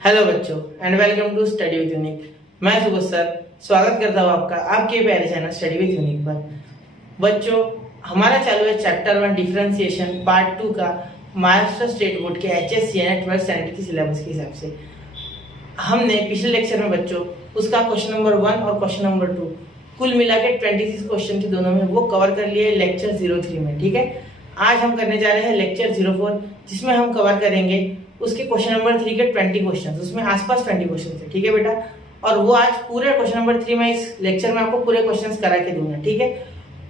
Hello बच्चों and welcome to study with Unique. मैं Subodh sir स्वागत करता हूँ आपका आपके प्यारे चैनल स्टडी विद यूनिक पर। बच्चों हमारा चालू है चैप्टर 1 डिफरेंशिएशन पार्ट 2 का महाराष्ट्र स्टेट बोर्ड के HSC यानी 12th स्टैंडर्ड की सिलेबस के हिसाब से। हमने पिछले लेक्चर में बच्चों उसका क्वेश्चन नंबर 1 और क्वेश्चन नंबर 2 कुल मिला के 26 क्वेश्चन के दोनों में वो कवर कर लिए लेक्चर 03 में। ठीक है, आज हम करने जा रहे हैं लेक्चर 04 जिसमें हम कवर करेंगे उसके क्वेश्चन नंबर 3 के 20 क्वेश्चन, उसमें आसपास 20 क्वेश्चन थे। ठीक है बेटा, और वो आज पूरे क्वेश्चन नंबर 3 में इस लेक्चर में आपको पूरे क्वेश्चंस करा के दूंगा। ठीक है,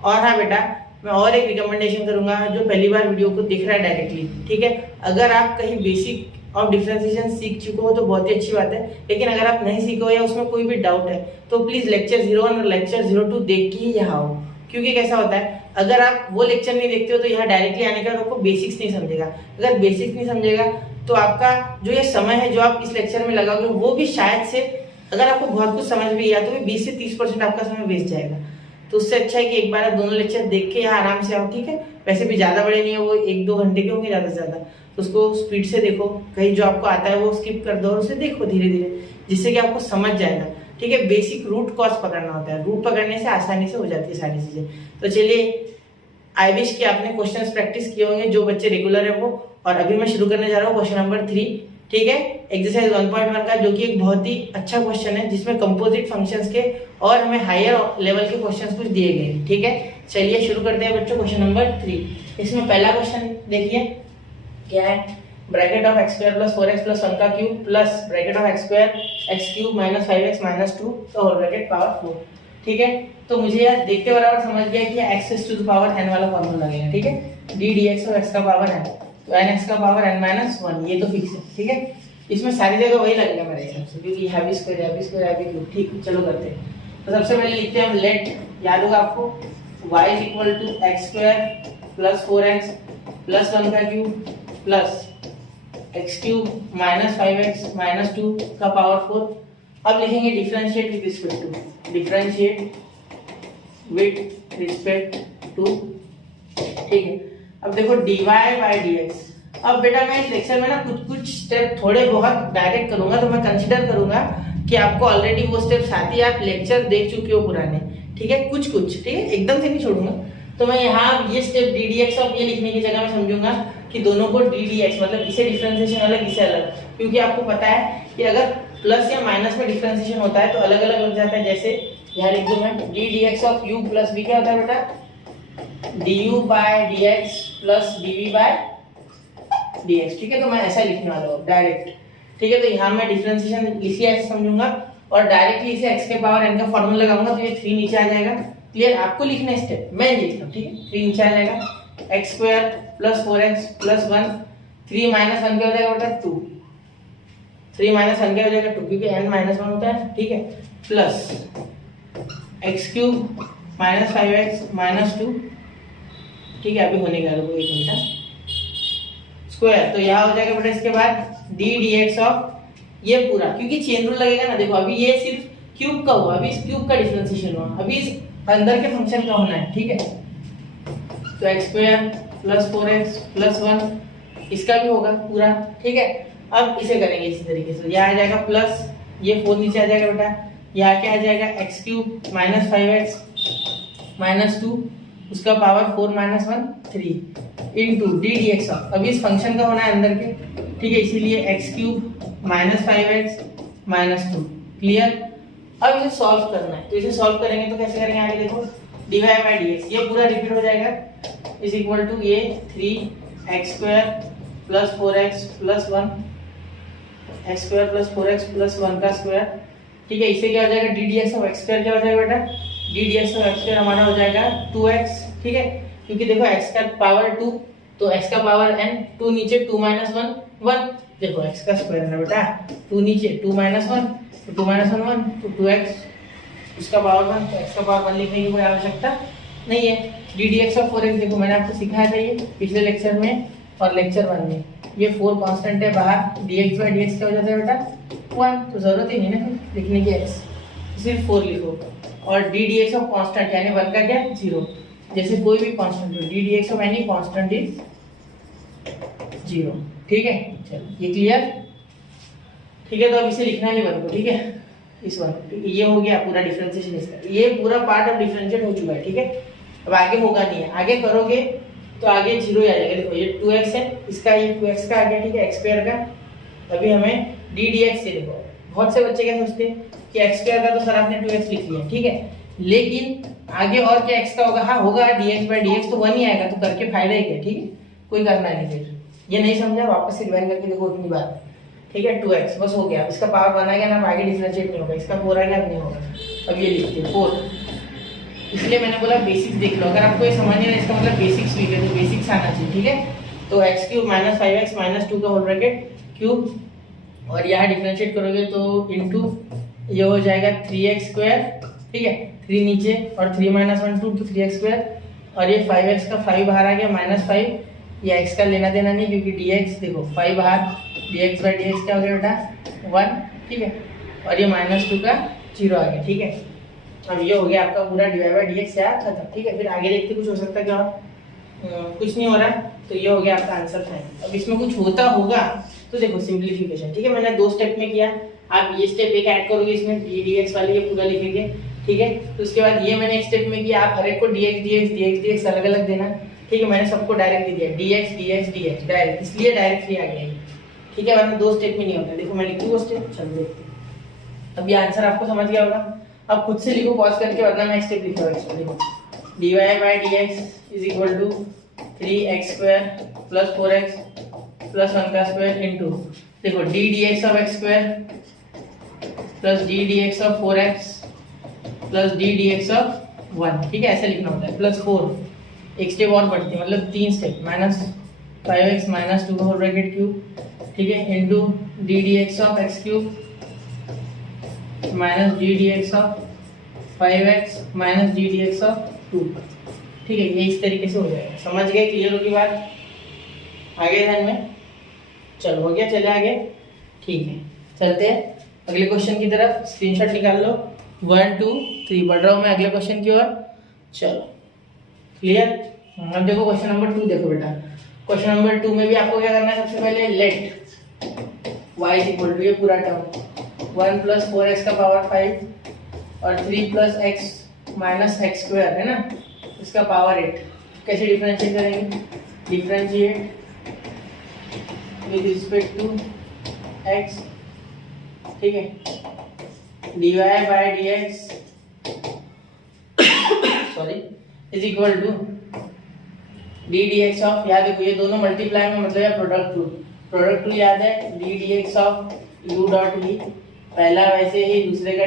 और हाँ बेटा मैं और एक रिकमेंडेशन करूंगा जो पहली बार वीडियो को देख रहा है डायरेक्टली। ठीक है, अगर आप कहीं बेसिक ऑफ डिफरेंशिएशन सीख चुके हो तो बहुत ही अच्छी बात है, लेकिन अगर आप नहीं सीखे हो या उसमें कोई भी डाउट है तो प्लीज लेक्चर 01 और लेक्चर 02 देख के ही यहाँ आओ। क्योंकि कैसा होता है अगर आप वो लेक्चर नहीं देखते हो तो यहाँ डायरेक्टली आने का आपको बेसिक्स नहीं समझेगा। अगर बेसिक्स नहीं समझेगा तो आपका जो ये समय है जो आप इस लेक्चर में लगाओगे वो भी शायद से अगर आपको बहुत कुछ समझ भी आया तो भी 20 से 30% आपका समय वेस्ट जाएगा। तो उससे अच्छा है कि एक बार आप दोनों लेक्चर देख के यहाँ आराम से आओ। ठीक है, वैसे भी ज्यादा बड़े नहीं है, वो 1-2 घंटे के होंगे ज्यादा से ज्यादा, तो उसको स्पीड से देखो, कहीं जो आपको आता है वो स्किप कर दो और उसे देखो धीरे धीरे, जिससे कि आपको समझ जाएगा। ठीक है, बेसिक रूट कॉज पकड़ना होता है, रूट पकड़ने से आसानी से हो जाती है सारी चीजें। तो चलिए, आई विश कि आपने क्वेश्चंस प्रैक्टिस किए होंगे जो बच्चे रेगुलर है वो। और अभी मैं शुरू करने जा रहा हूँ क्वेश्चन नंबर 3। ठीक है, एक्सरसाइज 1.1 का, जो कि एक बहुत ही अच्छा क्वेश्चन है जिसमें कंपोजिट फंक्शंस के और हमें हायर लेवल के क्वेश्चंस कुछ दिए गए हैं। ठीक है, चलिए शुरू करते हैं बच्चों क्वेश्चन नंबर 3। इसमें पहला क्वेश्चन देखिए क्या है, bracket of x square plus 4x plus 1 का cube plus bracket of x square x cube minus 5x minus 2 का होल ब्रैकेट पावर 4। ठीक है, तो मुझे यार देखते बराबर समझ गया कि x to the power n वाला फॉर्मूला लगेगा। ठीक है, d dx ऑफ x का पावर n, तो nx का पावर n माइनस 1, ये तो फिक्स है। ठीक है, इसमें सारी जगह वही लगेगा मेरे हिसाब से, क्योंकि हैवी स्क्वायर ठीक है, चलो करते हैं। तो सबसे पहले लिखते हैं हम लेट, याद होगा आपको, y is equal to x square plus 4x plus 1 का cube plus x cube minus 5x minus 2 का पावर 4। अब लिखेंगे differentiate with respect to, differentiate with respect to. ठीक है, अब देखो dy बाय dx। अब बेटा मैं इस लेक्चर में ना कुछ स्टेप थोड़े बहुत डायरेक्ट करूंगा, तो मैं कंसीडर करूंगा कि आपको ऑलरेडी वो स्टेप्स आती है, आप लेक्चर देख चुके हो पुराने। ठीक है, कुछ ठीक है, एकदम से नहीं छोड़ूंगा। तो मैं यहाँ ये स्टेप डी डी एक्स और ये लिखने की जगह मैं समझूंगा कि दोनों को डी डी एक्स, मतलब इसे डिफरेंशिएशन अलग इसे अलग, क्योंकि आपको पता है कि अगर प्लस या माइनस में डिफरेंशिएशन होता है तो अलग अलग लग जाता है। जैसे यहाँ लिख दूं मैं D D x of U plus V, क्या होता है बेटा, D U by D X plus D V by D X. ठीक है, तो मैं ऐसा लिखने वाला हूँ डायरेक्ट। ठीक है, तो यहाँ मैं डिफरेंशिएशन इसलिए ऐसे समझूंगा और डायरेक्टली इसे x के पावर n का फॉर्मूला लगाऊंगा, तो ये 3 नीचे आ जाएगा। क्लियर, आपको लिखना है स्टेप, मैं लिख रहा हूँ। ठीक है, 3 नीचे आ जाएगा, x square plus 4x plus 1, 3 minus 1 क्या हो जाएगा बेटा 2, 3 माइनस 1 क्या हो जाएगा 2, क्योंकि n माइनस 1 होता है। ठीक है, plus x cube minus 5x minus 2। ठीक है, अभी होने का रुको 1 मिनट, स्क्वायर, तो यहाँ हो जाएगा बेटा इसके बाद डी डी एक्स ऑफ ये पूरा, क्योंकि चेन रूल लगेगा ना। देखो अभी ये सिर्फ क्यूब का हुआ, अभी इस क्यूब का डिफरेंशिएशन हुआ, अभी इस अंदर के फंक्शन का होना है। ठीक है, तो x square plus 4x plus 1 इसका भी होगा पूरा। ठीक है, अब इसे करेंगे इसी तरीके से, यहाँ आ जाएगा प्लस ये 4 नीचे आ जाएगा बेटा, यहाँ क्या आ जाएगा x cube minus 5x minus 2 उसका power 4 minus 1 3 into d D x. अभी इस फंक्शन का होना है अंदर के। ठीक है, इसीलिए x cube minus 5x minus 2। Clear, अब इसे सॉल्व करना है, तो इसे सॉल्व करेंगे तो कैसे करेंगे आगे देखो, dy बाय dx ये पूरा रिपीट हो जाएगा, इज इक्वल टू ये 3x square plus 4x plus 1 x square plus 4x plus 1 का स्क्वायर। ठीक है, इसे क्या हो जाएगा D D x of x square, क्या हो जाएगा बेटा D D x of x square हमारा हो जाएगा 2x। ठीक है, क्योंकि देखो x का पावर 2 तो x का पावर n, 2 नीचे 2 माइनस 1 1, देखो x का स्क्वायर है बेटा, 2 नीचे 2 माइनस 1 तो 2 माइनस 1 1 तो 2x, इसका पावर 1, तो x का पावर 1 लिखने की कोई आवश्यकता नहीं है। D D x of 4x देखो मैंने आपको सिखाया था ये पिछले लेक्चर में और लेक्चर 1 में, ये 4 कांस्टेंट है बाहर, dx बाय dx क्या हो जाता है बेटा 1, तो जरूरत ही नहीं ना लिखने की x, सिर्फ 4 लिखो। और D D x of constant यानी 1 का क्या 0, जैसे कोई भी कांस्टेंट हो, D D x of any constant is 0। ठीक है, चलो ये क्लियर। ठीक है, तो अब इसे लिखना नहीं वन को, ठीक है, इस वन को, ठीक है, ये हो गया पूरा डिफरेंशिएशन इसका, ये पूरा पार्ट अब डिफरेंशिएट हो चुका है, ठीक है। अब आगे होगा नहीं है, आगे करोगे तो आगे जीरो आ जाएगा। देखो ये 2x है, इसका ये 2x का आ गया, ठीक है, x स्क्वायर का। अभी हमें d dx से, देखो बहुत से बच्चे क्या सोचते हैं कि x स्क्वायर का तो सर आपने 2x लिख लिया, ठीक है, लेकिन आगे और क्या x का होगा, हाँ होगा dx/dx तो 1 ही आएगा, तो करके फायदा ही क्या, ठीक है, कोई करना नहीं। फिर ये नहीं समझा, वापस से रिवाइंड करके देखो उतनी बात, ठीक है, 2x बस हो गया। इसका पावर 1 आ गया ना, आगे डिफरेंशिएट नहीं होगा, इसका 4 आ गया, अब नहीं होगा। अब ये लिखते हैं 4, इसलिए मैंने बोला बेसिक्स देख लो, अगर आपको ये समझ नहीं आ रहा इसका मतलब बेसिक्स वीक है, तो बेसिक्स आना चाहिए, ठीक है। तो x³ - 5x - 2 का होल ब्रैकेट क्यूब, और यहाँ डिफरेंशिएट करोगे तो इनटू ये हो जाएगा 3x², ठीक है, 3 नीचे और 3 - 1 2 तो 3x², और ये 5x का 5 बाहर आ गया -5, ये x का लेना देना नहीं क्योंकि dx, देखो 5 बाहर, dx/dx क्या हो गया बेटा 1, ठीक है, और ये -2 का 0 आ गया, ठीक है। अब ये हो गया आपका पूरा dy/dx यार खत्म, ठीक है। फिर आगे देखते कुछ हो सकता है क्या, कुछ नहीं हो रहा, तो ये हो गया आपका आंसर फाइनल। अब इसमें कुछ होता होगा तो देखो सिंप्लीफिकेशन, ठीक है, मैंने 2 स्टेप में किया, आप ये स्टेप एक ऐड करोगे इसमें dx वाली, ये पूरा लिखेंगे, ठीक है। तो उसके बाद ये मैंने एक स्टेप में किया, आप हर एक को dx अलग अलग देना, ठीक है, मैंने सबको डायरेक्ट दे दिया dx डायरेक्ट, इसलिए डायरेक्टली आ गया ये, ठीक है, वरना 2 स्टेप में नहीं होता। देखो मैं लिख दूँ वो स्टेप, चलो देखते हैं। अब ये आंसर आपको समझ गया होगा, अब खुद से लिखो पॉज करके, वरना मैं स्टेप लिख रहा हूँ इसमें। देखो dy/dx = 3x² + 4x + 1 का स्क्वायर इनटू, देखो d dx of x² + d dx of 4x + d dx of 1, ठीक है, ऐसे लिखना होता है, +4 एक स्टेप और बढ़ती है, मतलब 3 स्टेप, -5x - 2 का होल ब्रैकेट क्यूब, ठीक है, into d dx of x³ - d dx of 5x - d dx of 2, ठीक है, ये इस तरीके से हो जाएगा। समझ गए, क्लियर होगी बात, आगे ध्यान में, चलो हो गया, चले आगे, ठीक है, चलते हैं अगले क्वेश्चन की तरफ। स्क्रीनशॉट निकाल लो, 1 2 3, बढ़ रहा हूँ मैं अगले क्वेश्चन की ओर, चलो क्लियर। अब देखो क्वेश्चन नंबर 2, देखो बेटा क्वेश्चन नंबर 2 में भी आपको क्या करना है, सबसे पहले लेट y = ये पूरा टर्म 1 + 4x का पावर 5 और 3 + x - x² है ना, इसका पावर 8, कैसे डिफरेंशिएट करेंगे, differentiate with respect to x, ठीक है, dy/dx sorry = d dx of, याद देखो ये दोनों मल्टीप्लाई में मतलब है प्रोडक्ट रूल याद है, d dx ऑफ u.v, पहला वैसे ही दूसरे का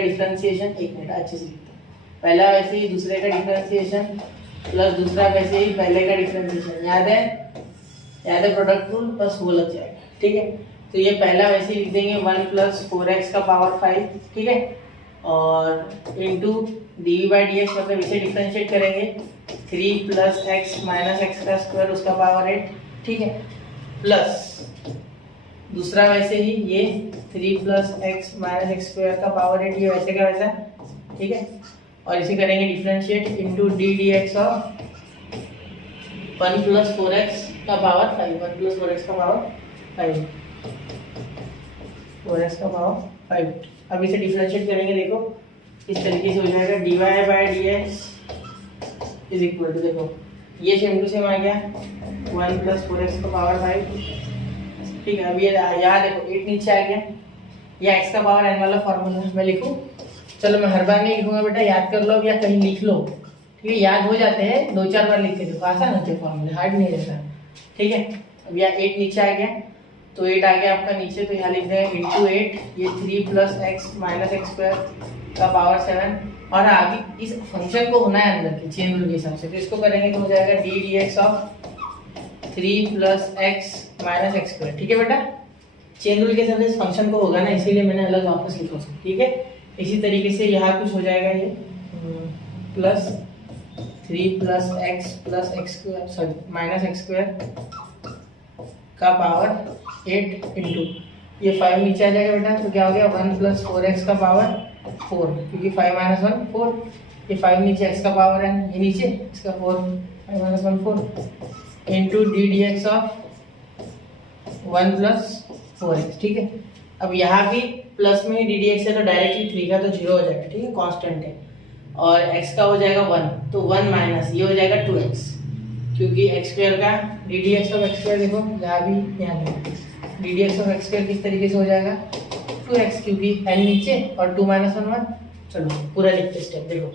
डिफरेंशिएशन, एक मिनट अच्छे से लिखता हूं, पहला वैसे ही दूसरे का डिफरेंशिएशन प्लस दूसरा वैसे ही पहले का डिफरेंशिएशन, याद है प्रोडक्ट रूल, बस वो लग जाएगा, ठीक है। तो ये पहला वैसे ही लिख देंगे 1 + 4x का पावर 5, ठीक है, और इनटू dv/dx मतलब इसे डिफरेंशिएट करेंगे 3 + x - x का स्क्वायर उसका पावर 8, ठीक है, प्लस दूसरा वैसे ही ये 3 + x - x² का पावर 8, ये वैसे का वैसा, ठीक है, और इसे करेंगे differentiate into d dx of 1 + 4x का पावर 5, 1 + 4x का पावर 5, 4x का पावर 5। अब इसे डिफरेंशिएट करेंगे, देखो इस तरीके से हो जाएगा dy/dx = देखो ये सेम टू सेम आ गया 1 + 4x का पावर 5, ठीक है। अब ये यहाँ देखो 8 नीचे आ गया, या x का पावर n वाला फॉर्मूला मैं लिखूं, चलो मैं हर बार नहीं लिखूंगा बेटा, याद कर लो या कहीं लिख लो, ठीक है, याद हो जाते हैं, 2-4 बार लिख के देखो, आसान होते हैं फॉर्मूले, हार्ड नहीं रहता, ठीक है। अब यहाँ 8 नीचे आ गया, तो 8 आ गया आपका नीचे, तो यहाँ लिख देंगे इनटू 8, ये 3 + x - x² का पावर 7, और आगे इस फंक्शन को होना है अंदर के चेन रूल के हिसाब से, तो इसको करेंगे तो हो जाएगा d dx of 3 + x - x², ठीक है बेटा, चेन रूल के हिसाब से इस फंक्शन को होगा ना, इसीलिए मैंने अलग वापस लिखा उसको, ठीक है। इसी तरीके से यहाँ कुछ हो जाएगा, ये plus 3 + x + x² sorry -x² का पावर 8 इनटू ये 5 नीचे आ जाएगा बेटा, तो क्या हो गया 1 + 4x का पावर 4, क्योंकि 5 - 1 4, ये 5 नीचे x का पावर n, ये नीचे इसका 4, 5 - 1 4 into d dx of 1 + 4x, ठीक है। अब यहाँ भी प्लस में डी डी एक्स है तो डायरेक्टली 3 का तो 0 हो जाएगा, ठीक है, कांस्टेंट है। और x का हो जाएगा 1, तो 1 माइनस ये हो जाएगा 2x, क्योंकि x स्क्वायर का D D x of x square देखो यहाँ भी, यहाँ भी D D x of x square किस तरीके से हो जाएगा 2x, क्योंकि n नीचे और 2 माइनस 1 1। चलो पूरा लिखते स्टेप, देखो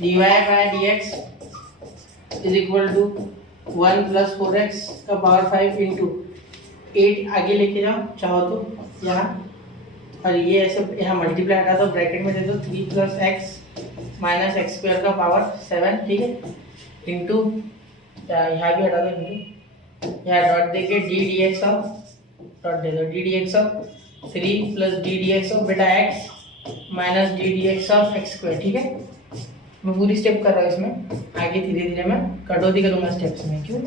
dy by dx is equal to 1 plus 4x का पावर 5 इंटू 8 आगे लेके जाओ चाहो तो यहाँ, और ये ऐसे यहाँ मल्टीप्लाई हटा दो, ब्रैकेट में दे दो 3 plus X minus X square का पावर 7, ठीक है, इंटू यहाँ भी हटा दो, इंटू यहाँ डॉट देके d D x of, dot दे दो d D x of 3 plus d D x of बेटा x minus d D x of x square, ठीक है। मैं पूरी स्टेप कर रहा हूँ इसमें, आगे धीरे धीरे मैं कटौती करूँगा स्टेप्स में, क्यों,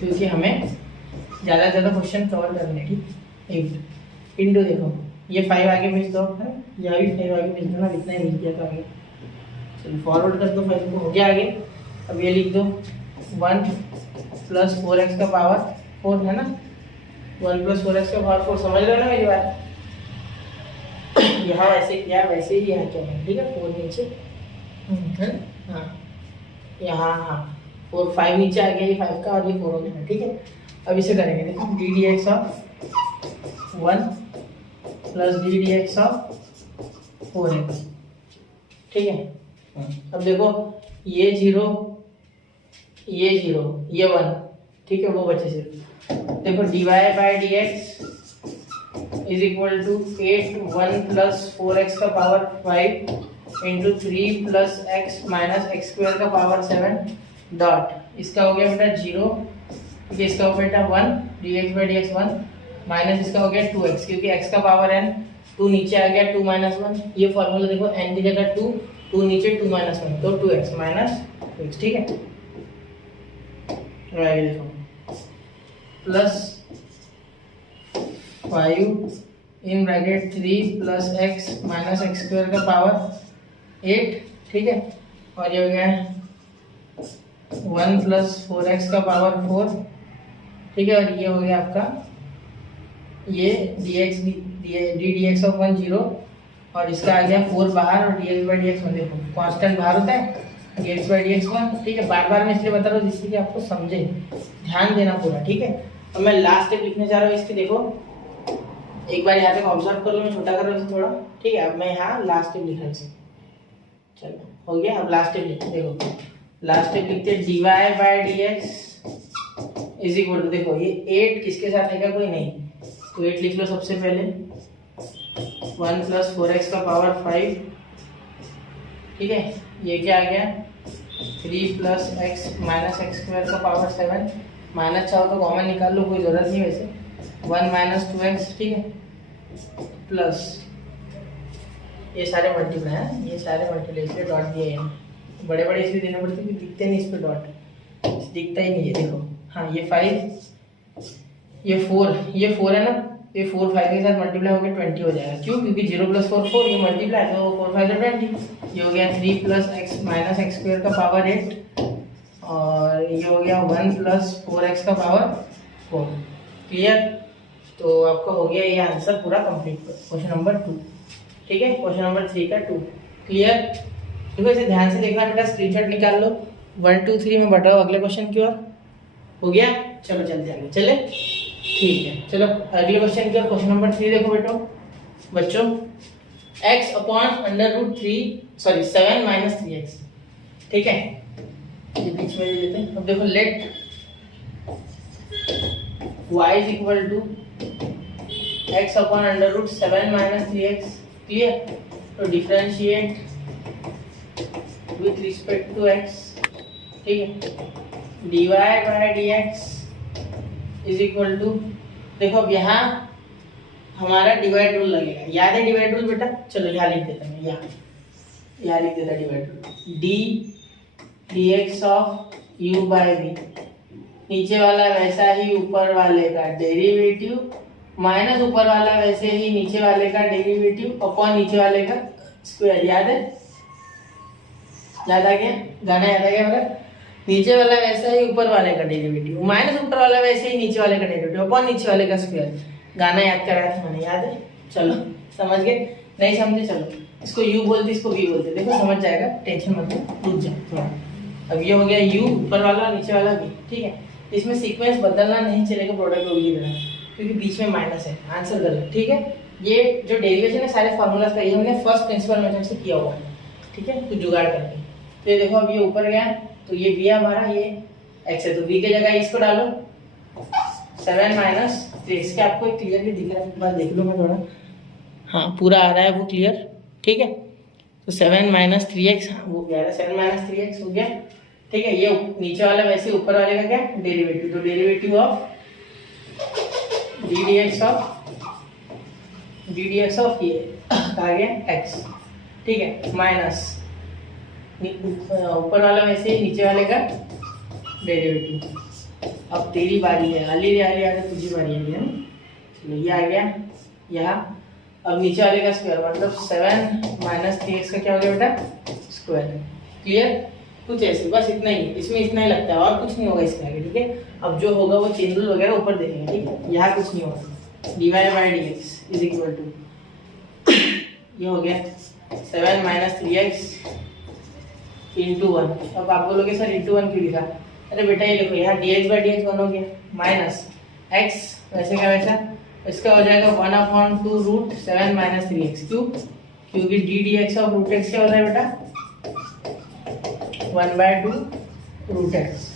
क्योंकि हमें ज़्यादा से ज़्यादा क्वेश्चन कवर करने, ठीक। एक इंटू देखो ये 5 आगे भेज दो, है यहाँ भी 5 आगे भेज दो ना, इतना ही भेज दिया था आगे। चलो फॉरवर्ड कर दो, 5 को हो गया आगे। अब ये लिख दो 1 प्लस 4x का पावर 4 है ना, 1 प्लस 4x का पावर 4, समझ रहे हो ना मेरी बात। यहाँ वैसे किया वैसे ही यहाँ क्या है, ठीक है, 4 नीचे है ना, हाँ यहाँ, हाँ 4 5 नीचे आ गया, ये 5 का और ये 4 हो गया, ठीक है। अब इसे करेंगे, देखो d D x of 1 plus d D x of 4x, ठीक है। अब देखो ये 0 ये 0 ये 1, ठीक है, वो बचे 0। देखो D Y by D x is equal to 8 1 plus 4x का power 5 into 3 plus X minus X square का पावर 7 डॉट, इसका हो गया बेटा 0, ठीक है, इसका हो गया बेटा 1 D x by D x 1 minus इसका हो गया 2x, क्योंकि x का पावर n, 2 नीचे आ गया 2 माइनस 1, ये फॉर्मूला देखो n की जगह 2, 2 नीचे 2 माइनस 1 तो 2x माइनस 2x, ठीक है। आगे देखो plus 5 in bracket 3 plus X minus X square का पावर 8, ठीक है, और ये हो गया 1 प्लस 4x का पावर 4, ठीक है, और ये हो गया आपका ये dx D D x of 1 0, और इसका आ गया 4 बाहर और dx बाई dx 1, देखो कांस्टेंट बाहर होता है dx बाई dx 1, ठीक है। बार बार मैं इसलिए बता रहा हूँ जिससे कि आपको समझे, ध्यान देना पूरा, ठीक है। अब मैं लास्ट स्टेप लिखने जा रहा हूँ इसके, देखो एक बार यहाँ तक ऑब्जर्व कर लो, मैं छोटा कर रहा हूँ थोड़ा, ठीक है। अब मैं यहाँ लास्ट स्टेप लिख रहा हूँ, चलो हो गया। अब लास्ट स्टेप लिखते, देखो लास्ट स्टेप लिखते हैं D Y by D x is equal to, देखो ये 8 किसके साथ रहेगा, कोई नहीं, तो 8 लिख लो सबसे पहले, 1 प्लस 4x का पावर 5, ठीक है, ये क्या आ गया 3 plus X minus X square का पावर 7, माइनस चाहो तो कॉमन निकाल लो, कोई ज़रूरत नहीं वैसे, 1 माइनस 2x, ठीक है, प्लस ये सारे मल्टीप्लाई हैं, ये सारे मल्टीप्लाई, इसलिए डॉट दिए हैं, बड़े बड़े इसलिए देने पड़ते हैं दिखते नहीं इस पर डॉट, दिखता ही नहीं है, देखो हाँ ये 5 ये 4 है ना, ये 4 5 के साथ मल्टीप्लाई हो गया 20 हो जाएगा, क्यों, क्योंकि 0 प्लस 4 4, ये मल्टीप्लाई तो 4 5 तो 20, ये हो गया 3 plus X minus X square का पावर 8, और ये हो गया 1 प्लस 4x का पावर 4, क्लियर। तो आपका हो गया ये आंसर पूरा कंप्लीट, क्वेश्चन नंबर 2, ठीक है, क्वेश्चन नंबर 3 का 2, क्लियर। देखो इसे ध्यान से देखना बेटा, स्क्रीनशॉट निकाल लो, 1 2 3 में बढ़ाओ अगले क्वेश्चन की ओर, हो गया, चलो चलते आगे, चले ठीक है। चलो अगले क्वेश्चन की ओर, क्वेश्चन नंबर 3 देखो बच्चों, x upon under root 3 sorry 7 minus 3x, ठीक है, ये बीच में दे देते हैं। अब देखो let y is equal to x upon under root 7 minus 3x, clear. तो differentiate with respect to x, ठीक है, dy by dx is equal to, देखो अब यहाँ हमारा डिवाइड रूल लगेगा, याद है डिवाइड रूल बेटा, चलो यहाँ लिख देता मैं, यहाँ लिख देता divide rule, D dx of u by v, नीचे वाला वैसा ही ऊपर वाले का डेरिवेटिव माइनस ऊपर वाला वैसे ही नीचे वाले का डेरिवेटिव अपॉन नीचे वाले का स्क्वायर, याद है, याद आ गया, गाना याद आ गया मेरा, नीचे वाला वैसा ही ऊपर वाले का डेरिवेटिव माइनस ऊपर वाला वैसे ही नीचे वाले का डेरिवेटिव अपॉन नीचे वाले का स्क्वायर, गाना याद कराया था मैंने, याद है? चलो समझ गए, नहीं समझे चलो इसको u बोलते इसको v बोलते, देखो समझ जाएगा, टेंशन मत लो, रुक जाओ थोड़ा। अब ये हो गया u ऊपर वाला नीचे वाला v, ठीक है। इसमें सीक्वेंस बदलना नहीं चलेगा प्रोडक्ट की तरह, क्योंकि बीच में माइनस है, आंसर गलत, ठीक है। ये जो डेरिवेशन है सारे फार्मूलाज का, ये हमने फर्स्ट प्रिंसिपल मेथड से किया हुआ है, ठीक है, कुछ जुगाड़ करके। तो ये देखो अब ये ऊपर गया तो ये v हमारा, ये x है, तो v की जगह इसको डालो 7 माइनस 3x के। आपको क्लियरली दिख रहा है, एक बार देख लो मैं थोड़ा, हाँ पूरा आ रहा है वो क्लियर, ठीक है। तो 7 माइनस 3x वो गया, 7 माइनस 3x हो गया, ठीक है। ये नीचे वाला वैसे ऊपर वाले का क्या डेरिवेटिव, तो डेरिवेटिव ऑफ ddx ऑफ ये आ गया x, ठीक है, माइनस ऊपर वाला वैसे नीचे वाले का डेरिवेटिव। अब तेरी बारी है, अली तुझी बारी है ना, चलो ये आ गया यहाँ। अब नीचे वाले का स्क्वायर, मतलब 7 माइनस 3x का क्या हो गया बेटा, स्क्वायर, क्लियर। कुछ ऐसे बस इतना ही, इसमें इतना ही लगता है और कुछ नहीं होगा इसके आगे, ठीक है। अब जो होगा वो चेन रूल वगैरह ऊपर देखेंगे, ठीक है, यहाँ कुछ नहीं होगा। dy by D x is equal to, ये हो गया 7 माइनस 3x इंटू 1। अब आप बोलोगे सर इंटू 1 क्यों लिखा, अरे बेटा ये देखो यहाँ dx बाई डी एक्स 1 हो गया, माइनस x वैसे का वैसा, इसका हो जाएगा 1/2 रूट 7 माइनस 3x, क्यों, क्योंकि D D x of root x क्या हो रहा है बेटा 1/2 रूट एक्स,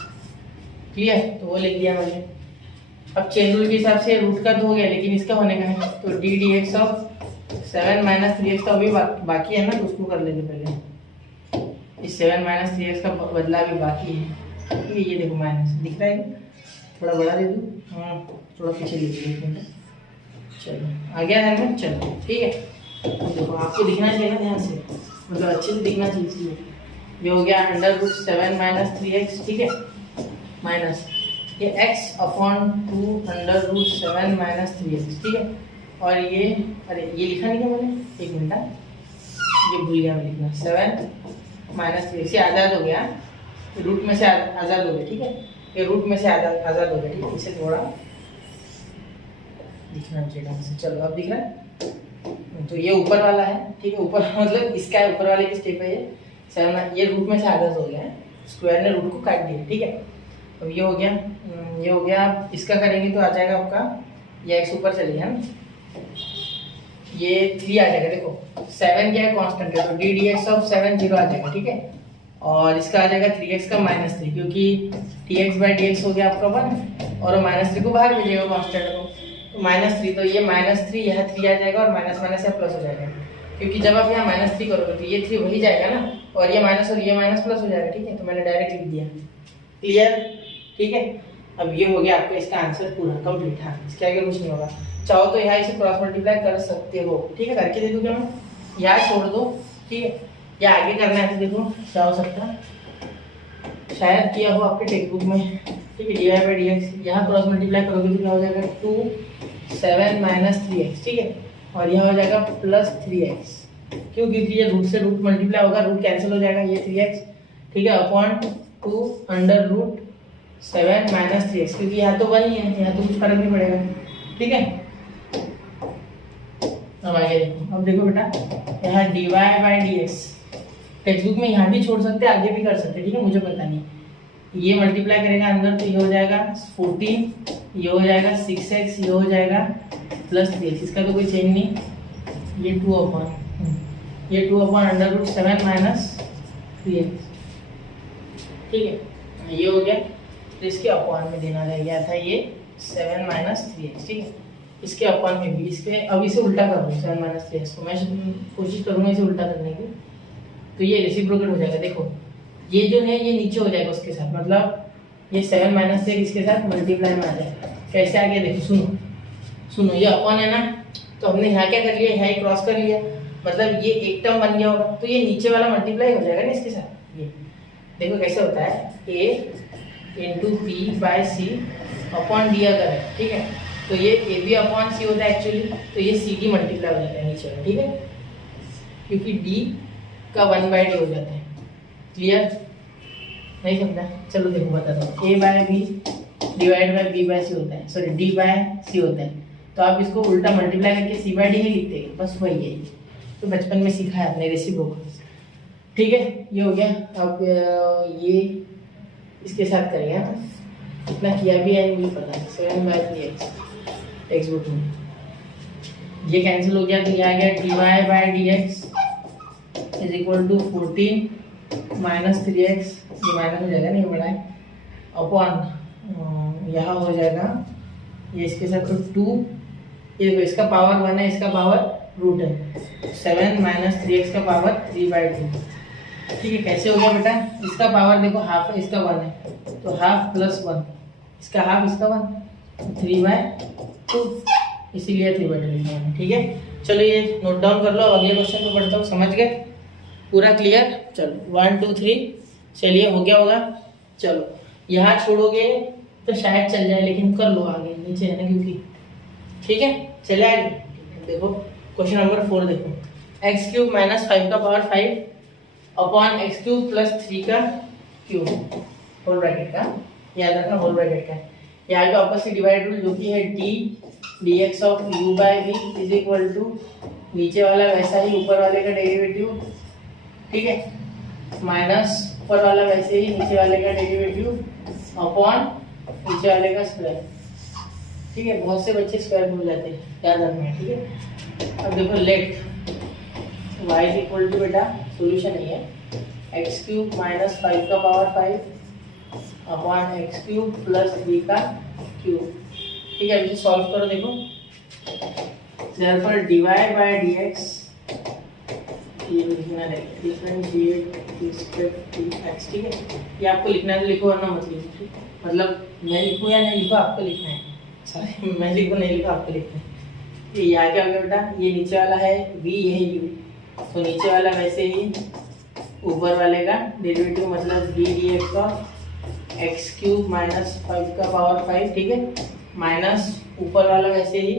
क्लियर। तो वो लिख दिया मैंने। अब चेन रूल के हिसाब से रूट का तो हो गया, लेकिन इसका होने का है, तो D D x of 7 minus 3x तो अभी बाकी है ना, तो उसको कर लेंगे पहले। इस 7 माइनस 3x का बदला भी बाकी है, ठीक है। ये देखो माइनस दिख रहा है, थोड़ा बड़ा दे दूँ, हाँ थोड़ा पीछे ले लीजिए, चलो आ गया है ना, चलो ठीक है। देखो आपको दिखना चाहिए ना ध्यान से, मतलब अच्छे से दिखना चाहिए। ये हो गया अंडर रूट 7 माइनस 3x, ठीक है, माइनस ये x upon 2 under root 7 minus 3x, ठीक है। और ये अरे ये लिखा नहीं है मैंने, एक मिनट, ये भूल गया मैं लिखना, 7 माइनस 3x, ये आज़ाद हो गया, रूट में से आज़ाद हो गया, ठीक है, ये रूट में से आज़ाद हो गया, ठीक है। इसे थोड़ा दिखना चाहिए ढंग से, चलो अब दिख रहा है। तो ये ऊपर वाला है, ठीक है, ऊपर मतलब इसका ऊपर वाले की स्टेप है ये 7, ये रूट में से आधा हो गया है, स्क्वायर ने रूट को काट दिया, ठीक है। अब ये हो गया, ये हो गया, इसका करेंगे तो आ जाएगा आपका ये x ऊपर चले गया ना, ये 3 आ जाएगा, देखो 7 क्या है कांस्टेंट है, तो डी डी एक्स ऑफ 7 0 आ जाएगा, ठीक है। और इसका आ जाएगा 3x का -3, क्योंकि tx बाई dx हो गया आपका 1 और -3 को बाहर भेजेगा कांस्टेंट को, तो -3, तो ये -3 यहाँ 3 आ जाएगा और माइनस माइनस यहाँ प्लस हो जाएगा, क्योंकि जब आप यहाँ -3 करोगे तो ये 3 वही जाएगा ना, और ये माइनस प्लस हो जाएगा, ठीक है। तो मैंने डायरेक्ट लिख दिया, क्लियर, ठीक है। अब ये हो गया आपका इसका आंसर पूरा कंप्लीट, हाँ इसके आगे कुछ नहीं होगा। चाहो तो यहाँ इसे क्रॉस मल्टीप्लाई कर सकते हो, ठीक है, करके दे दूँ क्या मैं, यहाँ छोड़ दो, ठीक है, या आगे करना है तो देखो क्या हो सकता है, शायद किया हो आपके टेक्स्ट बुक में, ठीक है। D Y by D x यहाँ क्रॉस मल्टीप्लाई करोगे तो क्या हो जाएगा 2 7 माइनस 3x, ठीक है, और यह हो जाएगा प्लस 3x, क्यों, क्योंकि ये रूट से रूट मल्टीप्लाई होगा, रूट कैंसिल हो जाएगा, ये 3x, ठीक है, upon 2 under root 7 minus 3x, क्योंकि यहाँ तो 1 ही है, यहाँ तो कुछ फर्क नहीं पड़ेगा, ठीक है। अब आगे देखो, अब देखो बेटा यहाँ D Y by D X text book में यहाँ भी छोड़ सकते हैं, आगे भी कर सकते हैं, ठीक है, मुझे पता नहीं। ये मल्टीप्लाई करेगा अंदर तो ये हो जाएगा 14, ये हो जाएगा 6x, ये हो जाएगा प्लस 3x, इसका तो कोई चेंज नहीं, ये 2 upon under root 7 minus 3x, ठीक है, ये हो गया। तो इसके अपॉन में देना रह गया था ये 7 माइनस 3x, ठीक है, इसके अपॉन में भी, इसके अब इसे उल्टा कर दूँ 7 माइनस 3x को, मैं कोशिश करूँगा इसे उल्टा करने की, तो ये रेसिप्रोकेट हो जाएगा, देखो ये जो है ये नीचे हो जाएगा उसके साथ, मतलब ये 7 माइनस 3x इसके साथ मल्टीप्लाई में आ जाएगा। कैसे आ गया देखो, सुनो ये अपॉन है ना, तो हमने यहाँ क्या कर लिया, यहाँ ही क्रॉस कर लिया, मतलब ये एक टर्म बन गया होगा, तो ये नीचे वाला मल्टीप्लाई हो जाएगा ना इसके साथ। ये देखो कैसे होता है, a into P by C upon D अगर है, ठीक है, तो ये ए बी अपॉन सी होता है एक्चुअली, तो ये सी डी मल्टीप्लाई हो जाता है नीचे वाला, ठीक है, क्योंकि डी का 1/d हो जाता है, क्लियर, नहीं समझा, चलो देखो बताता हूँ, a by B divide by b by C होता है, सॉरी d बाय सी होता है, तो आप इसको उल्टा मल्टीप्लाई करके सी बाई डी ही लिखते हैं, बस वही है, तो बचपन में सीखा है आपने रेसिप्रोकल। ठीक है, ये हो गया। अब ये इसके साथ करेंगे, इतना किया भी है मुझे पता है, 7/3x टेक्स्ट बुक में। ये कैंसिल हो गया तो ये आ गया dy/dx is equal to 14 - 3x, ये माइनस हो जाएगा, नहीं बड़ा है, अपॉन यहाँ हो जाएगा ये इसके साथ तो 2, ये देखो इसका पावर 1 है, इसका पावर रूट है, 7 - 3x का पावर 3/2। ठीक है, कैसे हो गया बेटा, इसका पावर देखो हाफ है, इसका 1 है, तो हाफ प्लस 1, इसका हाफ इसका 1, 3/2, इसीलिए 3/2 लिखा है। ठीक है, चलो ये नोट डाउन कर लो, अगले क्वेश्चन को पढ़ता हूँ। समझ गए, पूरा क्लियर? चलो 1 2 3, चलिए हो गया होगा। चलो यहाँ छोड़ोगे तो शायद चल जाए, लेकिन कर लो आगे, नीचे है ना क्योंकि। ठीक है, चले आगे। देखो क्वेश्चन नंबर 4 देखो, x³ - 5 का पावर 5 अपॉन x³ + 3 का क्यूब, होल ब्रैकेट का, याद रखना होल ब्रैकेट का। यहाँ पे आपस में डिवाइड रूल जो कि है d dx of u/v is equal to, नीचे वाला वैसा ही ऊपर वाले का डेरिवेटिव, ठीक है, माइनस ऊपर वाला वैसे ही नीचे वाले का डेरिवेटिव अपॉन नीचे वाले का स्क्वायर। ठीक है, बहुत से बच्चे स्क्वायर भूल जाते हैं, याद रखना है। ठीक है, अब देखो let y is equal to, बेटा सोल्यूशन नहीं है, x³ - 5 का पावर 5 अपॉन x³ + 3 का क्यूब। ठीक है, अभी सॉल्व करो, देखो therefore dy/dx, ये लिखना है डिफरेंशिएट dx, ठीक है, ये आपको लिखना है तो लिखो वरना मत लिखो, मतलब मैं लिखूँ या नहीं लिखो आपको लिखना है, सॉरी मैं लिखूँ नहीं लिखो आपको लिखना है। ये यहाँ क्या हो गया बेटा, ये नीचे वाला है v, ये है u, तो नीचे वाला वैसे ही ऊपर वाले का डेरिवेटिव मतलब d dx ऑफ x³ - 5 का पावर 5, ठीक है, माइनस ऊपर वाला वैसे ही,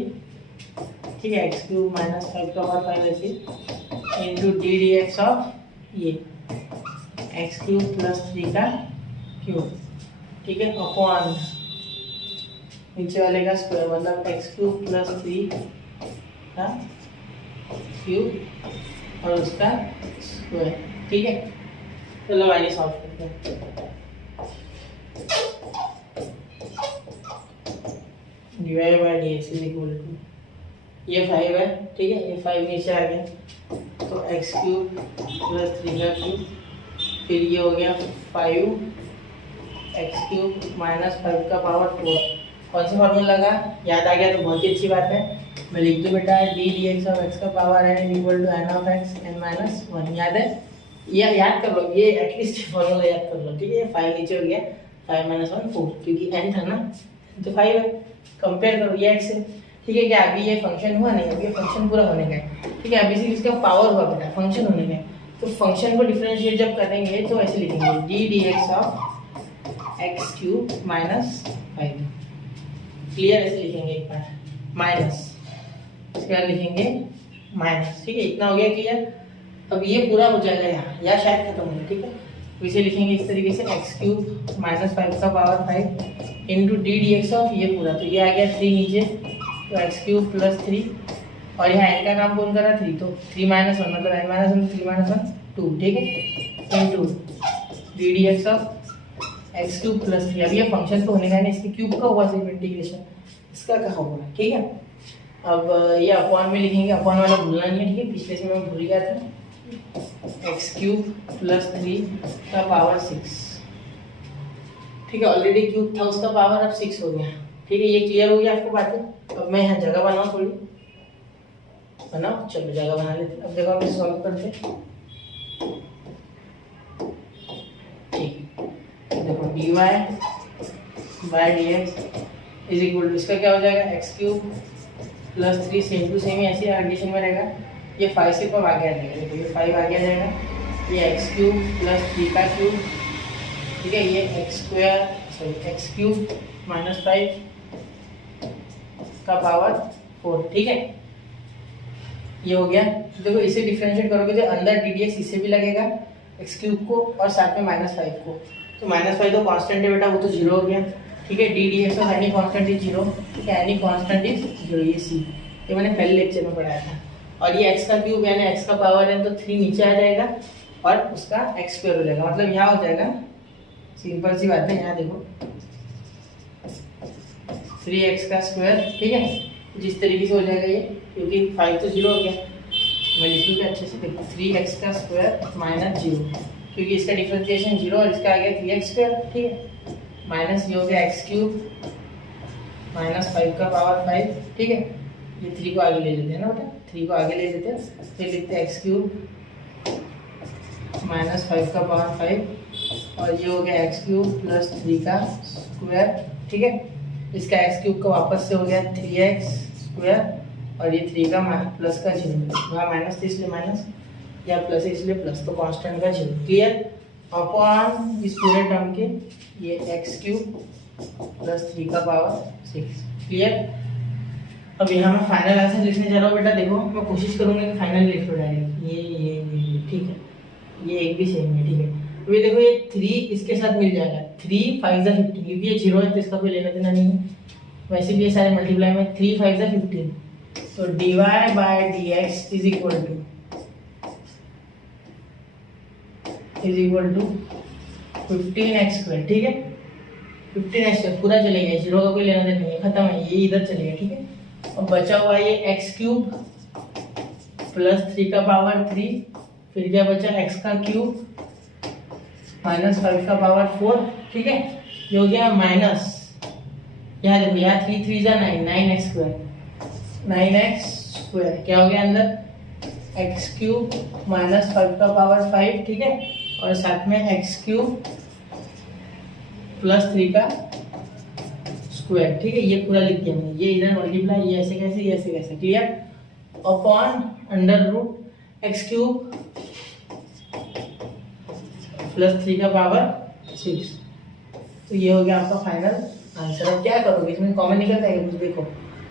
ठीक है, x³ - 5 का पावर 5 वैसे इंटू d dx ऑफ ये x³ + 3 का क्यूब, ठीक है, अपॉन नीचे वाले का स्क्वायर मतलब x³ + 3 का क्यूब और उसका स्क्वायर। ठीक है, चलो आगे सॉल्व करते हैं। dy/dx इज इक्वल टू, ये 5 है, ठीक है, ये 5 नीचे आ गया तो x³ + 3 का क्यूब, फिर ये हो गया 5 x³ - 5 का पावर 4। कौन सा फार्मूला लगा, याद आ गया तो बहुत ही अच्छी बात है। मैं लिख दूँ बेटा d dx ऑफ x का power n equal to n of x n - 1, याद है, ये याद कर लो, ये एटलीस्ट फार्मूला याद कर लो। ठीक है, 5 नीचे हो गया, 5 - 1 4, क्योंकि n था ना तो 5 है, कंपेयर करो ये x से। ठीक है, क्या अभी ये फंक्शन हुआ नहीं, अभी ये फंक्शन पूरा होने का है। ठीक है, अभी से इसका पावर हुआ बेटा, फंक्शन होने का है, तो फंक्शन को डिफरेंशिएट जब करेंगे तो ऐसे लिखेंगे d dx of x³ - 5, clear, ऐसे लिखेंगे एक बार, माइनस, इसके बाद लिखेंगे माइनस। ठीक है, इतना हो गया क्लियर। अब ये पूरा हो जाएगा यहाँ, या शायद खत्म हो, ठीक है, तो इसे लिखेंगे इस तरीके से x³ - 5 का power 5 into d dx of ये पूरा, तो ये आ गया 3 नीचे, तो x³ + 3 और यहाँ n का काम कौन कर रहा है 3, तो 3 - 1 मतलब n - 1 3 - 1 2, ठीक है, into d dx of x³ + 3। अब ये फंक्शन तो होने का नहीं, इसके क्यूब का हुआ सिर्फ इंटीग्रेशन, इसका कहा हुआ, ठीक है। अब ये अपॉन में लिखेंगे, अपॉन वाला भूलना नहीं है, ठीक है, पिछले से मैं भूल गया था, x³ + 3 का पावर 6, ठीक है, ऑलरेडी क्यूब था उसका पावर, अब 6 हो गया। ठीक है, ये क्लियर हो गया आपको बातें। अब मैं यहाँ जगह बनाऊँ, थोड़ी बनाओ, चलो जगह बना लेते। अब देखो हम इसे सॉल्व करते हैं। ठीक, देखो dy/dx इज इक्वल टू, इसका क्या हो जाएगा x³ + 3, सेम टू सेम ही ऐसे एडिशन में रहेगा, ये 5 से कब आगे आ जाएगा, देखो ये 5 आगे आ जाएगा, ये x³ + 3 का क्यूब, ठीक है, ये x³ - 5 का पावर 4, ठीक है, ये हो गया। देखो इसे डिफरेंशिएट करोगे तो अंदर d dx इसे भी लगेगा x³ को और साथ में -5 को, तो -5 तो कांस्टेंट है बेटा, वो तो 0 हो गया। ठीक है। D D x of any constant is 0, ठीक है, एनी कांस्टेंट इज 0, ये सी, ये मैंने पहले लेक्चर में पढ़ाया था। और ये एक्स का क्यूब यानी एक्स का पावर है तो 3 नीचे आ जाएगा और उसका एक्स स्क्वायर हो जाएगा, मतलब यहाँ हो जाएगा, सिंपल सी बात है, यहाँ देखो 3x का स्क्वायर, ठीक है, जिस तरीके से हो जाएगा ये, क्योंकि 5 तो 0 हो गया, मैं लिख लूँगा अच्छे से, देखो 3x का स्क्वायर माइनस 0, क्योंकि इसका डिफरेंशिएशन 0 और इसका आ गया 3x स्क्वायर, ठीक है, माइनस ये हो गया एक्स क्यूब माइनस 5 का पावर 5, ठीक है, ये 3 को आगे ले लेते हैं ना बेटा, 3 को आगे ले लेते हैं, फिर लिखते हैं एक्स क्यूब माइनस 5 का पावर 5 और ये हो गया एक्स क्यूब प्लस 3 का स्क्वायर, ठीक है, इसका एक्स क्यूब का वापस से हो गया 3x स्क्वायर और ये 3 का प्लस का 0, वहाँ माइनस थी इसलिए माइनस, या प्लस है इसलिए प्लस, तो कांस्टेंट का 0, क्लियर। अपॉन इस पूरे टर्म के ये एक्स क्यूब प्लस 3 का पावर 6, क्लियर। अब यहाँ मैं फाइनल आंसर लिखने जा रहा हूँ बेटा, देखो मैं कोशिश करूँगा कि फाइनल लिख लो डायरेक्ट, ये ठीक है, ये एक भी सेम है, ठीक है। अब ये देखो ये 3 इसके साथ मिल जाएगा, 3 5 जा 15, क्योंकि ये 0 है तो इसका कोई लेना देना नहीं है, वैसे भी ये सारे मल्टीप्लाई में 3 5 जा 15, तो dy by dx is equal to 15x square, ठीक है, 15x स्क्वायर पूरा चलेगा, 0 का कोई लेना देना नहीं है, खत्म है, ये इधर चलेगा, ठीक है। अब बचा हुआ ये x क्यूब प्लस 3 का पावर 3, फिर क्या बचा x का क्यूब माइनस 5 का पावर 4, ठीक है, ये हो गया माइनस, यहाँ देखो यहाँ 3 3 जा 9, 9x स्क्वायर, 9x स्क्वायर क्या हो गया अंदर x क्यूब माइनस 5 का पावर 5, ठीक है, और साथ में x क्यूब प्लस 3 का स्क्वायर, ठीक है, ये पूरा लिख दिया मैंने, ये इधर मल्टीप्लाई, ये ऐसे कैसे, ये ऐसे कैसे, clear. Upon under root X cube plus 3 का पावर 6, तो ये हो गया आपका फाइनल आंसर। अब क्या करोगे, इसमें कॉमन निकलता है कुछ, देखो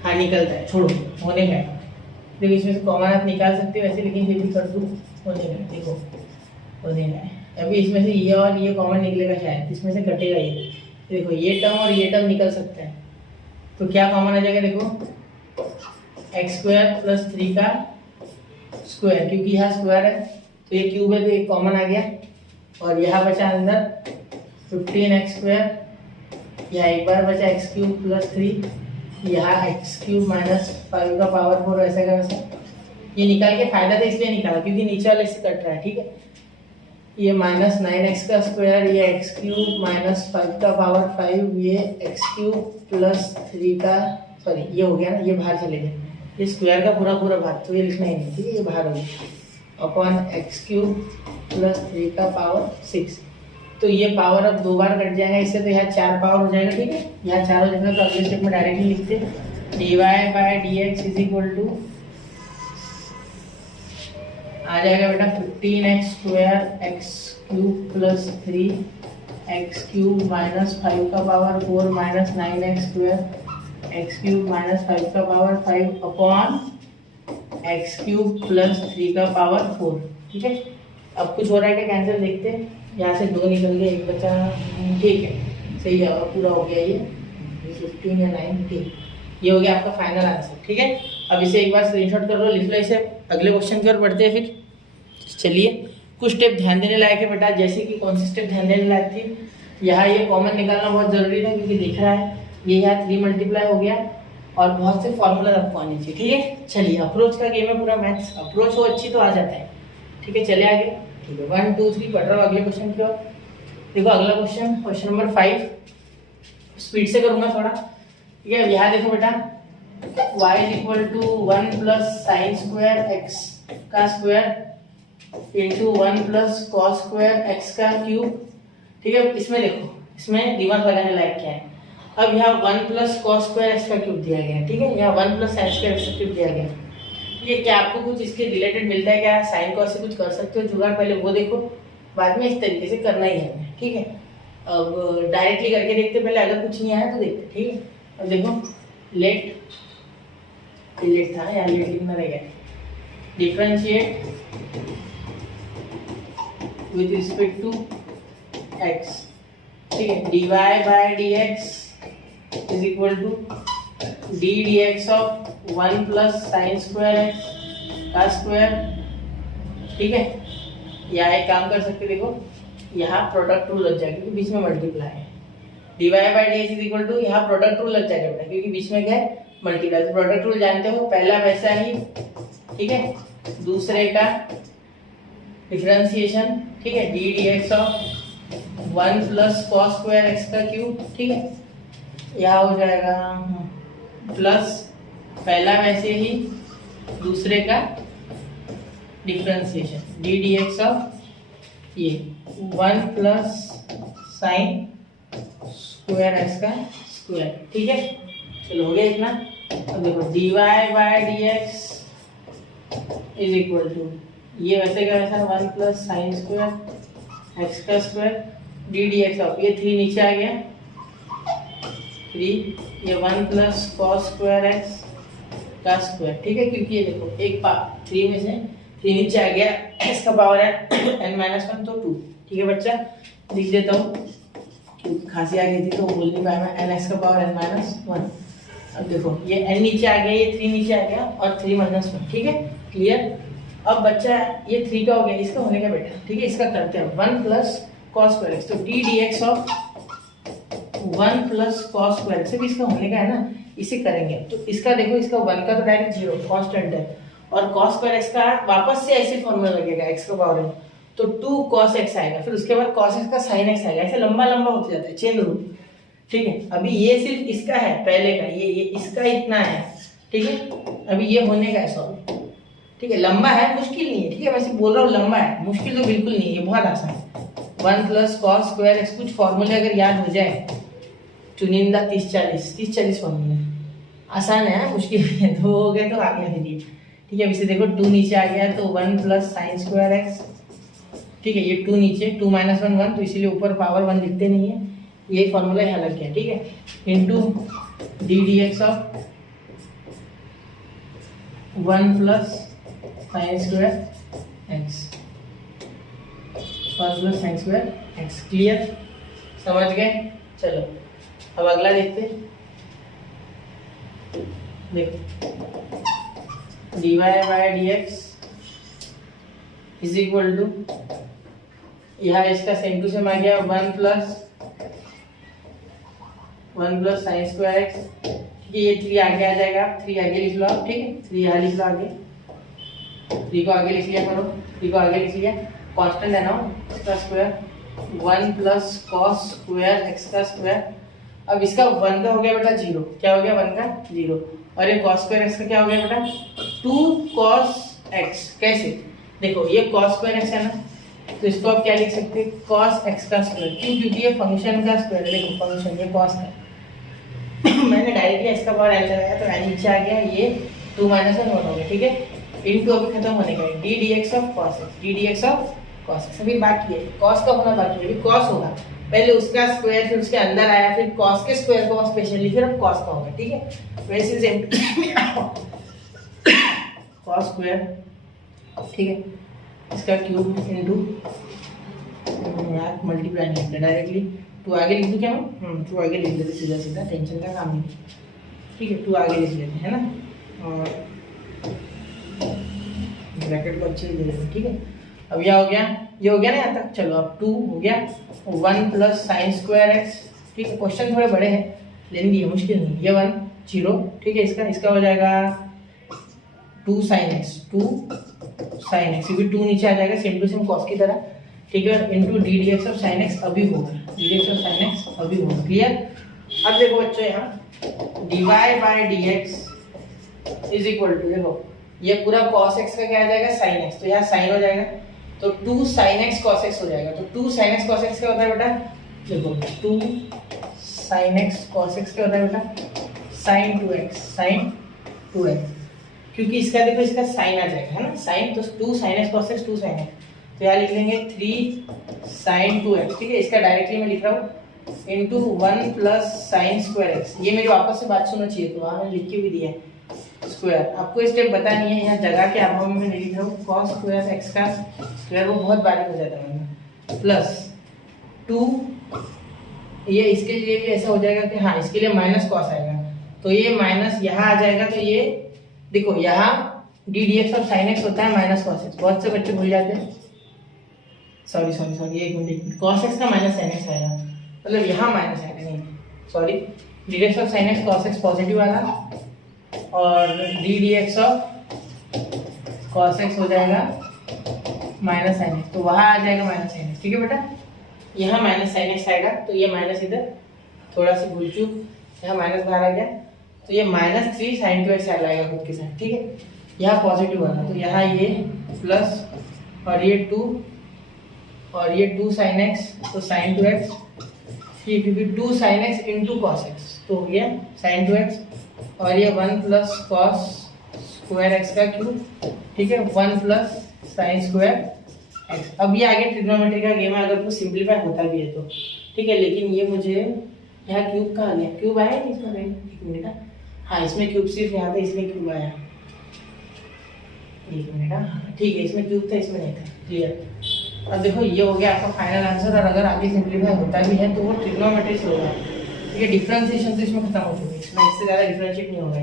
हाँ निकलता है, छोड़ो होने का, देखो इसमें से कॉमन आप निकाल सकते हो वैसे, लेकिन फिर भी कर दूँ, होने का, देखो होने का है, अभी इसमें से ये और ये कॉमन निकलेगा शायद, इसमें से कटेगा ये, देखो ये टर्म और ये टर्म निकल सकता है, तो क्या कॉमन आ जाएगा, देखो एक्स स्क्वायर प्लस 3 का स्क्वायर, क्योंकि यहाँ स्क्वायर है तो ये क्यूब है तो एक कॉमन आ गया, और यहाँ बचा अंदर 15x स्क्वायर, यहाँ एक बार बचा एक्स क्यूब प्लस 3, यहाँ एक्स क्यूब माइनस 5 का पावर 4, ऐसा का वैसा, ये निकाल के फायदा था इसलिए निकाला क्योंकि नीचे वाले से कट रहा है, ठीक है, ये माइनस 9x का स्क्वायर, ये एक्स क्यूब माइनस 5 का पावर 5, ये एक्स क्यूब प्लस 3 का, सॉरी ये हो गया ना, ये बाहर चले गए, ये स्क्वायर का पूरा पूरा भाग, तो ये लिखना ही नहीं, ठीक है, ये बाहर हो गया, अपॉन एक्स क्यूब प्लस 3 का पावर 6, तो ये पावर अब 2 बार कट जाएगा इससे, तो यहाँ 4 पावर हो जाएगा, ठीक है, यहाँ 4 हो जाएगा, तो अगले स्टेप में डायरेक्टली लिखते dy by dx is equal to आ जाएगा बेटा 15x square x cube plus 3 x cube minus 5 का power 4 minus 9x square x cube minus 5 का power 5 upon x cube plus 3 का पावर 4, ठीक है। अब कुछ हो रहा है क्या, कैंसिल देखते हैं, यहाँ से 2 निकल गए, एक बचा, ठीक है, सही है, पूरा हो गया ये 15 या 9, ठीक, ये हो गया आपका फाइनल आंसर, ठीक है। अब इसे एक बार स्क्रीनशॉट कर लो, लिख लो इसे, अगले क्वेश्चन की ओर बढ़ते हैं फिर। चलिए कुछ स्टेप ध्यान देने लायक है बेटा, जैसे कि कौन सी स्टेप ध्यान देने लायक थी, यहाँ ये कॉमन निकालना बहुत जरूरी था क्योंकि दिख रहा है ये यहाँ 3 मल्टीप्लाई हो गया और बहुत से फॉर्मूला आपको आने चाहिए, ठीक है। चलिए अप्रोच का गेम है पूरा, मैथ्स अप्रोच हो अच्छी तो आ जाता है, ठीक है। चले आगे, ठीक है, 1 2 3 पढ़ रहा हूँ अगले क्वेश्चन की ओर। देखो अगला क्वेश्चन नंबर 5, स्पीड से करूँगा थोड़ा, ठीक है। यहाँ देखो बेटा y is equal to 1 plus sine square x का square into 1 plus cos square x का क्यूब, ठीक है। इसमें देखो, इसमें दिमाग लगाने लायक क्या है, अब यहाँ 1 प्लस कॉस स्क्वायर एक्स का क्यूब दिया गया है, ठीक है, यहाँ 1 प्लस साइन स्क्वायर एक्स का क्यूब दिया गया है, ये क्या आपको कुछ इसके रिलेटेड मिलता है क्या, साइन कॉस से कुछ कर सकते हो जुगाड़, पहले वो देखो, बाद में इस तरीके से करना ही है, ठीक है। अब डायरेक्टली करके देखते पहले, अगर कुछ नहीं आया तो देखते, ठीक है। अब देखो लेट था यार, लेट लिखना रहेगा, differentiate with respect to x, ठीक है, dy by dx is equal to D D x of 1 plus sine square x का स्क्वायर। ठीक है, यहाँ एक काम कर सकते, देखो यहाँ प्रोडक्ट रूल लग जाएगा क्योंकि बीच में मल्टीप्लाई है। Dy by D x is equal to, यहाँ प्रोडक्ट रूल लग जाएगा बेटा क्योंकि बीच में क्या है मल्टीप्लाई। तो प्रोडक्ट रूल जानते हो, पहला वैसा ही, ठीक है, दूसरे का डिफरेंशिएशन, ठीक है, D D x of 1 plus cos square x का क्यूब। ठीक है, यहाँ हो जाएगा प्लस पहला वैसे ही, दूसरे का differentiation D D x of ये 1 प्लस साइन स्क्वायर एक्स का स्क्वायर। ठीक है, चलो हो गया इतना। अब देखो D Y by D x is equal to, ये वैसे का वैसा 1 प्लस साइन स्क्वायर एक्स का square D D x of, ये 3 नीचे आ गया 3, ये 1 प्लस कॉस स्क्वायर एक्स का स्क्वायर। ठीक है, क्योंकि ये देखो एक 3 में से 3 नीचे आ गया, एक्स का पावर है n-1 तो 2। ठीक है बच्चा, लिख देता हूँ, खांसी आ गई थी तो बोल नहीं पाया मैं, एन एक्स का पावर n-1। अब देखो ये n नीचे आ गया, ये 3 नीचे आ गया और 3 - 1। ठीक है, क्लियर। अब बच्चा ये 3 का हो गया, इसका होने का बेटा। ठीक है, इसका करते हैं 1 प्लस कॉस स्क्वायर एक्स, तो D D x of 1 plus cos square x भी इसका होने का है ना, इसे करेंगे। तो इसका देखो, इसका 1 का तो डायरेक्ट 0 कांस्टेंट है, और कॉस स्क्वायर एक्स का वापस से ऐसे फॉर्मूला लगेगा, एक्स का पावर है तो 2 cos x आएगा, फिर उसके बाद cos x का sin x आएगा, ऐसे लंबा लंबा होते जाता है, चेन रूल। ठीक है, अभी ये सिर्फ इसका है पहले का, ये इसका इतना है। ठीक है, अभी ये होने का है सॉल्व। ठीक है, लंबा है, मुश्किल नहीं है। ठीक है, वैसे बोल रहा हूँ लंबा है, मुश्किल तो बिल्कुल नहीं है, बहुत आसान है। 1 प्लस कॉस स्क्वायर एक्स, कुछ फॉर्मूले अगर याद हो जाए, चुनिंदा 30-40 फॉर्मूले, आसान है, मुश्किल नहीं है। 2 हो गए तो आ गया फिर ये। ठीक है, अब इसे देखो 2 नीचे आ गया तो 1 प्लस साइन स्क्वायर एक्स। ठीक है, ये 2 नीचे, 2 - 1 1, तो इसीलिए ऊपर पावर 1 लिखते नहीं है, यही फॉर्मूला यहाँ लग गया। ठीक है, into D D x of 1 plus sine square X, 1 plus sine square X. Clear, समझ गए। चलो अब अगला देखते हैं। देखो D Y by D x is equal to, यहाँ इसका सेम टू सेम आ गया 1 प्लस साइन स्क्वायर एक्स। ठीक है, ये 3 आगे आ जाएगा, 3 आगे लिख लो आप। ठीक है, 3 यहाँ लिख लो आगे, 3 को आगे लिख लिया करो, 3 को आगे लिख लिया, कांस्टेंट है ना इसका square 1 plus cos square x का स्क्वायर। अब इसका 1 का हो गया बेटा 0, क्या हो गया 1 का 0, और ये कॉस स्क्वायर एक्स का क्या हो गया बेटा 2 cos x। कैसे, देखो ये cos स्क्वायर एक्स है ना, तो इसको आप क्या लिख सकते हैं cos x का स्क्वायर। क्यों, क्योंकि ये फंक्शन का स्क्वायर है। देखो फंक्शन ये cos का मैंने डायरेक्टली x का पावर n लगाया तो n नीचे आ गया, ये 2 - 1 1 हो गया। ठीक है, इनटू अभी खत्म होने का है, D D x of cos x, D D x of cos x। अभी बाकी है cos का होना बाकी है, अभी cos होगा, पहले उसका स्क्वायर फिर उसके अंदर आया, फिर cos के स्क्वायर को स्पेशली, फिर अब cos का होगा। ठीक है, वैसे सेम cos स्क्वायर, ठीक है, इसका क्यूब इनटू, यार मल्टीप्लाई नहीं होता डायरेक्टली, 2 आगे लिख दूं क्या मैं, 2 आगे लिख देते सीधा सीधा, टेंशन का काम नहीं। ठीक है, 2 आगे लिख लेते हैं ना, और ब्रैकेट को अच्छे से दे देते हैं। ठीक है, अब यह हो गया, ये हो गया ना यहाँ तक। चलो अब 2 हो गया, 1 प्लस साइन स्क्वायर एक्स। ठीक है, क्वेश्चन थोड़े बड़े हैं, लेकिन ये मुश्किल नहीं, ये 1 0। ठीक है, इसका हो जाएगा 2 साइन एक्स, 2 साइन एक्स, क्योंकि 2 नीचे आ जाएगा सेम टू सेम कॉस की तरह। ठीक है, into D D x of sine X अभी होगा, D D x of sine X अभी होगा। क्लियर। अब देखो बच्चों, यहाँ D Y by D x is equal to, देखो ये पूरा cos x का क्या आ जाएगा sin x, तो यहाँ sin हो जाएगा, तो 2 sin x cos x हो जाएगा। तो 2 sin x cos x क्या होता है बेटा, देखो 2 sin x cos x क्या होता है बेटा, sin 2x, sin 2x, क्योंकि इसका देखो इसका sin आ जाएगा है ना, sin, तो 2 sin x cos x, 2 sin x, तो यहाँ लिख लेंगे 3 sin 2x। ठीक है, इसका डायरेक्टली मैं लिख रहा हूँ into 1 plus sin square x। ये मेरी वापस से बात सुनना चाहिए, तो वहाँ मैंने लिख के भी दिया है स्क्वायर, आपको स्टेप पता नहीं है, यहाँ जगह के अभाव में मैं लिख रहा हूँ cos स्क्वायर x का स्क्वायर, वो बहुत बारीक हो जाता है, प्लस 2 ये इसके लिए भी ऐसा हो जाएगा कि हाँ इसके लिए माइनस कॉस आएगा, तो ये माइनस यहाँ आ जाएगा, तो ये देखो यहाँ d D x of sine x होता है माइनस कॉस एक्स, बहुत से बच्चे भूल जाते हैं, सॉरी सॉरी सॉरी एक मिनट, कॉस एक्स का माइनस साइन एक्स आएगा, मतलब यहाँ माइनस आएगा, नहीं sorry, D D x of sine x cos x positive वाला और D D x of cos x हो जाएगा माइनस साइन एक्स, तो वहाँ आ जाएगा माइनस साइन एक्स, ठीक है बेटा, यहाँ माइनस साइन एक्स आएगा, तो ये माइनस इधर थोड़ा सा भूल चूक, यहाँ माइनस बाहर आ गया, तो ये माइनस 3 साइन 2x आएगा खुद के साथ, ठीक है, यहाँ पॉजिटिव वाला, तो यहाँ ये प्लस और ये 2 और ये 2 साइन एक्स, तो साइन 2x, ये क्योंकि 2 sine x into cos x, तो हो गया साइन 2x, और ये 1 प्लस कॉस स्क्वायर एक्स का क्यूब, ठीक है, 1 प्लस साइन स्क्वायर एक्स। अब ये आगे ट्रिग्नोमेट्री का गेम है, अगर कुछ सिंप्लीफाई होता भी है तो ठीक है, लेकिन ये मुझे यहाँ क्यूब कहाँ गया, क्यूब आया नहीं इसमें, एक मिनट, हाँ इसमें क्यूब सिर्फ यहाँ था, इसमें क्यूब आया, एक मिनट, हाँ ठीक है, इसमें क्यूब था इसमें नहीं था, क्लियर। अब देखो ये हो गया आपका फाइनल आंसर, और अगर आगे सिंप्लीफाई होता भी है तो वो ट्रिग्नोमेट्री से होगा, ठीक है, डिफरेंशिएशन तो इसमें खत्म हो चुकी है, इसमें इससे ज़्यादा डिफरेंशिएट नहीं होगा।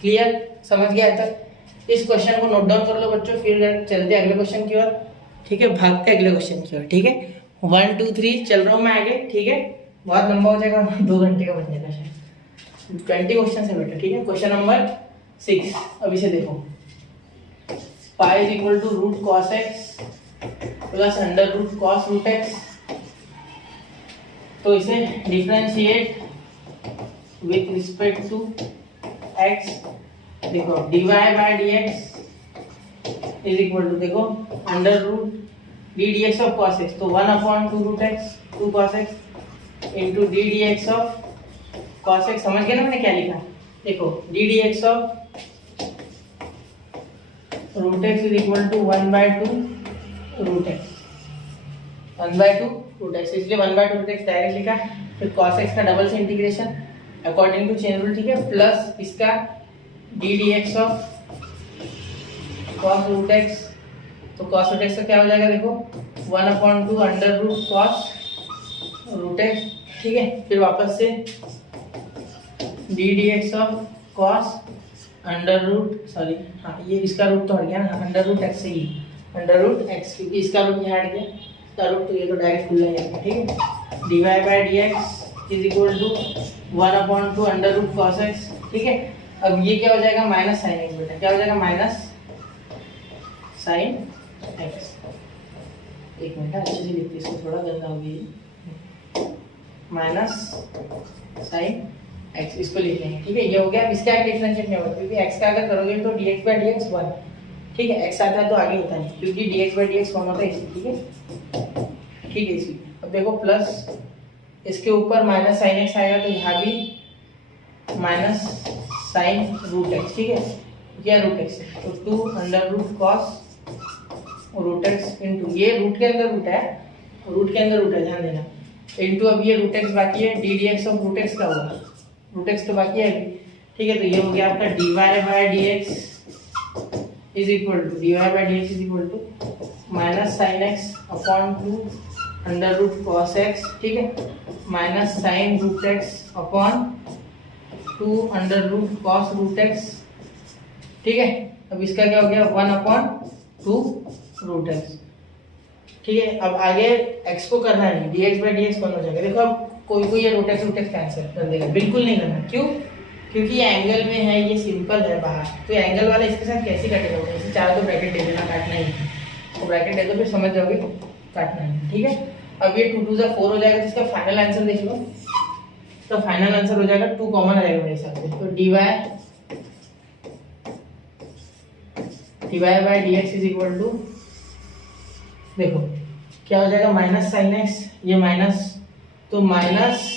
क्लियर, समझ गया तक? इस क्वेश्चन को नोट डाउन कर लो बच्चों, फिर चलते अगले क्वेश्चन की ओर, ठीक है, भागते अगले क्वेश्चन की ओर, ठीक है, 1 2 3 चल रहा हूँ मैं आगे, ठीक है, बहुत लंबा हो जाएगा, 2 घंटे का बन जाएगा शायद, 20 क्वेश्चन है बेटा, ठीक है। क्वेश्चन नंबर 6, अब इसे देखो, pi is equal to root cos x plus under root cos root x, तो इसे differentiate with respect to x, देखो dy by dx is equal to, देखो under root d D x of cos x, तो 1/2 root x 2 cos x into d D x of cos x, समझ गए ना मैंने क्या लिखा, देखो d D x of root x is equal to 1/2 root X, 1/2 root X, इसलिए 1/2 root X direct लिखा, फिर कॉस एक्स का डबल से integration according to chain rule, ठीक है, प्लस इसका D D x of cos root x, तो cos root x का क्या हो जाएगा, देखो 1/2 under root cos root x, ठीक है, फिर वापस से D D x of cos under root, sorry हाँ ये इसका रूट तो हट गया ना, अंडर रूट एक्स से ही अंडर रूट एक्स, क्योंकि इसका रूट यहाँ हट गया, इसका रूट तो ये तो डायरेक्ट खुला ही आएगा, ठीक है, D Y by D x is equal to 1/2 under root cos X, ठीक है। अब ये क्या हो जाएगा, माइनस साइन एक्स, बेटा क्या हो जाएगा, माइनस साइन एक्स, एक मिनट अच्छे से लिखते, इसको थोड़ा गंदा हो गया, माइनस साइन एक्स, इसको लिख लेंगे, ठीक है, ये हो गया। अब इसका डिफरेंशिएट नहीं होगा, क्योंकि एक्स का अगर करोगे तो dx बाई dx 1, ठीक है, एक्स आता है तो आगे होता नहीं, क्योंकि dx बाई dx 1 होता है इसलिए, ठीक है, ठीक है, इसलिए अब देखो प्लस इसके ऊपर माइनस साइन एक्स आएगा, तो यहाँ भी माइनस साइन रूट एक्स, ठीक है, क्या रूट एक्स है, तो 2 under root cos root x into, ये रूट के अंदर रूट है, रूट के अंदर रूट है, ध्यान देना, इंटू अब ये रूट एक्स बाकी है, D D x of root x का होगा, रूट एक्स तो बाकी है अभी, ठीक है, तो ये हो गया आपका D Y by D x is equal to, D Y by D x is equal to minus sine X upon 2 under root cos X, ठीक है, minus sine root x upon 2 under root cos root x, ठीक है। अब इसका क्या हो गया, 1/2 root x, ठीक है। अब आगे एक्स को करना नहीं, D x by D x 1 हो जाएगा, देखो अब कोई ये रूट एक्स कैंसिल कर देगा, बिल्कुल नहीं करना, क्यों, क्योंकि ये एंगल में है, ये सिंपल है बाहर, तो एंगल वाला इसके साथ कैसे कटेगा, इसे चाहे तो ब्रैकेट दे देना, काटना ही है, तो ब्रैकेट दे दो, फिर समझ जाओगे काटना है, ठीक है। अब ये 2 2 4 हो जाएगा, तो इसका फाइनल आंसर देख लो, तो फाइनल आंसर हो जाएगा 2 कॉमन आ जाएगा मेरे हिसाब से, तो D Y by D x is equal to, देखो क्या हो जाएगा, माइनस साइन एक्स, ये माइनस, तो माइनस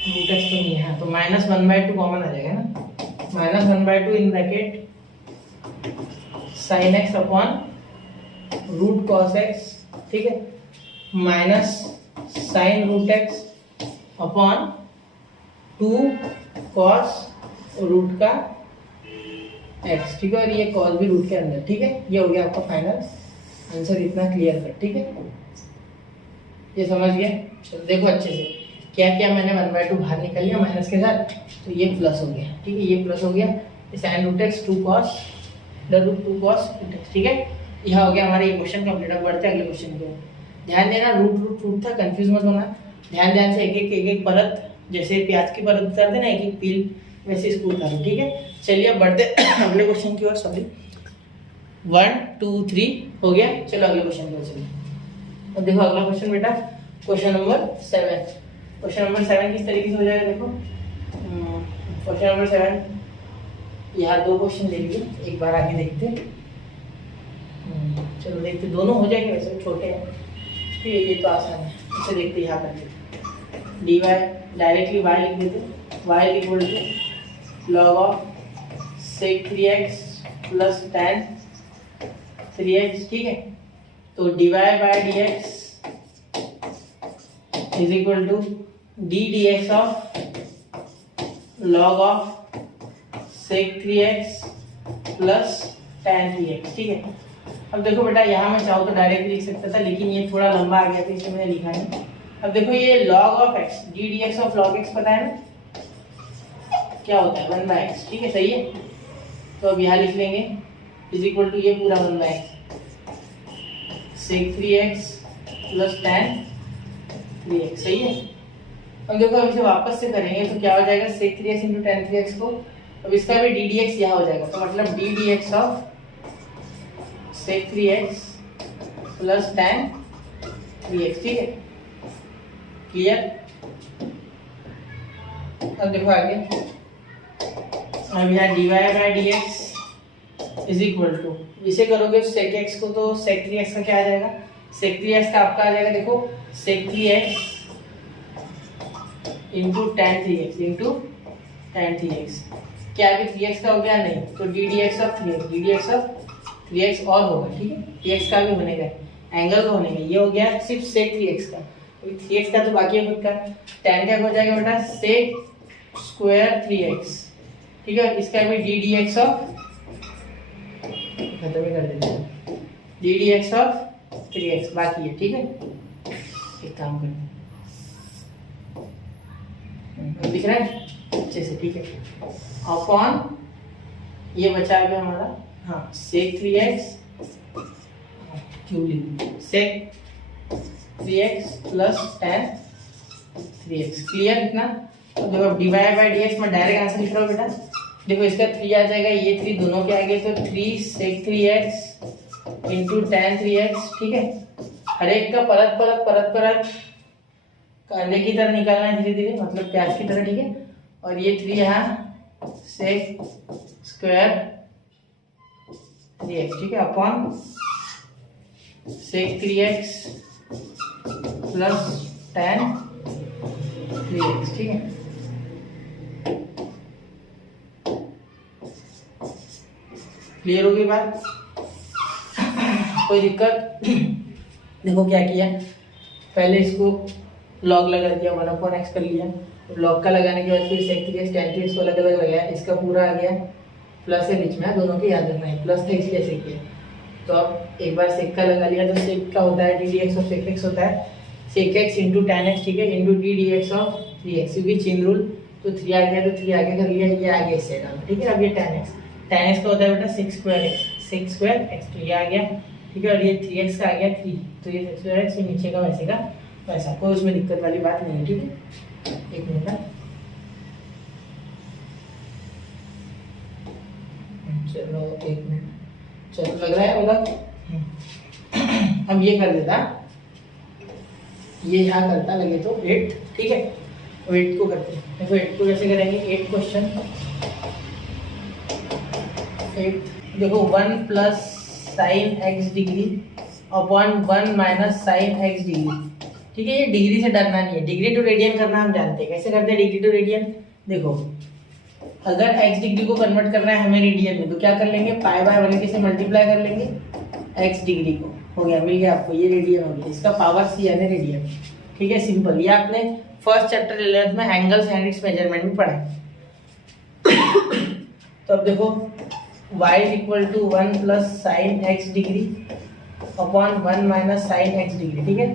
रूट एक्स तो नहीं है, तो माइनस 1/2 कॉमन आ जाएगा ना, minus 1/2 in bracket sine X upon root cos X, ठीक है, minus sine root x upon 2 cos root का एक्स, ठीक है, और ये कॉस भी रूट के अंदर, ठीक है, ये हो गया आपका फाइनल आंसर, इतना क्लियर कर, ठीक है, ये समझ गए। चलो देखो अच्छे से क्या किया मैंने, 1/2 बाहर निकल लिया माइनस के साथ, तो ये प्लस हो गया, ठीक है, ये प्लस हो गया, sign root x 2 cos √2 cos x, ठीक है। यह हो गया हमारा ये क्वेश्चन कंप्लीट। अब बढ़ते हैं अगले क्वेश्चन पे। ध्यान देना, रूट था, कंफ्यूज मत होना, ध्यान से एक एक परत, जैसे प्याज की परत उतारते ना एक एक पील, वैसे इसको उतारो, ठीक है। चलिए अब बढ़ते अगले क्वेश्चन की ओर। सॉरी 1 2 3 हो गया। चलो अगले क्वेश्चन पे चलिए। अब देखो अगला क्वेश्चन बेटा, क्वेश्चन नंबर 7। क्वेश्चन नंबर 7 किस तरीके से हो जाएगा देखो। क्वेश्चन नंबर 7 यहाँ 2 क्वेश्चन ले लिए, एक बार आगे देखते हैं। चलो देखते, दोनों हो जाएंगे, वैसे छोटे हैं, ठीक है, ये तो आसान है। इसे देखते यहाँ कर लेते, डी वाई डायरेक्टली वाई लिख देते, y equal to log of sec 3x plus tan 3x, ठीक है। तो D Y by D x is equal to D D x of log of sec 3x plus tan 3x, ठीक है। अब देखो बेटा, यहाँ मैं चाहूँ तो डायरेक्ट लिख सकता था, लेकिन ये थोड़ा लंबा आ गया था, इसलिए मैंने लिखा नहीं। अब देखो ये log of x, D D x of log x पता है ना क्या होता है, 1/x, ठीक है, सही है। तो अब यहाँ लिख लेंगे इज इक्वल टू ये पूरा 1/x सेक 3x प्लस tan 3x, सही है। अब देखो अब इसे वापस से करेंगे तो क्या हो जाएगा, सेक 3x इंटू tan 3x को, अब इसका भी डी डी एक्स यहाँ हो जाएगा, तो मतलब d D x of sec 3x plus tan 3x, ठीक है, क्लियर। अब देखो आगे, अब यहाँ D Y by D x is equal to, इसे करोगे सेक एक्स को तो सेक 3x का क्या आ जाएगा, सेक 3x का आपका आ जाएगा देखो सेक 3x into tan 3x into tan 3x, क्या अभी 3x का हो गया नहीं, तो D D x of 3x, D D x of 3x और होगा, ठीक है, 3x का भी होने का, एंगल का होने का, ये हो गया सिर्फ सेक 3x का, 3x का तो बाकी है खुद का। tan क्या हो जाएगा बेटा, सेक स्क्वायर 3x, ठीक है, इसका भी डी डी एक्स ऑफ, खत्म ही कर देते हैं, D D x of 3x बाकी है, ठीक है। एक काम करते हैं, दिख रहा है अच्छे से, ठीक है, अपॉन ये बचा गया हमारा, हाँ सेक 3x सेक 3x plus tan 3x, clear इतना। तो देखो डिवाइड बाय dx में डायरेक्ट आंसर लिख रहा हूँ बेटा, देखो इसका 3 आ जाएगा, ये 3 दोनों के आगे, तो 3 सेक 3x इंटू tan 3x, ठीक है। हर एक का परत कांदे की तरह निकालना है धीरे धीरे, मतलब प्याज की तरह, ठीक है। और ये 3 यहाँ सेक स्क्वायर 3x, ठीक है, upon sec 3x plus tan 3x, ठीक है। क्लियर हो गई बात, कोई दिक्कत। देखो क्या किया, पहले इसको लॉग लगा दिया, 1/x कर लिया, लॉग का लगाने के बाद फिर सेक 3x tan 3x को अलग अलग लगाया, इसका पूरा आ गया, प्लस है बीच में, दोनों के याद रखना है, प्लस था इसलिए ऐसे किया। तो अब एक बार सेक का लगा लिया, तो सेक का होता है D D x of sec x होता है sec x into tan x, ठीक है, into d D x of 3x, क्योंकि चेन रूल, तो 3 आ गया तो 3 आगे कर लिया, ये आगे इससे डाल, ठीक है। अब ये tan x का होता है बेटा सेक स्क्वायर x, तो ये आ गया, ठीक है, और ये 3x का आ गया 3, तो ये सेक स्क्वायर x, ये नीचे का वैसे का वैसा, कोई उसमें दिक्कत वाली बात नहीं है, ठीक है। एक मिनट, चलो एक मिनट, चलो लग रहा है होगा। अब ये कर देता, ये यहाँ करता लगे तो 8, ठीक है, 8 को करते हैं। देखो 8 को कैसे करेंगे, 8 क्वेश्चन 8, देखो 1 plus sine x degree upon 1 minus sine x degree, ठीक है। ये डिग्री से डरना नहीं है, डिग्री टू रेडियन करना हम जानते हैं, कैसे करते हैं डिग्री टू रेडियन। देखो अगर x डिग्री को कन्वर्ट करना है हमें रेडियन में, तो क्या कर लेंगे, पाई बाय 180 से मल्टीप्लाई कर लेंगे x डिग्री को, हो गया, मिल गया आपको, ये रेडियन हो गया, इसका पावर c यानी रेडियन, ठीक है, सिंपल। ये आपने फर्स्ट चैप्टर 11th में एंगल्स एंड इट्स मेजरमेंट में पढ़ा है। तो अब देखो y equal to 1 plus sine x degree upon 1 minus sine x degree, ठीक है।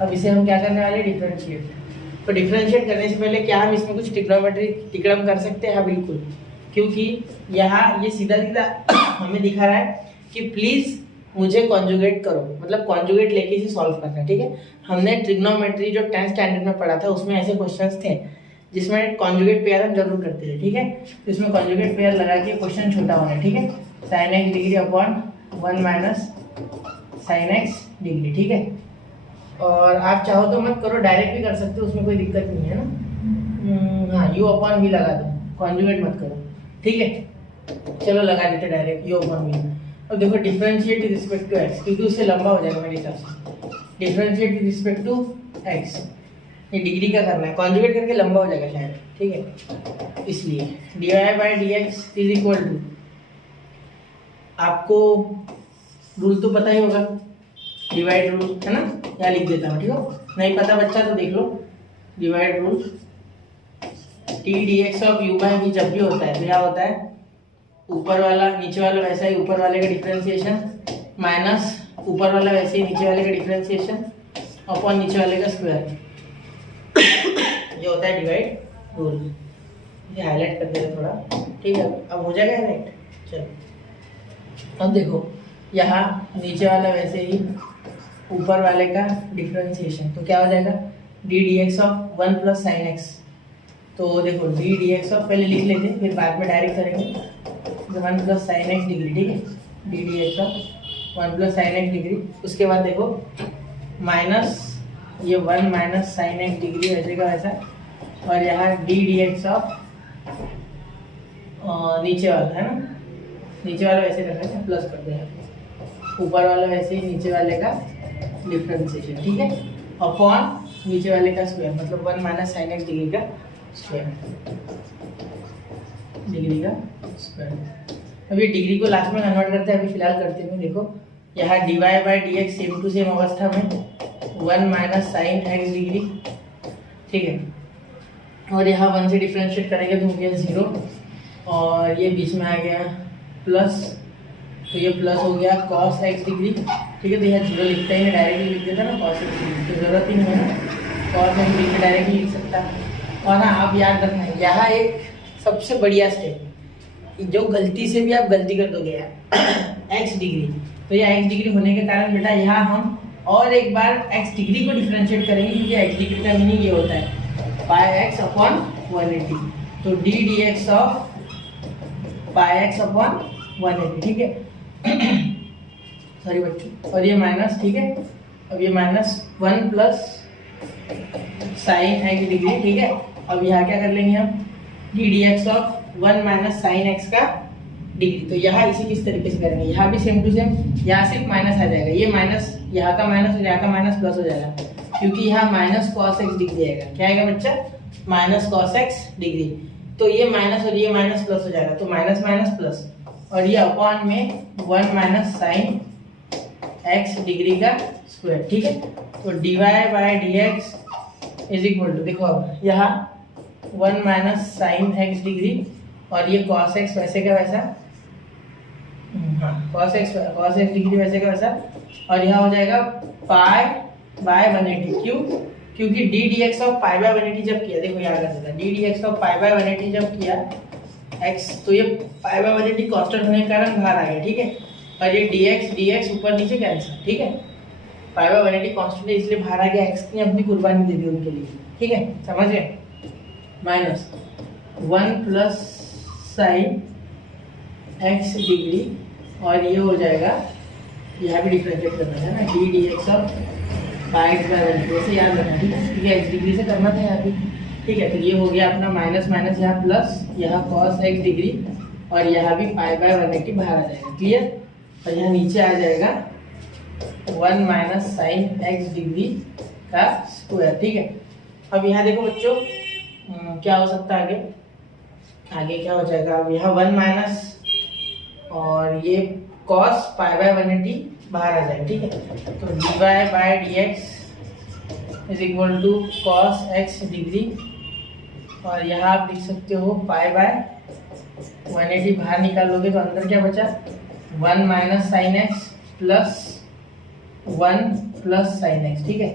अब इसे हम क्या करने वाले, डिफरेंशिएट। तो डिफरेंशिएट करने से पहले क्या हम इसमें कुछ ट्रिग्नोमेट्री टिकड़म कर सकते हैं? हाँ बिल्कुल, क्योंकि यहाँ ये सीधा सीधा हमें दिखा रहा है कि प्लीज मुझे कॉन्जुगेट करो, मतलब कॉन्जुगेट लेके इसे सॉल्व करना है। ठीक है, हमने ट्रिग्नोमेट्री जो 10th स्टैंडर्ड में पढ़ा था उसमें ऐसे क्वेश्चंस थे जिसमें कॉन्जुगेट पेयर हम जरूर करते थे। ठीक है, तो इसमें कॉन्जुगेट पेयर लगा के क्वेश्चन छोटा होना है। ठीक है, sign x degree upon 1 minus sine x degree. ठीक है, और आप चाहो तो मत करो, डायरेक्ट भी कर सकते हो, उसमें कोई दिक्कत नहीं है ना। हाँ, यू अपॉन वी लगा दो, कॉन्जुगेट मत करो। ठीक है, चलो लगा देते डायरेक्ट यू अपॉन वी। और देखो differentiate with respect to x, क्योंकि उससे लंबा हो जाएगा मेरे हिसाब से। Differentiate with respect to x, ये डिग्री का करना है, कॉन्जुगेट करके लंबा हो जाएगा शायद। ठीक है, इसलिए d Y by D x is equal to, आपको रूल तो पता ही होगा, डिवाइड रूल है ना, यहाँ लिख देता हूँ। ठीक है, नहीं पता बच्चा तो देख लो, divide rule. D d x of u by v जब भी होता है तो क्या होता है, ऊपर वाला नीचे वाला वैसा ही ऊपर वाले का डिफरेंशिएशन माइनस ऊपर वाला वैसे ही नीचे वाले का डिफरेंशिएशन अपॉन नीचे वाले का स्क्वायर। ये होता है डिवाइड रूल। ये हाईलाइट कर देते थोड़ा। ठीक है, अब हो जाएगा हाईलाइट। चलो अब देखो, यहाँ नीचे वाला वैसे ही ऊपर वाले का डिफरेंशिएशन, तो क्या हो जाएगा, D D x of 1 plus sine x. तो देखो डी डी एक्स ऑफ पहले लिख लेते फिर बाद में डायरेक्ट करेंगे, 1 प्लस साइन एक्स डिग्री। ठीक है, D D x of 1 plus sine x degree. उसके बाद देखो माइनस ये 1 माइनस साइन एक्स डिग्री वैसे का वैसा, और यहाँ डी डी एक्स ऑफ नीचे वाला है ना, नीचे वाला वैसे करना है, प्लस कर दें, ऊपर वाला वैसे ही नीचे वाले का डिफरेंशिएशन। ठीक है, अपॉन नीचे वाले का स्क्वायर, मतलब 1 माइनस साइन एक्स डिग्री का स्क्वायर, डिग्री का स्क्वायर। अब ये डिग्री को लास्ट में कन्वर्ट करते हैं, अभी फिलहाल करते हैं। देखो यहाँ D Y by D x same to same अवस्था में 1 माइनस साइन एक्स डिग्री। ठीक है, और यहाँ 1 से डिफरेंशिएट करेंगे तो हो गया 0, और ये बीच में आ गया प्लस, तो ये प्लस हो गया cos x डिग्री। ठीक है, तो यहाँ 0 लिखता ही नहीं, डायरेक्टली लिख देता ना cos x डिग्री, तो जरूरत ही नहीं है ना, cos x डिग्री डायरेक्टली लिख सकता। और हाँ, आप याद रखना है यहाँ एक सबसे बढ़िया स्टेप, जो गलती से भी आप गलती कर दोगे x डिग्री, तो ये x डिग्री होने के कारण बेटा यहाँ हम और एक बार x डिग्री को डिफरेंशिएट करेंगे, क्योंकि x डिग्री का मीनिंग ये होता है पाई x अपॉन 180। तो D D x of pi x upon 180। ठीक है, सॉरी बच्चों, और ये माइनस। ठीक है, अब ये minus 1 plus sine x degree. ठीक है, अब यहाँ क्या कर लेंगे हम, D D x of 1 minus sine x का डिग्री। तो यहाँ इसी किस तरीके से करेंगे, यहाँ भी सेम टू सेम, यहाँ सिर्फ माइनस आ जाएगा, ये माइनस यहाँ का माइनस और यहाँ का माइनस प्लस हो जाएगा, क्योंकि यहाँ माइनस कॉस एक्स डिग्री आएगा। क्या आएगा बच्चा, माइनस कॉस एक्स डिग्री। तो ये माइनस और ये माइनस प्लस हो जाएगा, तो माइनस माइनस प्लस, और ये अपॉन में 1 माइनस साइन एक्स डिग्री का स्क्वायर। ठीक है, तो D Y by D x is equal to, देखो अब यहाँ 1 माइनस साइन एक्स डिग्री, और ये कॉस एक्स वैसे का वैसा, हाँ कॉस एक्स डिग्री वैसे का वैसा, और यहाँ हो जाएगा पाई बाय 180। क्यों, क्योंकि D D x of pi by 180 जब किया, देखो यहाँ कर देता, D D x of pi by 180 जब किया x, तो ये पाई बाय 180 कांस्टेंट होने के कारण बाहर आ गया। ठीक है, और ये dx ऊपर नीचे कैंसिल। ठीक है, पाई बाय 180 कांस्टेंट है इसलिए बाहर आ गया, x ने अपनी कुर्बानी दे दी उनके लिए। ठीक है, समझ गए, minus 1 plus sign x degree, और ये हो जाएगा, यहाँ भी डिफरेंशिएट करना है ना, d D x of pi x by 180, वैसे याद रखना। ठीक है, क्योंकि x डिग्री से करना था यहाँ पे। ठीक है, तो ये हो गया अपना माइनस माइनस, यहाँ प्लस, यहाँ cos x डिग्री, और यहाँ भी पाई बाय 180 बाहर आ जाएगा। क्लियर, और यहाँ नीचे आ जाएगा 1 माइनस साइन x डिग्री का स्क्वायर। ठीक है, अब यहाँ देखो बच्चों क्या हो सकता है आगे, आगे क्या हो जाएगा, अब यहाँ 1 माइनस और ये cos पाई बाय 180 बाहर आ जाएगा। ठीक है, तो D y by D x is equal to cos x degree, और यहाँ आप लिख सकते हो पाई बाय 180, बाहर निकालोगे तो अंदर क्या बचा, 1 minus sine x plus 1 plus sine x. ठीक है,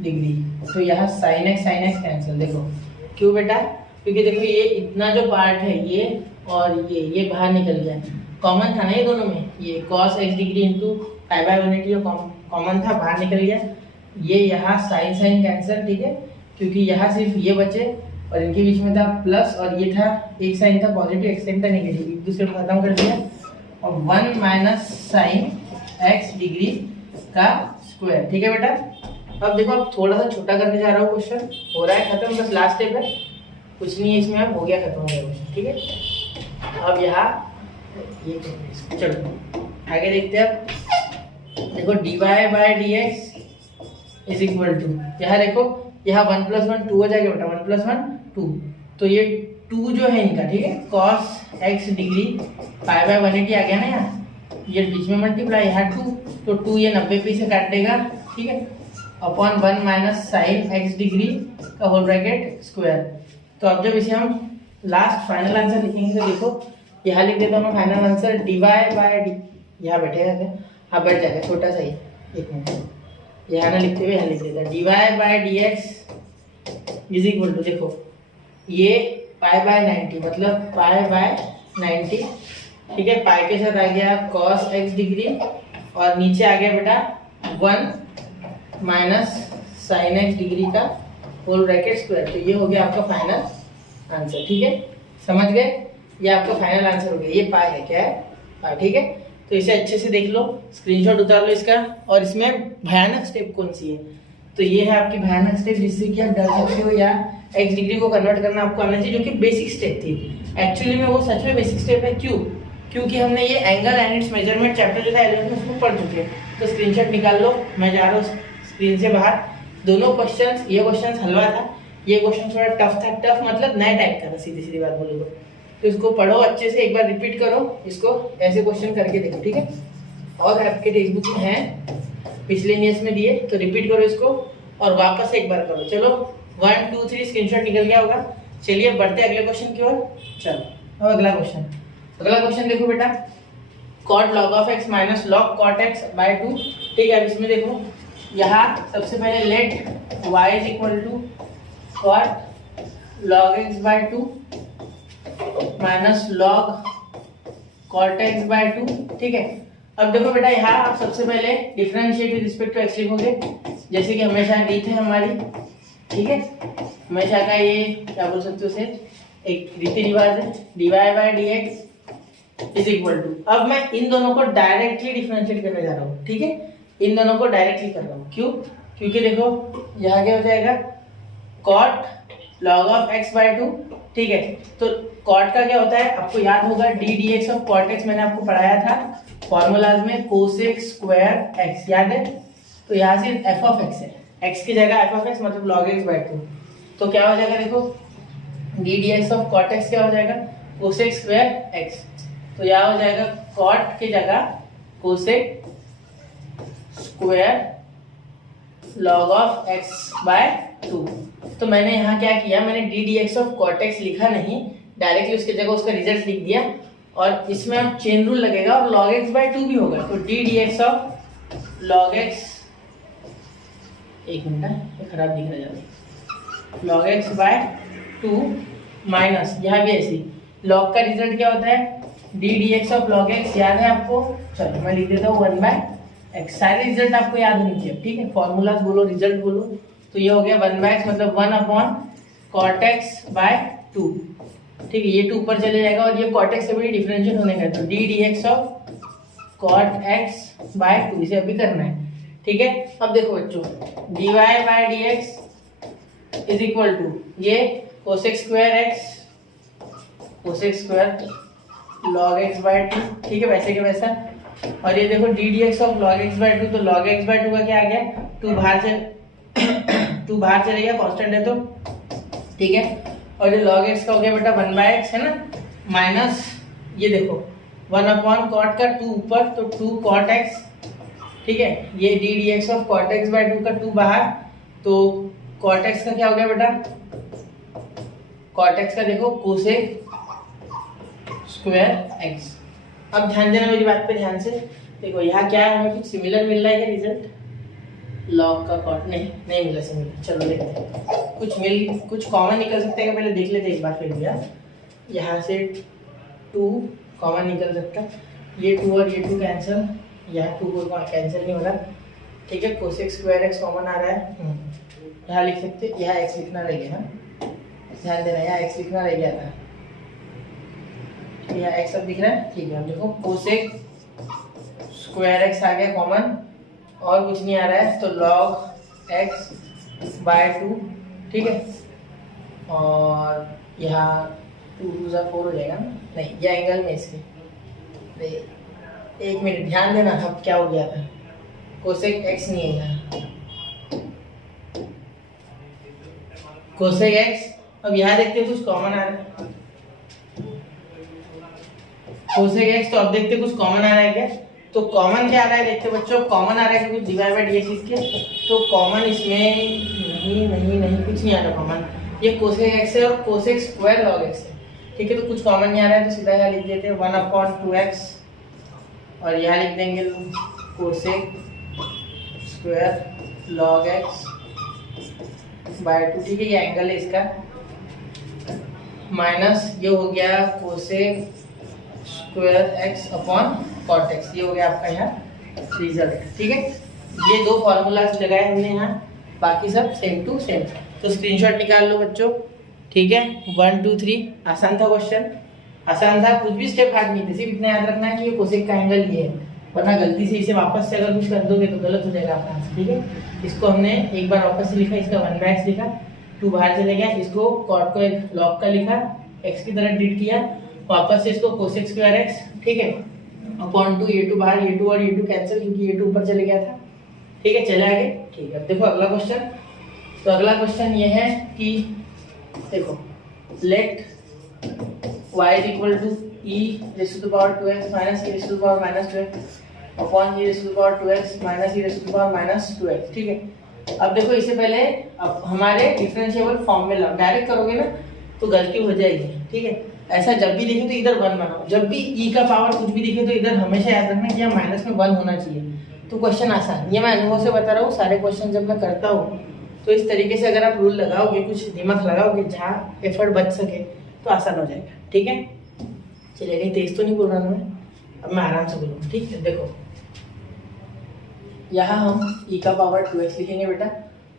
डिग्री। तो यहाँ साइन एक्स कैंसिल, देखो क्यों बेटा, क्योंकि देखो ये इतना जो पार्ट है ये और ये बाहर निकल गया, कॉमन था ना ये दोनों में, ये cos x degree into pi by 180 common था, बाहर निकल गया। ये यहाँ साइन कैंसिल, ठीक है, क्योंकि यहाँ सिर्फ ये बचे और इनके बीच में था प्लस और ये था, एक साइन था पॉजिटिव एक साइन था नेगेटिव, एक दूसरे को खत्म कर दिया और 1 माइनस साइन x डिग्री का स्क्वायर। ठीक है बेटा, अब देखो अब थोड़ा सा छोटा करने जा रहा हूँ, क्वेश्चन हो रहा है खत्म, बस लास्ट स्टेप है, कुछ नहीं है इसमें, अब हो गया खत्म हो गया क्वेश्चन। ठीक है, अब यहाँ ये चलो आगे देखते हैं। अब देखो dy by dx is equal to, यहाँ देखो यहाँ 1 + 1 2 हो जाएगा बेटा, 1 + 1 2, तो ये 2 जो है इनका, ठीक है, cos x degree pi by 180 आ गया ना यहाँ, ये बीच में मल्टीप्लाई, यहाँ 2, तो 2 ये 90 से काट देगा, ठीक है, upon 1 minus sine x degree का होल ब्रैकेट स्क्वायर। तो अब जब इसे हम लास्ट फाइनल आंसर लिखेंगे तो देखो यहाँ लिख देता हूँ मैं final answer, dy by d, यहाँ बैठेगा क्या, हाँ बैठ जाएगा, छोटा सा ही, एक मिनट यहाँ ना लिखते हुए यहाँ लिख देता, dy by dx is equal to, देखो ये पाई बाय 90 मतलब पाई बाय 90, ठीक है, पाई के साथ आ गया cos x डिग्री और नीचे आ गया बेटा 1 माइनस साइन x डिग्री का होल ब्रैकेट स्क्वायर। तो ये हो गया आपका फाइनल आंसर। ठीक है, समझ गए, ये आपका फाइनल आंसर हो गया, ये पाई है, क्या है पाई। ठीक है, तो इसे अच्छे से देख लो, स्क्रीनशॉट उतार लो इसका, और इसमें भयानक स्टेप कौन सी है, तो ये है आपकी भयानक स्टेप जिससे कि आप डर सकते हो, या x डिग्री को कन्वर्ट करना आपको आना चाहिए, जो कि बेसिक स्टेप थी। एक्चुअली में वो सच में बेसिक स्टेप है, क्यों, क्योंकि हमने ये angle and it's measurement chapter जो था 11th में उसको पढ़ चुके हैं। तो स्क्रीनशॉट निकाल लो, मैं जा रहा हूँ स्क्रीन से बाहर। दोनों क्वेश्चंस, ये क्वेश्चन हलवा था, ये क्वेश्चन थोड़ा टफ था, टफ मतलब नया टाइप का था, सीधी सीधी बात बोलो तो इसको पढ़ो अच्छे से, एक बार रिपीट करो इसको, ऐसे क्वेश्चन करके देखो। ठीक है, और आपके टेक्स्ट बुक में है, पिछले ईयर्स में दिए, तो रिपीट करो इसको और वापस एक बार करो। चलो 1 2 3 स्क्रीनशॉट निकल गया होगा। चलिए बढ़ते अगले क्वेश्चन की ओर। चलो अब अगला क्वेश्चन देखो बेटा, cot log of x minus log cot x by 2। ठीक है, अब इसमें देखो यहाँ सबसे पहले let y is equal to cot log x by 2 minus log cot x by 2। ठीक है, अब देखो बेटा यहाँ आप सबसे पहले differentiate with respect to x लिखोगे, जैसे कि हमेशा रीत है हमारी। ठीक है, हमेशा का ये क्या बोल सकते हो उसे, एक रीति रिवाज है, dy by dx is equal to, अब मैं इन दोनों को डायरेक्टली डिफरेंशिएट करने जा रहा हूँ। ठीक है, इन दोनों को डायरेक्टली कर रहा हूँ, क्यों, क्योंकि देखो यहाँ क्या हो जाएगा cot log of x by 2। ठीक है, तो cot का क्या होता है आपको याद होगा, d dx of cot x मैंने आपको पढ़ाया था फॉर्मूलाज में, cosec स्क्वायर x याद है, तो यहाँ सिर्फ f ऑफ x है, x की जगह f ऑफ x मतलब log x बाय 2। तो क्या हो जाएगा देखो d dx of cot x क्या हो जाएगा, cosec स्क्वायर x, तो यहाँ हो जाएगा cot की जगह cosec square log of x by 2। तो मैंने यहाँ क्या किया, मैंने d dx of cot x लिखा नहीं, डायरेक्टली उसकी जगह उसका रिजल्ट लिख दिया, और इसमें अब चेन रूल लगेगा और log x बाय 2 भी होगा, तो d dx of log x, एक मिनट ये खराब दिख रहा है, log x बाय 2 माइनस, यहाँ भी ऐसी log का रिजल्ट क्या होता है, d dx of log x याद है आपको, चलो मैं लिख देता हूँ 1 बाय x, सारे रिजल्ट आपको याद होनी चाहिए। ठीक है, फॉर्मूलाज बोलो, रिजल्ट बोलो, तो ये हो गया 1 बाय x मतलब 1 अपॉन cot x बाय 2। ठीक है, ये 2 ऊपर चले जाएगा और ये cot x से भी डिफरेंशिएट होने का, तो d dx of cot x by 2, इसे अभी करना है। ठीक है, अब देखो बच्चों dy by dx is equal to ये cosec square x, cosec square log x by 2। ठीक है, वैसे के वैसा, और ये देखो d dx of log x by 2, तो log x बाय 2 का क्या आ गया, 2 बाहर चले गया, कांस्टेंट है तो। ठीक है, और ये log x का हो गया बेटा 1 बाय x है ना, माइनस ये देखो 1 अपॉन cot का 2 ऊपर, तो 2 cot x। ठीक है, ये d dx of cot x by 2 का 2 बाहर, तो cot x का क्या हो गया बेटा, cot x का देखो cosec स्क्वायर x। अब ध्यान देना मेरी बात पे ध्यान से, देखो यहाँ क्या है, हमें कुछ सिमिलर मिल रहा है क्या रिजल्ट, लॉग का कॉट नहीं मिला से मिला। चलो देखते हैं कुछ कॉमन निकल सकते हैं, पहले देख लेते हैं एक बार फिर भैया। यहाँ से 2 कॉमन निकल सकता है, ये 2 और ये 2 कैंसिल, यहाँ 2 को कैंसिल नहीं हो रहा, ठीक है। कोसेक स्क्वायर एक्स कॉमन आ रहा है, यहाँ लिख सकते हैं, यहाँ एक्स लिखना रह गया ना, ध्यान देना यहाँ एक्स लिखना रह गया था, यहाँ एक्स अब दिख रहा है, ठीक है। अब देखो कोसेक स्क्वायर एक्स आ गया कॉमन, और कुछ नहीं आ रहा है, तो लॉग एक्स बाय 2, ठीक है। और यहाँ 2 2 4 हो जाएगा ना, नहीं ये एंगल में इसके, एक मिनट ध्यान देना, अब क्या हो गया था, कोसेक एक्स नहीं है यहाँ, कोसेक एक्स। अब यहाँ देखते हैं कुछ कॉमन आ रहा है, कोसेक एक्स, तो अब देखते हैं कुछ कॉमन आ रहा है क्या, तो कॉमन क्या आ रहा है देखते बच्चों, कॉमन आ रहा है कुछ डिवाइड बाय dx इसके, तो कॉमन इसमें नहीं कुछ नहीं आ रहा कॉमन, ये कोसेक एक्स है और कोसेक स्क्वायर लॉग एक्स है, ठीक है। तो कुछ कॉमन नहीं आ रहा है, तो सीधा यहाँ लिख देते हैं 1/2x, और यहाँ लिख देंगे cosec square log x by 2, ठीक है। ये एंगल है इसका, माइनस ये हो गया cosec square x upon cot x, ये हो गया आपका यहाँ रिजल्ट, ठीक है। ये 2 फॉर्मूलाज लगाए हमने यहाँ, बाकी सब सेम टू सेम। तो स्क्रीनशॉट निकाल लो बच्चों, ठीक है। 1 2 3 आसान था क्वेश्चन, आसान था, कुछ भी स्टेप हार्ड नहीं थे, सिर्फ इतना याद रखना है कि ये कोसेक का एंगल ये है, वरना गलती से इसे वापस से अगर कुछ कर दोगे तो गलत हो जाएगा आपका आंसर, ठीक है। इसको हमने एक बार वापस से लिखा, इसका 1/x लिखा, 2 बाहर चले गया, इसको कॉट को एक लॉग का लिखा, x की तरह ट्रीट किया, वापस से इसको कोसेक स्क्वायर एक्स, ठीक है, अपॉन 2, ये 2 बाहर, ये 2 और ये 2 कैंसिल, क्योंकि ये 2 ऊपर चले गया था, ठीक है। चले आगे, ठीक है। देखो अगला क्वेश्चन, तो अगला क्वेश्चन ये है कि देखो let y equal to e raise to the power 2x minus e raise to the power minus 2x upon e raise to the power 2x minus e raise to the power minus 2x, ठीक है। अब देखो इससे पहले अब हमारे differentiable form में लाओ, डायरेक्ट करोगे ना तो गलती हो जाएगी, ठीक है। ऐसा जब भी दिखे तो इधर 1 बनाओ, जब भी e का पावर कुछ भी दिखे तो इधर हमेशा याद रखना कि यहाँ माइनस में 1 होना चाहिए, तो क्वेश्चन आसान, ये मैं अनुभव से बता रहा हूँ, सारे क्वेश्चन जब मैं करता हूँ तो इस तरीके से अगर आप रूल लगाओगे, कुछ दिमाग लगाओगे, जहाँ एफर्ट बच सके तो आसान हो जाएगा, ठीक है। चलिए कहीं तेज तो नहीं बोल रहा मैं, अब मैं आराम से बोलूँगा, ठीक है। देखो यहाँ हम e का पावर 2x लिखेंगे बेटा,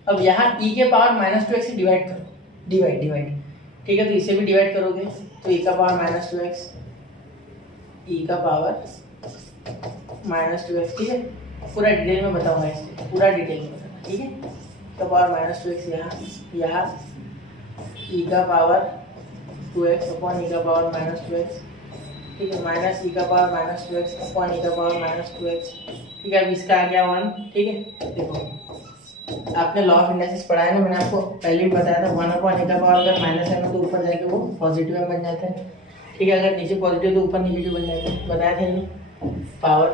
अब यहाँ e के पावर माइनस 2x से डिवाइड करो, डिवाइड, ठीक है। तो इसे भी डिवाइड करोगे तो e का पावर माइनस 2x, e का पावर माइनस 2x, ठीक है। पूरा डिटेल में बताऊंगा, इससे पूरा डिटेल में बताऊंगा, ठीक है। का पावर माइनस 2x यहाँ e का पावर 2x अपॉन e का पावर माइनस 2x, ठीक है, माइनस e का power minus 2x upon e का पावर माइनस 2x, ठीक है। अब इसका आ गया 1, ठीक है। देखो आपने लॉ ऑफ इंडाइसिस पढ़ा है ना, मैंने आपको पहले भी बताया था, 1 अपॉन e का पावर अगर माइनस है ना तो ऊपर जाके वो पॉजिटिव में बन जाता है, ठीक है। अगर नीचे पॉजिटिव तो ऊपर नेगेटिव बन जाता है, बताया था ये पावर,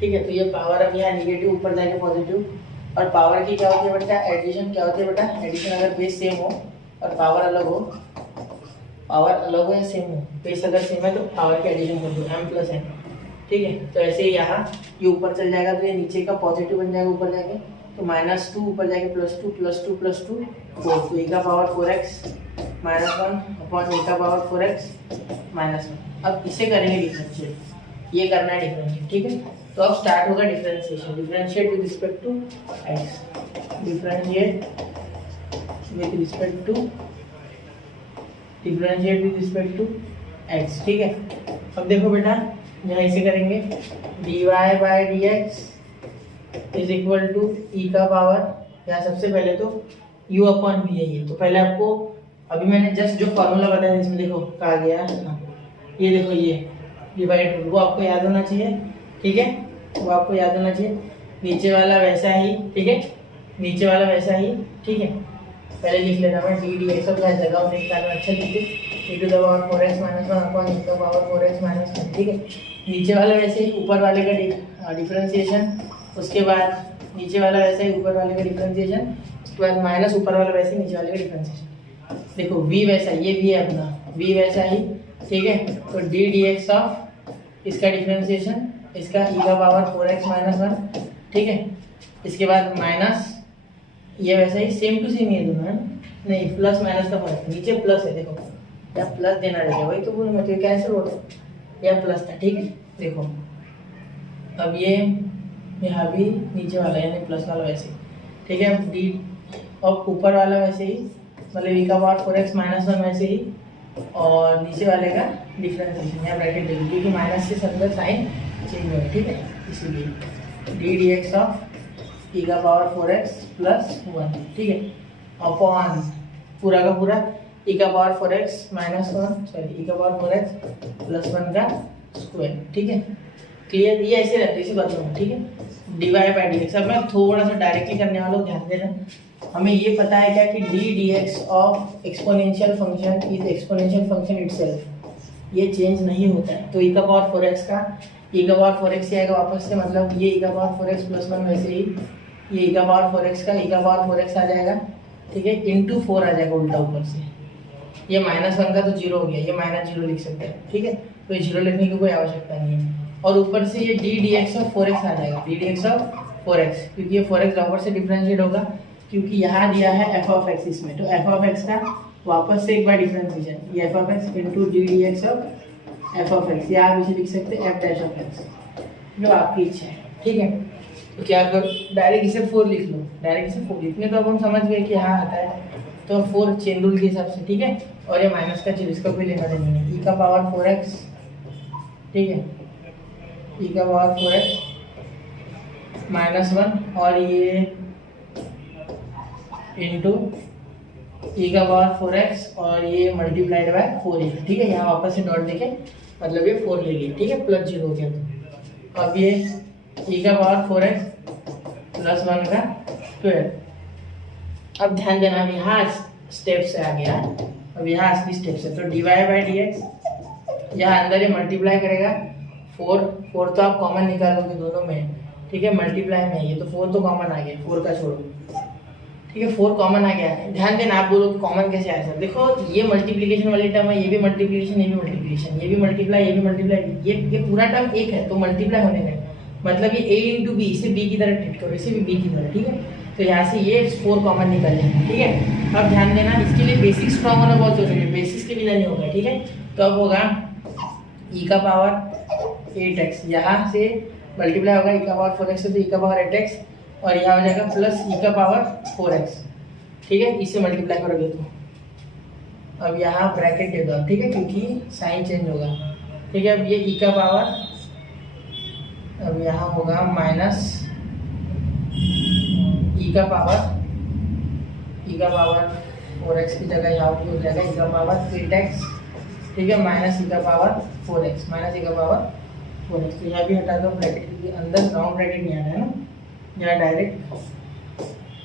ठीक है। तो ये पावर अब यहाँ नेगेटिव, ऊपर जाके पॉजिटिव, और पावर की क्या होती है बेटा, एडिशन क्या होती है बेटा, एडिशन अगर बेस सेम हो और पावर अलग हो, पावर अलग हो या सेम हो, बेस अगर सेम है तो पावर की एडिशन कर दो, m प्लस n, ठीक है। तो ऐसे ही यहाँ ये ऊपर चल जाएगा तो ये नीचे का पॉजिटिव बन जाएगा ऊपर जाके, तो -2 ऊपर जाके +2 +2 +2 4, तो e का पावर 4x -1 अपॉन e का पावर 4x -1। अब इसे करेंगे डिफरेंशिएट, ये करना है डिफरेंशिएट, ठीक है। तो अब स्टार्ट होगा differentiation, differentiate with respect to x, differentiate with respect to x, ठीक है। अब देखो बेटा यहाँ इसे करेंगे dy by dx is equal to e का पावर, यहाँ सबसे पहले तो u अपॉन v है ये, तो पहले आपको अभी मैंने जस्ट जो फॉर्मूला बताया इसमें देखो कहा गया, ये देखो ये डिवाइड, वो आपको याद होना चाहिए, ठीक है, वो आपको याद होना चाहिए। नीचे वाला वैसा ही, ठीक है, नीचे वाला वैसा ही, ठीक है। पहले लिख लेना मैं डी डी एक्स, क्या जगह होने के कारण अच्छा लिखे, e to the power 4x minus 1 upon e to the power 4x minus 1, ठीक है। नीचे वाला वैसे ही, ऊपर वाले का डिफरेंशिएशन, उसके बाद नीचे वाला वैसे ही, ऊपर वाले का डिफरेंशिएशन, उसके बाद माइनस ऊपर वाला वैसे ही, नीचे वाले का डिफरेंशिएशन। देखो v वैसा, ये v है अपना, v वैसा ही, ठीक है। तो डी डी एक्स ऑफ इसका डिफरेंशिएशन, इसका e का पावर 4x माइनस 1, ठीक है। इसके बाद माइनस, ये वैसे ही सेम टू सेम ये दोनों है ना, नहीं प्लस माइनस का फर्क, नीचे प्लस है देखो, या प्लस देना रहेगा, वही तो बोलूँ मैं, तो कैंसिल हो रहा, या प्लस था, ठीक है। देखो अब ये यहाँ भी नीचे वाला यानी प्लस वाला वैसे, ठीक है। अब डी और ऊपर वाला वैसे ही, मतलब e का पावर 4x माइनस 1 वैसे ही, और नीचे वाले का डिफरेंशिएशन यहाँ ब्रैकेट देखिए, क्योंकि माइनस के अंदर साइन चेंज हो, ठीक है, इसीलिए D D x of e का पावर 4x प्लस 1, ठीक है, अपॉन पूरा का पूरा e का power 4x minus 1, sorry e का पावर 4x प्लस 1 का स्क्वायर, ठीक है। क्लियर, ये ऐसे रहते इसे बदलूंगा, ठीक है। डिवाइड बाई डी एक्स, अब मैं थोड़ा सा डायरेक्टली करने वाला हूँ, ध्यान देना। हमें ये पता है क्या कि D D x of exponential function is exponential function itself, ये चेंज नहीं होता है। तो e का पावर 4x का e का पावर 4x ही आएगा वापस से, मतलब ये e का पावर 4x प्लस 1 वैसे ही ये e का पावर 4x का e का पावर 4x आ जाएगा, ठीक है, इंटू 4 आ जाएगा उल्टा ऊपर से। ये माइनस 1 का तो 0 हो गया, ये माइनस 0 लिख सकते हैं, ठीक है, तो ये 0 लिखने की कोई आवश्यकता नहीं है। और ऊपर से ये D D x of 4x आ जाएगा, D D x of 4x, क्योंकि ये 4x ऊपर से डिफरेंशिएट होगा, क्योंकि यहाँ दिया है एफ ऑफ एक्स इसमें, तो एफ ऑफ एक्स का वापस से एक बार डिफरेंशिएशन, ये F of x into d D x of F of x, या आप इसे लिख सकते हैं एफ डैश ऑफ एक्स, जो आपकी इच्छा है, ठीक है। तो क्या करो, डायरेक्ट इसे 4 लिख लो, डायरेक्ट इसे 4 लिखने तो अब हम समझ गए कि हाँ आता है, तो 4 चेन रूल के हिसाब से, ठीक है। और ये माइनस का चिन्ह, इसका कोई लेना देना नहीं, e का पावर 4x, ठीक है, e का पावर 4x माइनस 1, और ये इंटू e का पावर 4x, और ये मल्टीप्लाइड बाय 4a, ठीक है। यहाँ वापस से डॉट देके मतलब ये 4 ले लिए, ठीक है, प्लस 0 हो गया। तो अब ये e का पावर 4x प्लस 1 का स्क्वायर। अब ध्यान देना, अब यहाँ स्टेप से आ गया, अब यहाँ असली स्टेप से, तो D Y by D x, यहाँ अंदर ये मल्टीप्लाई करेगा 4 तो आप कॉमन निकालोगे दोनों में, ठीक है, मल्टीप्लाई में ये तो 4 तो कॉमन आ गया, 4 का छोड़ो, ठीक है, 4 कॉमन आ गया है। ध्यान देना, आप बोलो कॉमन कैसे आया सर, देखो ये मल्टीप्लिकेशन वाली टर्म है, ये भी मल्टीप्लिकेशन, ये भी मल्टीप्लिकेशन, ये भी मल्टीप्लाई, ये भी मल्टीप्लाई, ये पूरा टर्म एक है, तो मल्टीप्लाई होने में मतलब ये a इंटू बी, इसे b की तरह ट्रीट करो, इसे भी b की तरह, ठीक है। तो यहाँ से ये 4 कॉमन निकल जाएगा, ठीक है। अब ध्यान देना, इसके लिए बेसिक स्ट्रॉन्ग होना बहुत जरूरी है, बेसिस के बिना नहीं होगा, ठीक है। तो अब होगा e का पावर 8x, यहाँ से मल्टीप्लाई होगा e का पावर 4x से, तो e का पावर 8x, और यहाँ हो जाएगा प्लस e का पावर 4x, ठीक है, इससे मल्टीप्लाई करोगे तो अब यहाँ ब्रैकेट दे दो, ठीक है, क्योंकि साइन चेंज होगा, ठीक है। अब ये e का पावर, अब यहाँ होगा माइनस e का पावर 4x की जगह यहाँ हो जाएगा e का पावर 8x, ठीक है, माइनस e का पावर 4x, माइनस e का पावर 4x, तो यहाँ भी हटा दो ब्रैकेट, क्योंकि अंदर राउंड ब्रैकेट नहीं आ रहा है ना, यहाँ डायरेक्ट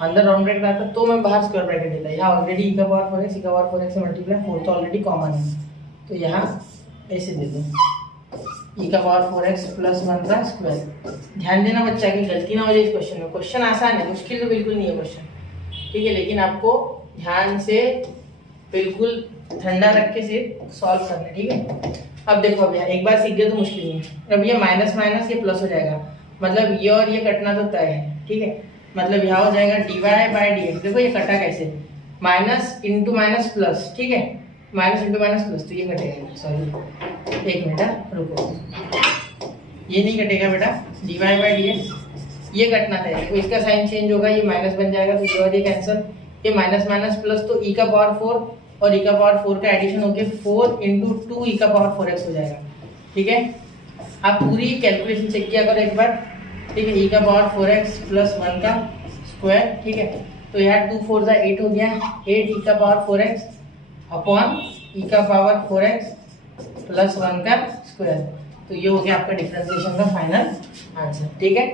अंदर राउंड ब्रैकेट आता तो मैं बाहर स्क्वायर ब्रैकेट देता, यहाँ ऑलरेडी e का पावर 4x, e का पावर 4x से मल्टीप्लाई 4 तो ऑलरेडी कॉमन है, तो यहाँ ऐसे दे दो e का पावर 4x प्लस 1 का स्क्वायर। ध्यान देना बच्चा की गलती ना हो जाए इस क्वेश्चन में, क्वेश्चन आसान है, मुश्किल तो बिल्कुल नहीं है क्वेश्चन, ठीक है, लेकिन आपको ध्यान से बिल्कुल ठंडा रख के से सॉल्व करना है, ठीक है। अब देखो, अब यार एक बार सीख गए तो मुश्किल नहीं है। अब ये माइनस माइनस ये प्लस हो जाएगा, मतलब ये और ये कटना तो तय है, ठीक है, मतलब यहाँ हो जाएगा d Y by D x. देखो ये कटा कैसे, माइनस इंटू माइनस प्लस, ठीक है, माइनस इंटू माइनस प्लस, तो ये कटेगा, सॉरी एक मिनट रुको, ये नहीं कटेगा बेटा, d Y by D x ये कटना था, तो इसका साइन चेंज होगा, ये माइनस बन जाएगा, तो ये और ये कैंसिल, ये माइनस माइनस प्लस, तो e का पावर 4 और e का पावर 4 का एडिशन होके 4 इंटू 2 e का पावर 4x हो जाएगा, ठीक है। आप पूरी कैलकुलेशन चेक किया करो एक बार, ठीक है, e का पावर 4x प्लस 1 का स्क्वायर, ठीक है, तो यहाँ 2 4 8 हो गया, 8 e का पावर 4x अपॉन e का पावर 4x प्लस 1 का स्क्वायर, तो ये हो गया आपका डिफरेंशिएशन का फाइनल आंसर, ठीक है।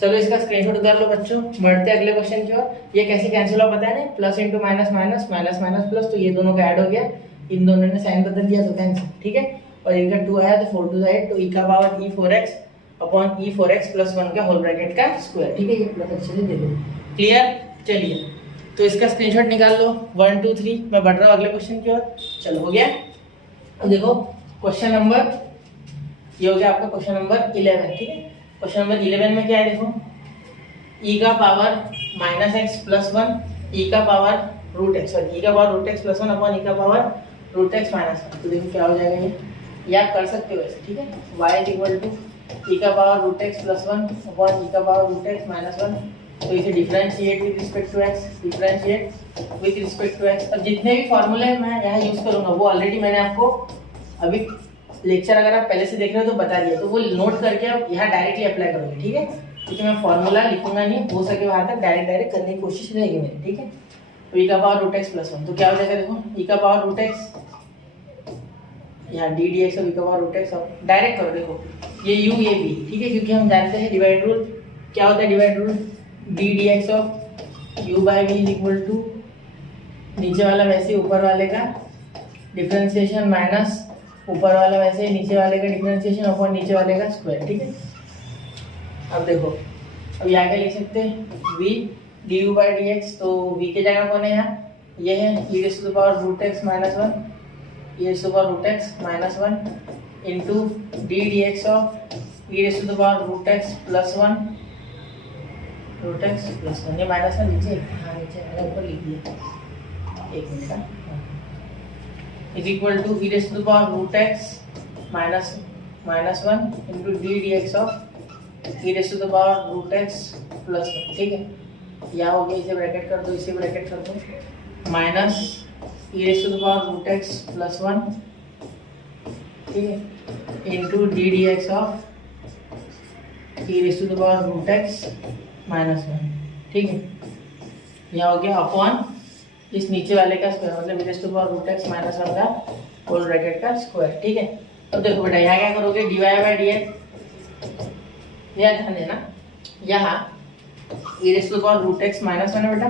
चलो इसका स्क्रीनशॉट कर लो बच्चों, बढ़ते अगले क्वेश्चन की ओर। ये कैसे कैंसिल हुआ पता है ना, plus into minus minus, minus minus plus, तो ये दोनों का ऐड हो गया, इन दोनों ने साइन बदल दिया तो कैंसिल, ठीक है। और इनका 2 आया तो 4 2 8, तो e का power e4x upon e4x plus 1 का होल ब्रैकेट का स्क्वायर, ठीक है, ये प्लस अच्छे से दे दो, क्लियर। चलिए तो इसका स्क्रीनशॉट निकाल लो, 1 2 3, मैं बढ़ रहा हूँ अगले क्वेश्चन की ओर। चलो हो गया, अब देखो क्वेश्चन नंबर, ये हो गया आपका क्वेश्चन नंबर 11, ठीक है। क्वेश्चन नंबर 11 में क्या है देखो, ई का power minus x plus one e का power root x, sorry e का power root x plus one upon e का power root x minus one. तो देखो क्या हो जाएगा, ये याद कर सकते हो ऐसे, ठीक है। Y is equal to e का power root x plus one upon e का power root x minus one. तो इसे differentiate with respect to x, differentiate with respect to x. अब जितने भी फॉर्मूले मैं यहाँ यूज करूँगा वो ऑलरेडी मैंने आपको अभी लेक्चर अगर आप पहले से देख रहे हो तो बता दिया, तो वो नोट करके आप यहाँ डायरेक्टली अप्लाई करोगे, ठीक है। क्योंकि मैं फॉर्मूला लिखूंगा नहीं, हो सके वहां तक डायरेक्ट करने की कोशिश रहेगी मेरी, ठीक है। तो ई का power root x plus one, तो क्या हो जाएगा देखो, ई का पावर रूट एक्स यहाँ डी डी एक्स और ई का पावर रूट एक्स, डायरेक्ट करो। देखो ये यू ये बी, ठीक है, क्योंकि हम जानते हैं डिवाइड रूल क्या होता है। Divide rule d D x of u by v is equal to नीचे वाला वैसे ऊपर वाले का डिफरेंशिएशन माइनस ऊपर वाला वैसे नीचे वाले का डिफरेंशिएशन अपॉन नीचे वाले का स्क्वायर, ठीक है। अब देखो, अब यहाँ क्या लिख सकते हैं, v d u by D x. तो v के जगह कौन है यहाँ, ये है e raise to the power root x minus one, e raise to the power root x minus one into d D x of e raise to the power root x plus one, root x plus one. ये minus one नीचे, हाँ नीचे मैंने ऊपर लिख दिया, एक minute का, is equal to e raise to the power root x minus one into d D x of e raise to the power root x plus one, ठीक है। यह हो गया, इसे ब्रैकेट कर दो, इसे ब्रैकेट कर दो, minus e raise to the power root x plus one, ठीक है, into d D x of e raise to the power root x minus one, ठीक है। यह हो गया अपॉन इस नीचे वाले का स्क्वायर, मतलब e raise to the power root x minus one का होल ब्रैकेट का स्क्वायर, ठीक है। अब देखो बेटा यहाँ क्या करोगे, d Y by D x, यह ध्यान देना, यहाँ e raise to the power root x minus one है बेटा,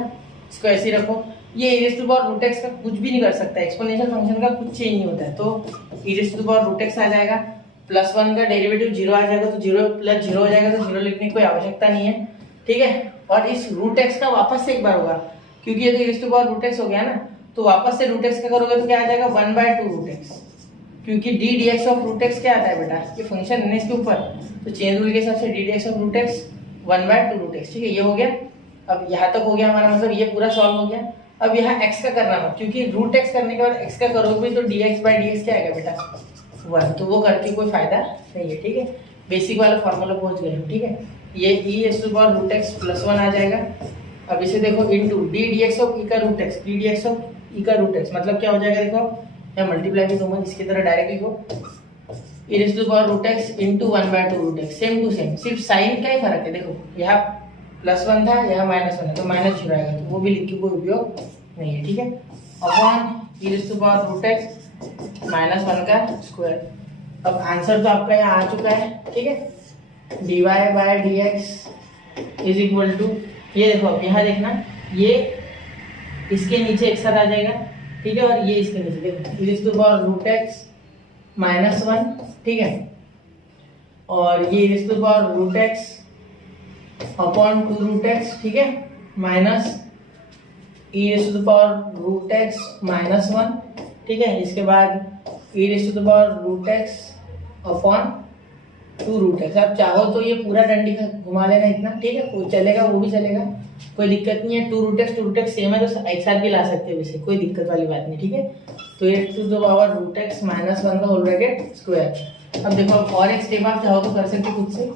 इसको ऐसे ही रखो। ये e raise to the power root x का कुछ भी नहीं कर सकता, एक्सपोनेंशियल फंक्शन का कुछ चेंज नहीं होता है। तो e raise to the power root x आ जाएगा, प्लस वन का डेरिवेटिव जीरो आ जाएगा, तो जीरो प्लस जीरो हो जाएगा, तो जीरो लिखने की कोई आवश्यकता नहीं है, ठीक है। और इस रूट एक्स का वापस से एक बार होगा, क्योंकि ये तो e raise to the power root x हो गया ना, तो वापस से रूट एक्स का करोगे तो क्या आ जाएगा, one by two root x, क्योंकि D D x of root x क्या आता है बेटा, ये फंक्शन है इसके ऊपर, तो चेन रूल के हिसाब से D D x of root x one by two root x, ठीक है। ये हो गया, अब यहाँ तक हो गया हमारा, मतलब ये पूरा सॉल्व हो गया। अब यहाँ x का करना मत, क्योंकि रूट एक्स करने के बाद x का करोगे तो dx बाई डी एक्स क्या आएगा बेटा, वन, तो वो करके कोई फायदा नहीं है, ठीक है। बेसिक वाला फॉर्मूला पहुंच गए हम, ठीक है। ये e raise to the power root x plus one आ जाएगा। अब इसे देखो into d D x of e का root x, d D x of e का रूट एक्स, मतलब क्या हो जाएगा, देखो यहाँ मल्टीप्लाई भी दूंगा, इसकी तरह डायरेक्ट लिखो, e raise to the power root x into one by two root x, same to same, सिर्फ साइन का ही फर्क है। देखो यहाँ प्लस वन था, यहाँ माइनस वन है, तो माइनस जीरो आएगा, तो वो भी लिख के कोई उपयोग नहीं है, ठीक है। Upon e raise to the power root x minus one का स्क्वायर। अब आंसर तो आपका यहाँ आ चुका है, ठीक है। D Y by D x is equal to, ये देखो अब यहाँ देखना, ये इसके नीचे एक साथ आ जाएगा, ठीक है, और ये इसके नीचे देखो e raise to the power root x minus one, ठीक है, और ये e raise to the power root x upon two root x, ठीक है, minus e raise to the power root x minus one, ठीक है। इसके बाद e raise to the power root x upon two root x. आप चाहो तो ये पूरा डंडी घुमा लेना इतना, ठीक है, कोई चलेगा, वो भी चलेगा, कोई दिक्कत नहीं है। टू रूट एक्स सेम है, तो एक साथ भी ला सकते हो, इसे कोई दिक्कत वाली बात नहीं, ठीक है। तो ये to the power root x minus one का होल ब्रैकेट स्क्वायर। अब देखो अब और एक स्टेप आप चाहो तो कर सकते खुद से।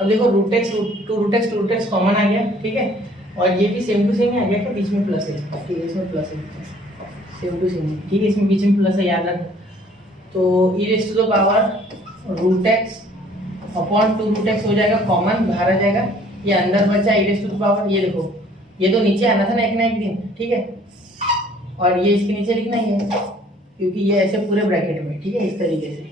अब देखो root x two root x common आ गया, ठीक है, और ये भी सेम टू सेम ही आ गया, क्या बीच में प्लस है, ठीक है, इसमें प्लस है, सेम टू सेम, ठीक है, इसमें बीच में प्लस है, याद रखो। तो e raise to the power root x upon two root x हो जाएगा कॉमन, बाहर आ जाएगा, ये अंदर बचा e raise to the power, ये देखो ये तो नीचे आना था ना एक दिन, ठीक है, और ये इसके नीचे लिखना ही है, क्योंकि ये ऐसे पूरे ब्रैकेट में, ठीक है, इस तरीके से,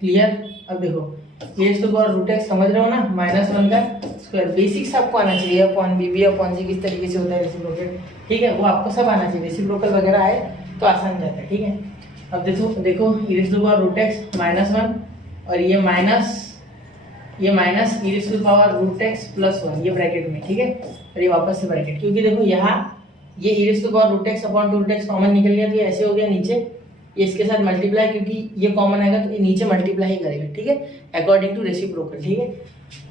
क्लियर। अब देखो e raise to the power root x समझ रहे हो ना, माइनस वन का स्क्वायर, बेसिक्स आपको आना चाहिए, अपॉन बी अपॉन सी किस तरीके से होता है रेसिप्रोकल, ठीक है, वो आपको सब आना चाहिए, रेसिप्रोकल वगैरह आए तो आसान जाता है, ठीक है। अब देखो e raise to the power root x minus one, और ये minus e raise to the power root x plus one, ये ब्रैकेट में, ठीक है, और ये वापस से ब्रैकेट, क्योंकि देखो यहाँ ये e raise to the power root x upon two root x common निकल गया, तो ये ऐसे हो गया नीचे, ये इसके साथ मल्टीप्लाई, क्योंकि ये कॉमन आएगा तो ये नीचे मल्टीप्लाई ही करेगा, ठीक है, अकॉर्डिंग टू रेसिप्रोकल, ठीक है।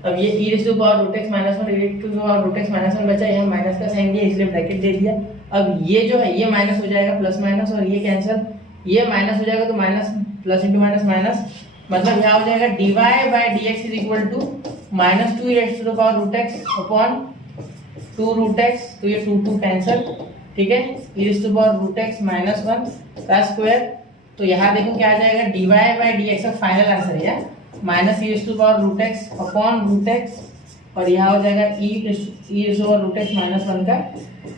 अब ये e raise to power root x minus 1 e to power root x minus 1 बचा, यहाँ माइनस का साइन दिया इसलिए ब्रैकेट दे दिया। अब ये जो है ये माइनस हो जाएगा प्लस माइनस, और ये कैंसिल, ये माइनस हो जाएगा तो minus plus into minus minus, मतलब यहाँ हो जाएगा dy by dx is equal to minus 2 e to the power root x upon 2 root x, तो ये 2 कैंसिल, ठीक है, e to the power root x minus 1 का स्क्वायर। तो यहाँ देखो क्या आ जाएगा dy बाय dx का फाइनल आंसर है minus e to the power root x upon root x, और यहाँ हो जाएगा e to the power root x minus 1 का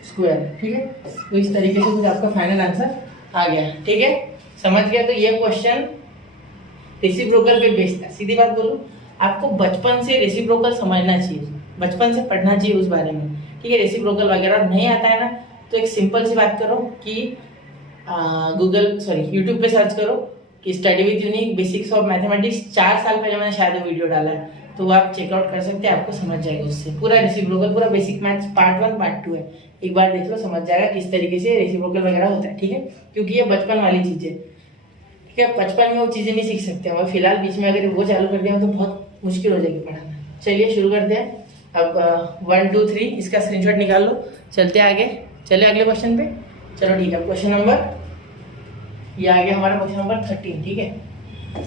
स्क्वायर, ठीक है। तो इस तरीके से कुछ आपका फाइनल आंसर आ गया, ठीक है, समझ गया। तो ये क्वेश्चन रेसिप्रोकल पे बेस्ड है। सीधी बात बोलूं, आपको बचपन से रेसिप्रोकल समझना चाहिए, बचपन से पढ़ना चाहिए उस बारे में, ठीक है। रेसिप्रोकल वगैरह नहीं आता है ना, तो एक सिंपल सी बात करो कि यूट्यूब पे सर्च करो कि study with unique basics of mathematics. 4 साल पहले मैंने शायद वो वीडियो डाला है, तो वो आप चेकआउट कर सकते हैं, आपको समझ जाएगा उससे पूरा रेसिप्रोकल, पूरा बेसिक मैथ्स पार्ट 1 पार्ट 2 है, एक बार देख लो, समझ जाएगा किस तरीके से रेसिप्रोकल वगैरह होता है, ठीक है। क्योंकि ये बचपन वाली चीज़ है, ठीक है, बचपन में वो चीज़ें नहीं सीख सकते हैं, फिलहाल बीच में अगर वो चालू कर दिया तो बहुत मुश्किल हो जाएगी पढ़ाना। चलिए शुरू करते हैं। अब 1 2 3 इसका स्क्रीनशॉट निकाल लो, चलते आगे, चले अगले क्वेश्चन पे। चलो ठीक है, क्वेश्चन नंबर ये आ गया हमारा क्वेश्चन नंबर 13, ठीक है।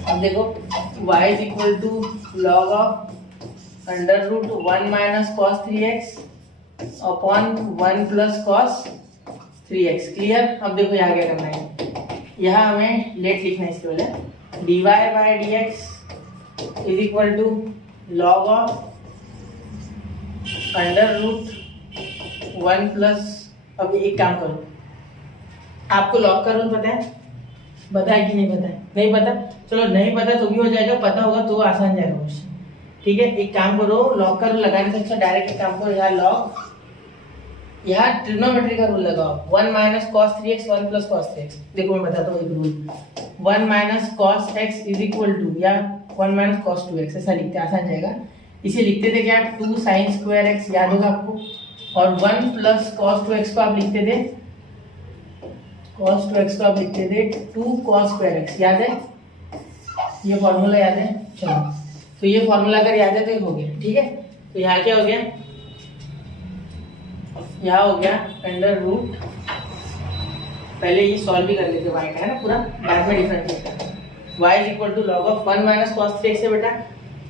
अब देखो y is equal to log of under root 1 minus cos 3x upon 1 plus cos 3x, clear. अब देखो यहाँ क्या करना है, यहाँ हमें लेट लिखना है इसके बजाय, dy by dx is equal to log of under root 1 plus, अब एक काम करो, आपको लॉग का रूल पता है कि नहीं पता है? नहीं पता, चलो नहीं पता तो भी हो जाएगा, पता होगा तो आसान जाएगा क्वेश्चन, ठीक है। एक काम करो, लॉग का रूल लगाने से अच्छा डायरेक्ट एक काम करो, यहाँ लॉग, यहाँ ट्रिग्नोमेट्री का रूल लगाओ, 1 minus cos 3x 1 plus cos 3x। देखो मैं बताता हूँ एक rule, 1 minus cos x is equal to, या 1 माइनस कॉस 2x, ऐसा लिखते आसान जाएगा। इसे लिखते थे क्या, 2 साइन स्क्वायर x, याद होगा आपको, और 1 प्लस कॉस 2x को आप लिखते थे, cos 2x को आप लिखते थे 2 cos स्क्वायर x, याद है, ये फॉर्मूला याद है। चलो तो ये फॉर्मूला अगर याद है तो ये हो गया, ठीक है। तो यहाँ क्या हो गया, यहाँ हो गया अंडर रूट, पहले ये सॉल्व भी कर लेते y का, है ना, पूरा बाद में डिफरेंशिएट करना। y is equal to log of 1 minus cos 3x है बेटा,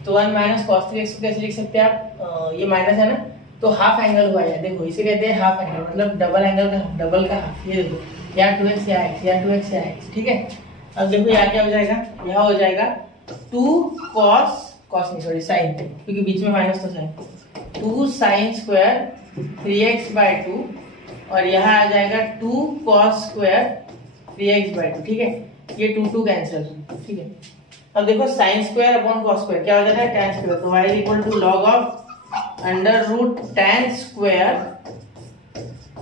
तो 1 माइनस cos 3x को कैसे लिख सकते हैं आप, ये माइनस है ना, तो हाफ एंगल हुआ है, देखो इसे कहते हैं हाफ एंगल, मतलब डबल एंगल का डबल का हाफ, ये देखो या 2x या x, या 2x या x, ठीक है। अब देखो यहाँ क्या हो जाएगा, यहाँ हो जाएगा 2 cos नहीं सॉरी साइन, क्योंकि बीच में माइनस तो sign, 2 sine square 3x by 2, और यहाँ आ जाएगा 2 cos स्क्वायर 3x बाय 2, ठीक है। ये 2 कैंसिल, ठीक है। अब देखो sine square upon cos square क्या हो जाता है, tan स्क्वायर, तो y equal to log of under root tan square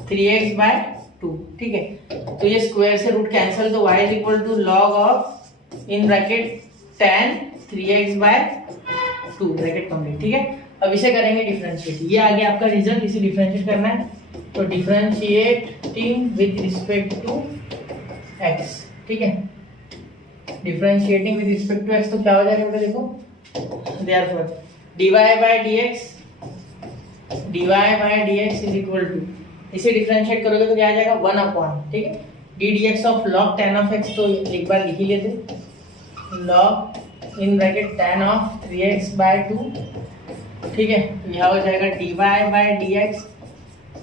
3x by 2, ठीक है। तो ये स्क्वायर से रूट कैंसिल, तो y is equal to log of in bracket tan 3x by 2, bracket complete, ठीक है। अब इसे करेंगे डिफरेंशिएट, ये आ गया आपका रिजल्ट, इसे डिफरेंशिएट करना है, तो differentiating with respect to x, ठीक है, differentiating with respect to x, तो क्या हो जाएगा बेटा, देखो therefore dy by dx is equal to, इसे डिफरेंशिएट करोगे तो क्या आ जाएगा 1 अपॉन, ठीक है, d dx of log tan of x, तो एक बार लिख ही लेते, log in bracket tan of 3x by 2, ठीक है। यह हो जाएगा dy by dx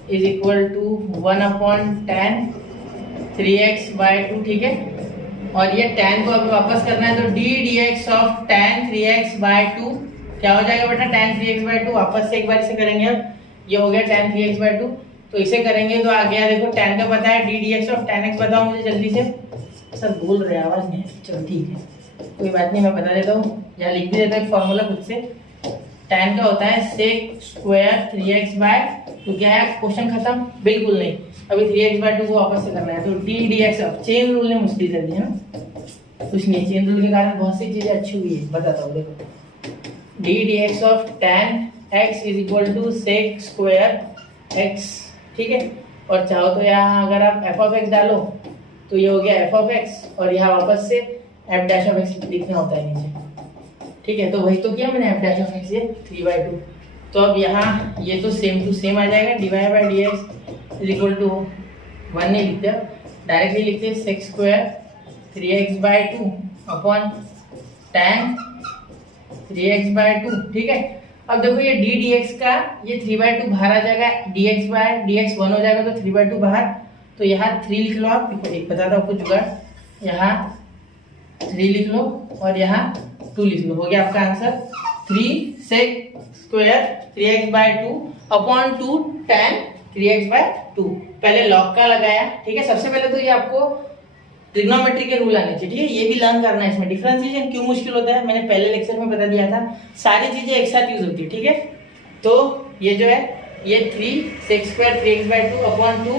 is equal to 1 upon tan 3x by 2, ठीक है। और ये tan को अभी वापस करना है, तो d dx of tan 3x by 2 क्या हो जाएगा बेटा, tan 3x बाय 2, वापस से एक बार इसे करेंगे, अब ये हो गया tan 3x बाय 2, तो इसे करेंगे तो आ गया, देखो tan का पता है, d dx of tan x बताओ मुझे जल्दी से, सर बोल रहे आवाज नहीं, चलो ठीक है कोई बात नहीं, मैं बता देता हूँ, यहाँ लिख भी देता हूँ फॉर्मूला खुद से। tan का होता है sec स्क्वायर 3x बाय 2, क्या है क्वेश्चन खत्म, बिल्कुल नहीं, अभी 3x बाय 2 को वापस से करना है, तो d dx of, chain rule ने मुश्किल कर दिया ना, कुछ नहीं, चेन रूल के कारण बहुत सी चीजें अच्छी हुई है, बताता हूँ देखो, d dx of tan x is equal to sec square x, ठीक है। और चाहो तो यहाँ अगर आप f ऑफ x डालो तो ये हो गया f ऑफ x, और यहाँ वापस से f डैश ऑफ x लिखना होता है नीचे, ठीक है, तो वही तो किया मैंने एफ डैश ऑफ एक्स ये 3/2। तो अब यहाँ ये तो सेम टू सेम आ जाएगा, divide by D x is equal to 1 नहीं लिखते, डायरेक्टली लिखते sex square 3x/2 upon tan 3x/2। ठीक है, अब देखो ये डी डी एक्स का ये 3/2 बाहर आ जाएगा, dx बाय dx 1 हो जाएगा, तो 3/2 बाहर, तो यहाँ 3 लिख लो आप। एक बताता हूँ आपको जुगाड़, यहाँ 3 लिख लो और यहाँ 2 लिख लो, हो गया आपका answer 3 sec square 3x/2 upon 2 tan 3x/2। पहले लॉग का लगाया, ठीक है। सबसे पहले तो ये आपको ट्रिग्नोमेट्री के रूल आने चाहिए, ठीक है, ये भी लर्न करना है। इसमें डिफरेंशिएशन क्यों मुश्किल होता है मैंने पहले लेक्चर में बता दिया था, सारी चीजें एक साथ यूज होती है, ठीक है। तो ये जो है ये 3 sec square 3x/2 upon 2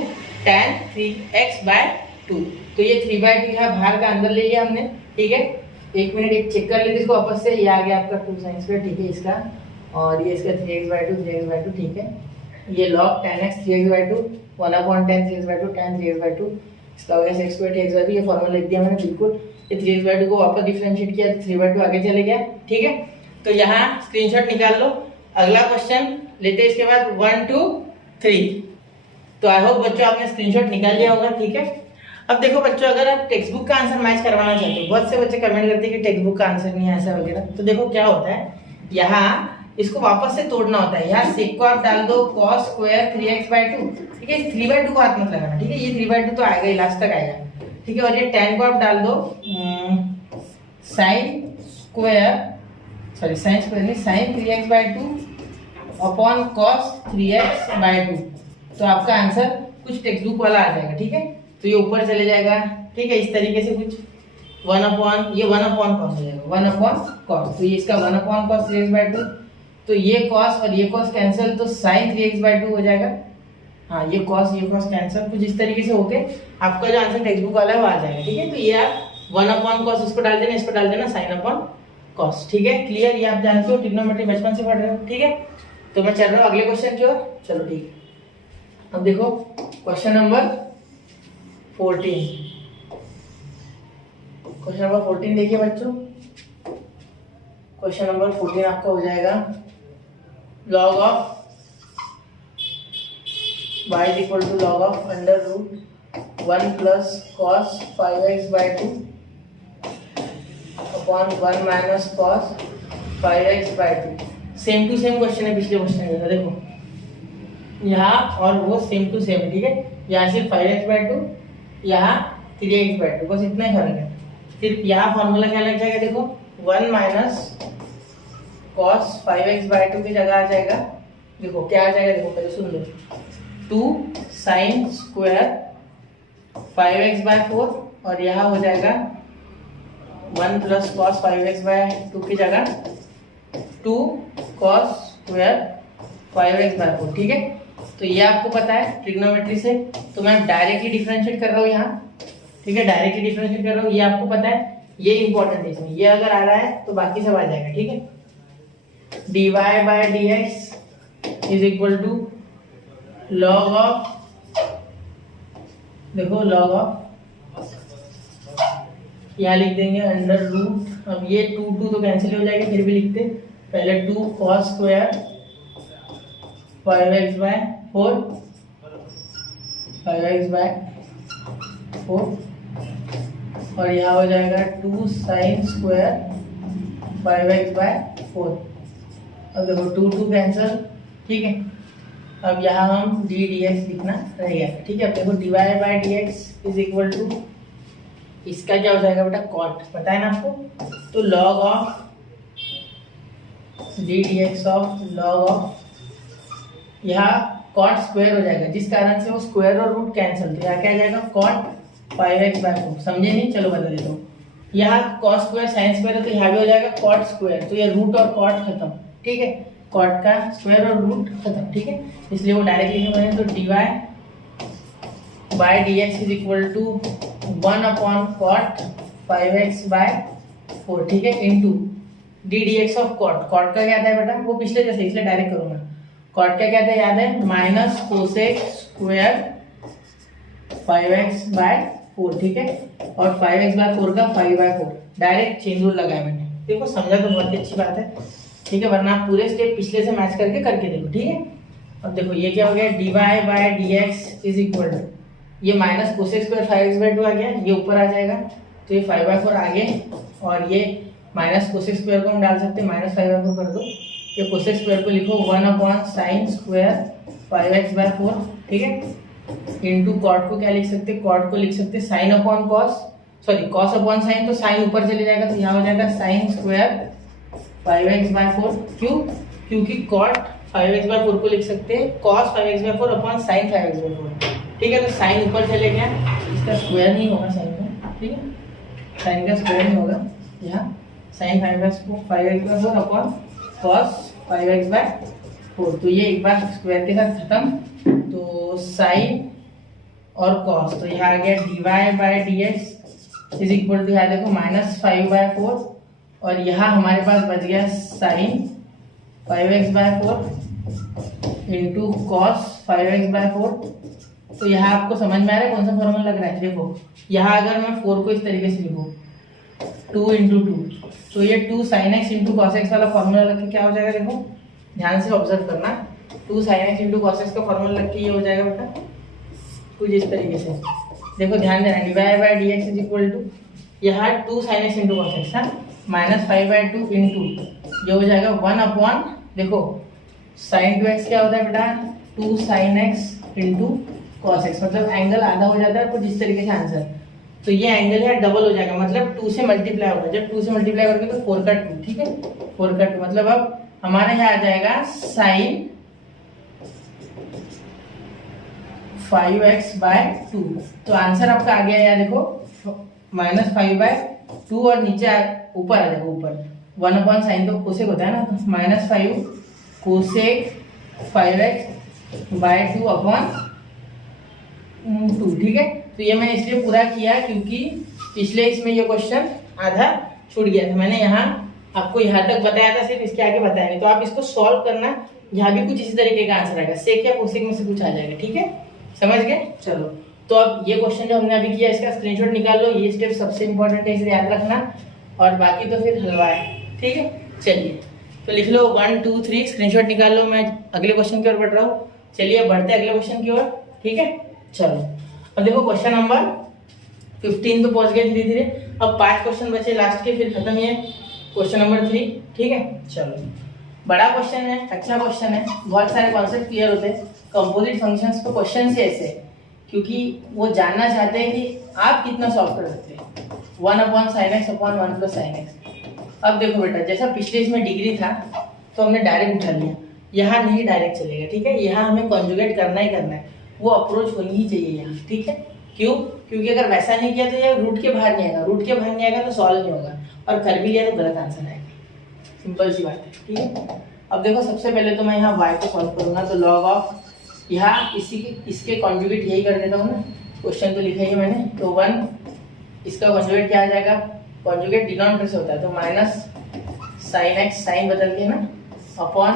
tan 3x/2, तो ये 3/2 यहाँ बाहर का अंदर ले लिया हमने, ठीक है। एक मिनट एक चेक कर लेते इसको वापस से, ये आ गया आपका 2 sin स्क्वायर, ठीक है, इसका, और ये इसका 3x/2, ठीक है। ये log tan x 3x/2 1 upon tan 3x/2 tan 3x/2, इसका हो गया सेक स्क्वायर 3x/2, ये फॉर्मूला लिख दिया मैंने बिल्कुल। ये 3x/2 को वापस डिफरेंशिएट किया तो 3/2 आगे चले गया, ठीक है। तो यहाँ स्क्रीनशॉट निकाल लो। अगला क्वेश्चन लेते हैं इसके बाद 1 2 3। तो आई होप बच्चों आपने स्क्रीनशॉट निकाल लिया होगा, ठीक है। अब देखो बच्चों, अगर आप टेक्स्ट बुक का आंसर मैच करवाना चाहते हो, बहुत से बच्चे कमेंट करते हैं कि टेक्स्ट बुक का आंसर नहीं है ऐसा वगैरह, तो देखो क्या होता है, यहाँ इसको वापस से तोड़ना होता है। यहाँ सेक को आप डाल दो cos स्क्वायर 3x/2, ठीक है। 3/2 को हाथ मत लगाना, ठीक है, ये 3/2 तो आएगा ही, लास्ट तक आएगा, ठीक है। और ये tan को आप डाल दो sin स्क्वायर नहीं sin 3x/2 upon cos 3x/2, तो आपका आंसर कुछ टेक्स्ट बुक वाला आ जाएगा, ठीक है। तो ये ऊपर चले जाएगा, ठीक है, इस तरीके से कुछ 1 अपॉन ये 1 अपॉन cos हो जाएगा, 1 अपॉन cos, तो ये इसका 1 अपॉन cos 3x/2, तो ये cos और ये cos कैंसिल, तो sin 3x/2 हो जाएगा। हाँ, ये cos कैंसिल, कुछ इस तरीके से होके आपका जो आंसर टेक्स्ट बुक वाला है वो आ जाएगा, ठीक है। तो ये आप 1 अपॉन cos इसको डाल देना, इसको डाल देना sin अपॉन cos, ठीक है। क्लियर, ये आप जानते हो, ट्रिग्नोमेट्री बचपन से पढ़ रहे हो, ठीक है। तो मैं चल रहा हूँ अगले क्वेश्चन की ओर, चलो ठीक है। अब देखो क्वेश्चन नंबर 14, क्वेश्चन नंबर 14 देखिए बच्चों। क्वेश्चन नंबर 14 आपका हो जाएगा log of y is equal to log of under root 1 plus cos 5x/2 upon 1 minus cos 5x/2। Same to same question है पिछले क्वेश्चन का, देखो यहाँ और वो सेम टू सेम है, ठीक है। यहाँ सिर्फ 5x/2, यहाँ 3x/2, बस इतना ही फर्क है। फिर यहाँ फॉर्मूला क्या लग जाएगा, देखो 1 माइनस cos 5x/2 की जगह आ जाएगा, देखो क्या आ जाएगा, देखो पहले सुन लो, 2 sin स्क्वायर 5x/4, और यहाँ हो जाएगा 1 प्लस cos 5x/2 की जगह 2 cos स्क्वायर 5x/4, ठीक है। तो ये आपको पता है ट्रिग्नोमेट्री से, तो मैं डायरेक्टली डिफरेंशिएट कर रहा हूँ यहाँ, ठीक है, डायरेक्टली डिफरेंशिएट कर रहा हूँ, ये आपको पता है, ये इंपॉर्टेंट है इसमें, ये अगर आ रहा है तो बाकी सब आ जाएगा, ठीक है। dy by dx is equal to log of, देखो log ऑफ, यहाँ लिख देंगे अंडर रूट, अब ये 2 तो कैंसिल हो जाएगा, फिर भी लिखते पहले 2 cos स्क्वायर 5x/4 और यहाँ हो जाएगा 2 sin स्क्वायर 5x/4। अब देखो 2 कैंसिल, ठीक है। अब यहाँ हम डी डी एक्स लिखना रह गया, ठीक है। अब देखो dy by D x is equal to, इसका क्या हो जाएगा बेटा, कॉट, पता है ना आपको, तो log of D D x of log of, यहाँ कॉट स्क्वायर हो जाएगा, जिस कारण से वो स्क्वायर और रूट कैंसिल, तो यहाँ क्या आ जाएगा कॉट 5x/4, समझे नहीं, चलो बता देता हूँ। यहाँ cos स्क्वायर sin स्क्वायर है, तो यहाँ भी हो जाएगा कॉट स्क्वायर, तो ये रूट और कॉट खत्म, ठीक है, कॉट का स्क्वायर और रूट खत्म, ठीक है, इसलिए वो डायरेक्ट लिखे मैंने, तो dy by D x is equal to 1 upon cot 5x/4, ठीक है, into d D x of cot, cot का क्या था बेटा, वो पिछले जैसे, इसलिए डायरेक्ट करूँगा, कॉट का क्या था याद है, माइनस कोसेक स्क्वायर 5x/4, ठीक है, और 5x/4 का 5/4, डायरेक्ट चेंज रूल लगाया मैंने, देखो समझा तो बहुत ही अच्छी बात है, ठीक है, वरना आप पूरे स्टेप पिछले से मैच करके देखो, ठीक है। अब देखो ये क्या हो गया, dy by dx is equal to, ये माइनस कोसेक स्क्वायर 5x/2 आ गया, ये ऊपर आ जाएगा तो ये 5/4 आगे, और ये माइनस कोसेक स्क्वायर को हम डाल सकते हैं, माइनस 5/4 कर दो, ये कोसेक स्क्वायर को लिखो 1/sin स्क्वायर 5x/4, ठीक है। इनटू कॉट को क्या लिख सकते हैं, कॉट को लिख सकते हैं sin upon cos, sorry cos upon sine, तो साइन ऊपर चले जाएगा तो यहाँ हो जाएगा sin स्क्वायर 5x/4, क्यों, क्योंकि कॉट 5x/4 को लिख सकते हैं cos 5x/4 upon sin 5x/4, ठीक है। तो साइन ऊपर चले गया, इसका स्क्वायर नहीं होगा साइन का, ठीक है, साइन का स्क्वायर नहीं होगा, यहाँ sin 5x/4 upon cos 5x/4, तो ये एक बार स्क्वायर के साथ खत्म, तो साइन और कॉस, तो यहाँ आ गया dy by dx is equal to, यहाँ देखो -5/4, और यहाँ हमारे पास बच गया sign 5x/4 into cos 5x/4। तो यहाँ आपको समझ में आ रहा है कौन सा फॉर्मूला लग रहा है, देखो यहाँ अगर मैं 4 को इस तरीके से लिखूँ 2 × 2, तो ये 2 sin x into cos x वाला फॉर्मूला लग के क्या हो जाएगा, देखो ध्यान से ऑब्जर्व करना, 2 sin x into cos X का फॉर्मूला लग के ये हो जाएगा बेटा कुछ इस तरीके से, देखो ध्यान देना, dy by dx is equal to, यहाँ 2 sin x into cos x, -5/2 into ये हो जाएगा 1 अपॉन, देखो sin 2x क्या होता है बेटा 2 sin x into cos x, मतलब एंगल आधा हो जाता है कुछ इस तरीके से आंसर, तो ये एंगल है डबल हो जाएगा, मतलब 2 से मल्टीप्लाई होगा, जब 2 से मल्टीप्लाई करोगे तो 4 का 2, ठीक है, 4 का 2, मतलब अब हमारे यहाँ आ जाएगा sin 5x/2, तो आंसर आपका आ गया यार, देखो -5/2 और नीचे ऊपर आ जाएगा, ऊपर 1 अपॉन साइन तो कोसेक होता है ना, तो -5 कोसेक 5x/2 अपॉन 2, ठीक है। तो ये मैंने इसलिए पूरा किया क्योंकि पिछले इसमें ये क्वेश्चन आधा छूट गया था, मैंने यहाँ आपको यहाँ तक बताया था, सिर्फ इसके आगे बताया नहीं, तो आप इसको सॉल्व करना, यहाँ भी कुछ इसी तरीके का आंसर आएगा, सेक या कोसेक में से कुछ आ जाएगा, ठीक है, समझ गए। चलो तो अब ये क्वेश्चन जो हमने अभी किया इसका स्क्रीनशॉट निकाल लो, ये स्टेप सबसे इंपॉर्टेंट है, इसे याद रखना, और बाकी तो फिर हलवा है, ठीक है। चलिए तो लिख लो 1 2 3, स्क्रीनशॉट निकाल लो, मैं अगले क्वेश्चन की ओर बढ़ रहा हूँ। चलिए बढ़ते अगले क्वेश्चन की ओर, ठीक है। चलो अब देखो क्वेश्चन नंबर 15 पे पहुंच गए धीरे धीरे, अब 5 क्वेश्चन बचे लास्ट के, फिर खत्म ये क्वेश्चन नंबर 3, ठीक है। चलो बड़ा क्वेश्चन है, अच्छा क्वेश्चन है, बहुत सारे कॉन्सेप्ट क्लियर होते हैं, कंपोजिट फंक्शंस पे क्वेश्चन से ऐसे, क्योंकि वो जानना चाहते हैं कि आप कितना सॉल्व कर सकते हैं, 1 upon sine X upon 1 plus sine x. अब देखो बेटा जैसा पिछले इसमें डिग्री था तो हमने डायरेक्ट उठा लिया, यहाँ नहीं डायरेक्ट चलेगा, ठीक है, यहाँ हमें कॉन्जुगेट करना ही करना है, वो अप्रोच होनी ही चाहिए यहाँ, ठीक है। क्यों, क्योंकि अगर वैसा नहीं किया तो ये रूट के बाहर नहीं आएगा, रूट के बाहर नहीं आएगा तो सॉल्व नहीं होगा, और कर भी लिया तो गलत आंसर आएगा, सिंपल सी बात है, ठीक है। अब देखो सबसे पहले तो मैं यहाँ y को सॉल्व करूंगा, तो log ऑफ यहाँ इसके कॉन्जुगेट यही कर देता हूँ ना, क्वेश्चन तो लिखा ही है मैंने, तो 1 इसका कॉन्जुगेट क्या आ जाएगा, कॉन्जुगेट डिनोमिनेटर से होता है, तो माइनस साइन एक्स, साइन बदल के ना, अपॉन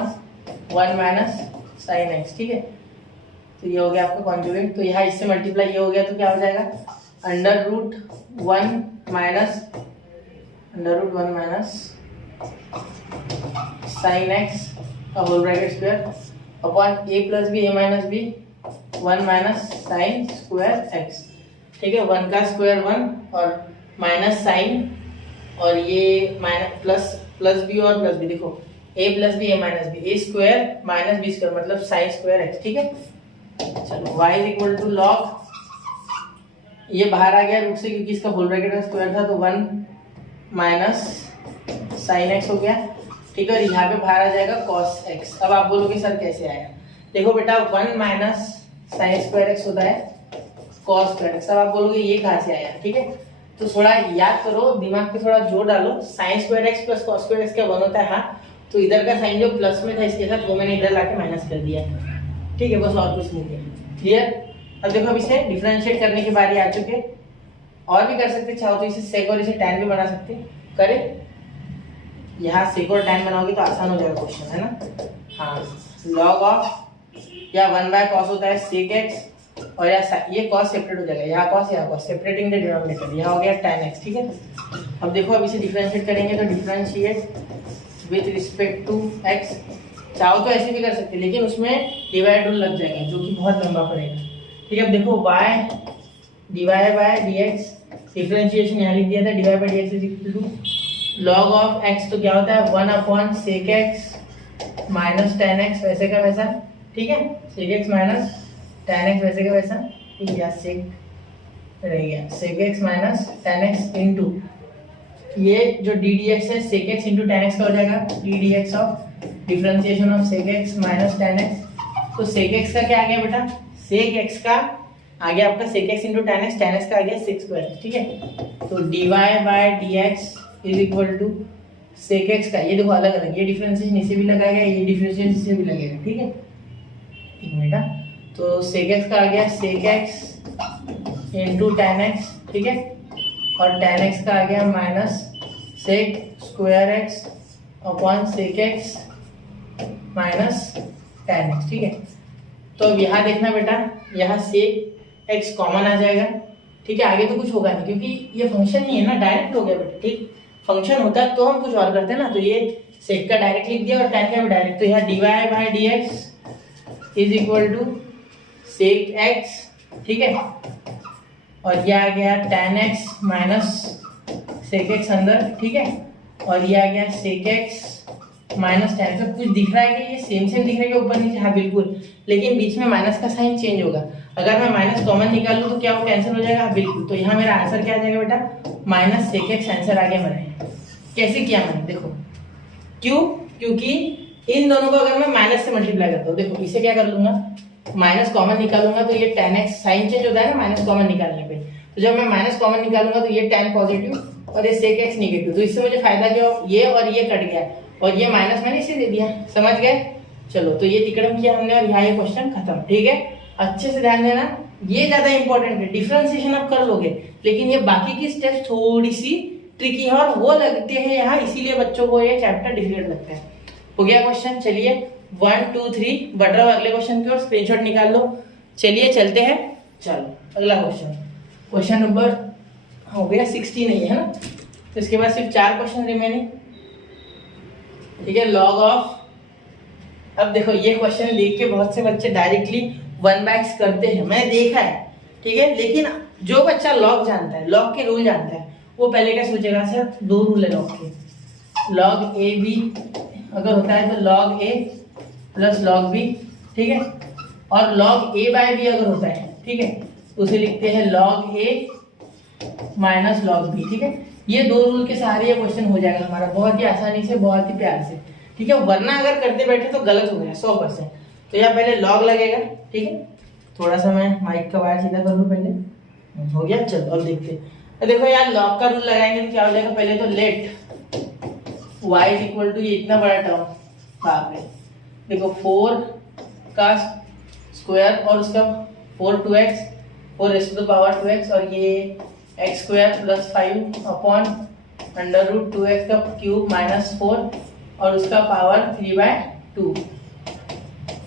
1 माइनस साइन एक्स, ठीक है। तो ये हो गया आपका कॉन्जुगेट, तो यहाँ इससे मल्टीप्लाई ये हो गया तो क्या हो जाएगा, √1 माइनस साइन एक्स का whole bracket square upon a plus b a minus b 1 minus sine square x, ठीक है, 1 का स्क्वायर 1 और माइनस साइन, और ये माइनस प्लस बी और प्लस बी, देखो a plus b a minus b, a square minus b square मतलब sine square x, ठीक है। चलो y is equal to log, ये बाहर आ गया रूट से क्योंकि इसका होल ब्रैकेट का स्क्वायर था, तो 1 माइनस साइन एक्स हो गया, ठीक है, और यहाँ पे बाहर आ जाएगा कॉस एक्स। अब आप बोलोगे सर कैसे आया, देखो बेटा 1 माइनस साइन स्क्वायर एक्स होता है कॉस स्क्वायर एक्स, अब आप बोलोगे ये कहाँ से आया, ठीक है, तो थोड़ा याद करो, दिमाग पे थोड़ा जोर डालो, sign square x plus cos square x क्या 1 होता है, हाँ, तो इधर का साइन जो प्लस में था इसके साथ वो मैंने इधर लाके माइनस कर दिया, ठीक है, बस और कुछ नहीं किया, क्लियर। अब देखो अब इसे डिफरेंशिएट करने की बारी आ चुकी है, और भी कर सकते चाहो तो इसे सेक और इसे टैन भी बना सकते, करे यहाँ सेक और टैन बनाओगे तो आसान हो जाएगा क्वेश्चन, है ना। हाँ, लॉग ऑफ या 1 बाय कॉस होता है सेक एक्स और ये cos सेपरेट हो जाएगा, यहाँ cos सेपरेटिंग द डिनोमिनेटर, यहाँ हो गया tan x, ठीक है। अब देखो अब इसे डिफरेंशिएट करेंगे तो differentiate with respect to x, चाहो तो ऐसे भी कर सकते, लेकिन उसमें डिवाइड रूल लग जाएगा जो कि बहुत लंबा पड़ेगा, ठीक है। अब देखो y dy by dx, differentiation यहाँ लिख दिया था, dy by dx is equal to log of x, तो क्या होता है 1/sec x minus tan x, वैसे का वैसा, ठीक है। sec x minus tan x वैसे का वैसा, ठीक है। sec रह गया sec x minus tan x into ये जो d dx है sec x into tan x का हो जाएगा d dx of differentiation of sec x minus tan x। तो sec x का क्या आ गया बेटा, sec x का आ गया आपका sec x into tan x का आ गया sec स्क्वायर, ठीक है। तो dy by dx is equal to sec x का, ये देखो अलग अलग, ये डिफरेंशिएशन इसे भी लगाएगा, ये डिफरेंशिएशन इसे भी लगेगा, ठीक है। एक मिनट, तो sec x का आ गया sec x into tan x, ठीक है। और tan x का आ गया minus sec square x upon sec x minus tan x, ठीक है। तो अब यहाँ देखना बेटा, यहाँ sec x कॉमन आ जाएगा, ठीक है। आगे तो कुछ होगा नहीं क्योंकि ये फंक्शन नहीं है ना, डायरेक्ट हो गया बेटा, ठीक। फंक्शन होता तो हम कुछ और करते हैं ना, तो ये sec का डायरेक्ट लिख दिया और tan का भी डायरेक्ट, तो यहाँ dy by dx is equal to sec x, ठीक है। और ये आ गया tan x minus sec x अंदर, ठीक है। और ये आ गया sec x minus tan x। कुछ दिख रहा है कि ये सेम दिख रहा है ऊपर नीचे, हाँ बिल्कुल, लेकिन बीच में माइनस का साइन चेंज होगा। अगर मैं माइनस कॉमन निकाल लूँ तो क्या वो कैंसिल हो जाएगा, हाँ बिल्कुल। तो यहाँ मेरा आंसर क्या आ जाएगा बेटा, माइनस sec x आंसर आ गया मेरा। कैसे किया मैंने, देखो क्यों, क्योंकि इन दोनों को अगर मैं माइनस से मल्टीप्लाई करता हूँ, देखो इसे क्या कर लूंगा, माइनस कॉमन निकालूंगा तो ये tan x साइन चेंज होता है ना माइनस कॉमन निकालने पे, तो जब मैं माइनस कॉमन निकालूंगा तो ये tan पॉजिटिव और ये sec x निगेटिव, तो इससे मुझे फायदा क्या हो, ये और ये कट गया और ये माइनस मैंने इसे दे दिया, समझ गए। चलो तो ये तिकड़म किया हमने और यहाँ ये क्वेश्चन खत्म, ठीक है। अच्छे से ध्यान देना, ये ज्यादा इंपॉर्टेंट है, डिफरेंशिएशन आप कर लोगे, लेकिन ये बाकी की स्टेप्स थोड़ी सी ट्रिकी है और वो लगते हैं यहाँ, इसीलिए बच्चों को ये चैप्टर डिफिकल्ट लगता है। हो गया क्वेश्चन, चलिए 1 2 3 बढ़ रहा हो अगले क्वेश्चन की ओर, स्क्रीनशॉट निकाल लो। चलिए चलते हैं, चलो अगला क्वेश्चन, क्वेश्चन नंबर हो गया 16 नहीं है ना, तो इसके बाद सिर्फ 4 क्वेश्चन रिमेनिंग, ठीक है। लॉग ऑफ, अब देखो ये क्वेश्चन देख के बहुत से बच्चे डायरेक्टली 1/x करते हैं, मैंने देखा है, ठीक है। लेकिन जो बच्चा लॉग जानता है, लॉग के रूल जानता है, वो पहले क्या सोचेगा, सर 2 रूल है लॉग के, लॉग ए बी अगर होता है तो लॉग ए प्लस लॉग बी, ठीक है। और लॉग ए बाय बी अगर होता है, ठीक है, तो उसे लिखते हैं log a minus log B, ठीक है। ये 2 रूल के सहारे ये क्वेश्चन हो जाएगा हमारा बहुत ही आसानी से, बहुत ही प्यार से, ठीक है। वरना अगर करते बैठे तो गलत हो गया 100%। तो यहाँ पहले लॉग लगेगा, ठीक है। थोड़ा सा मैं माइक का वायर सीधा कर लूँ पहले, हो गया। चलो अब देखते हैं, तो देखो यार लॉग का रूल लगाएंगे तो क्या हो जाएगा, पहले तो let y is equal to, ये इतना बड़ा टर्म, बाप रे, देखो 4 का स्क्वायर और उसका 4 2x 4 raise to the power 2x और ये x square plus 5 upon under root 2x का क्यूब माइनस 4 और उसका पावर 3/2,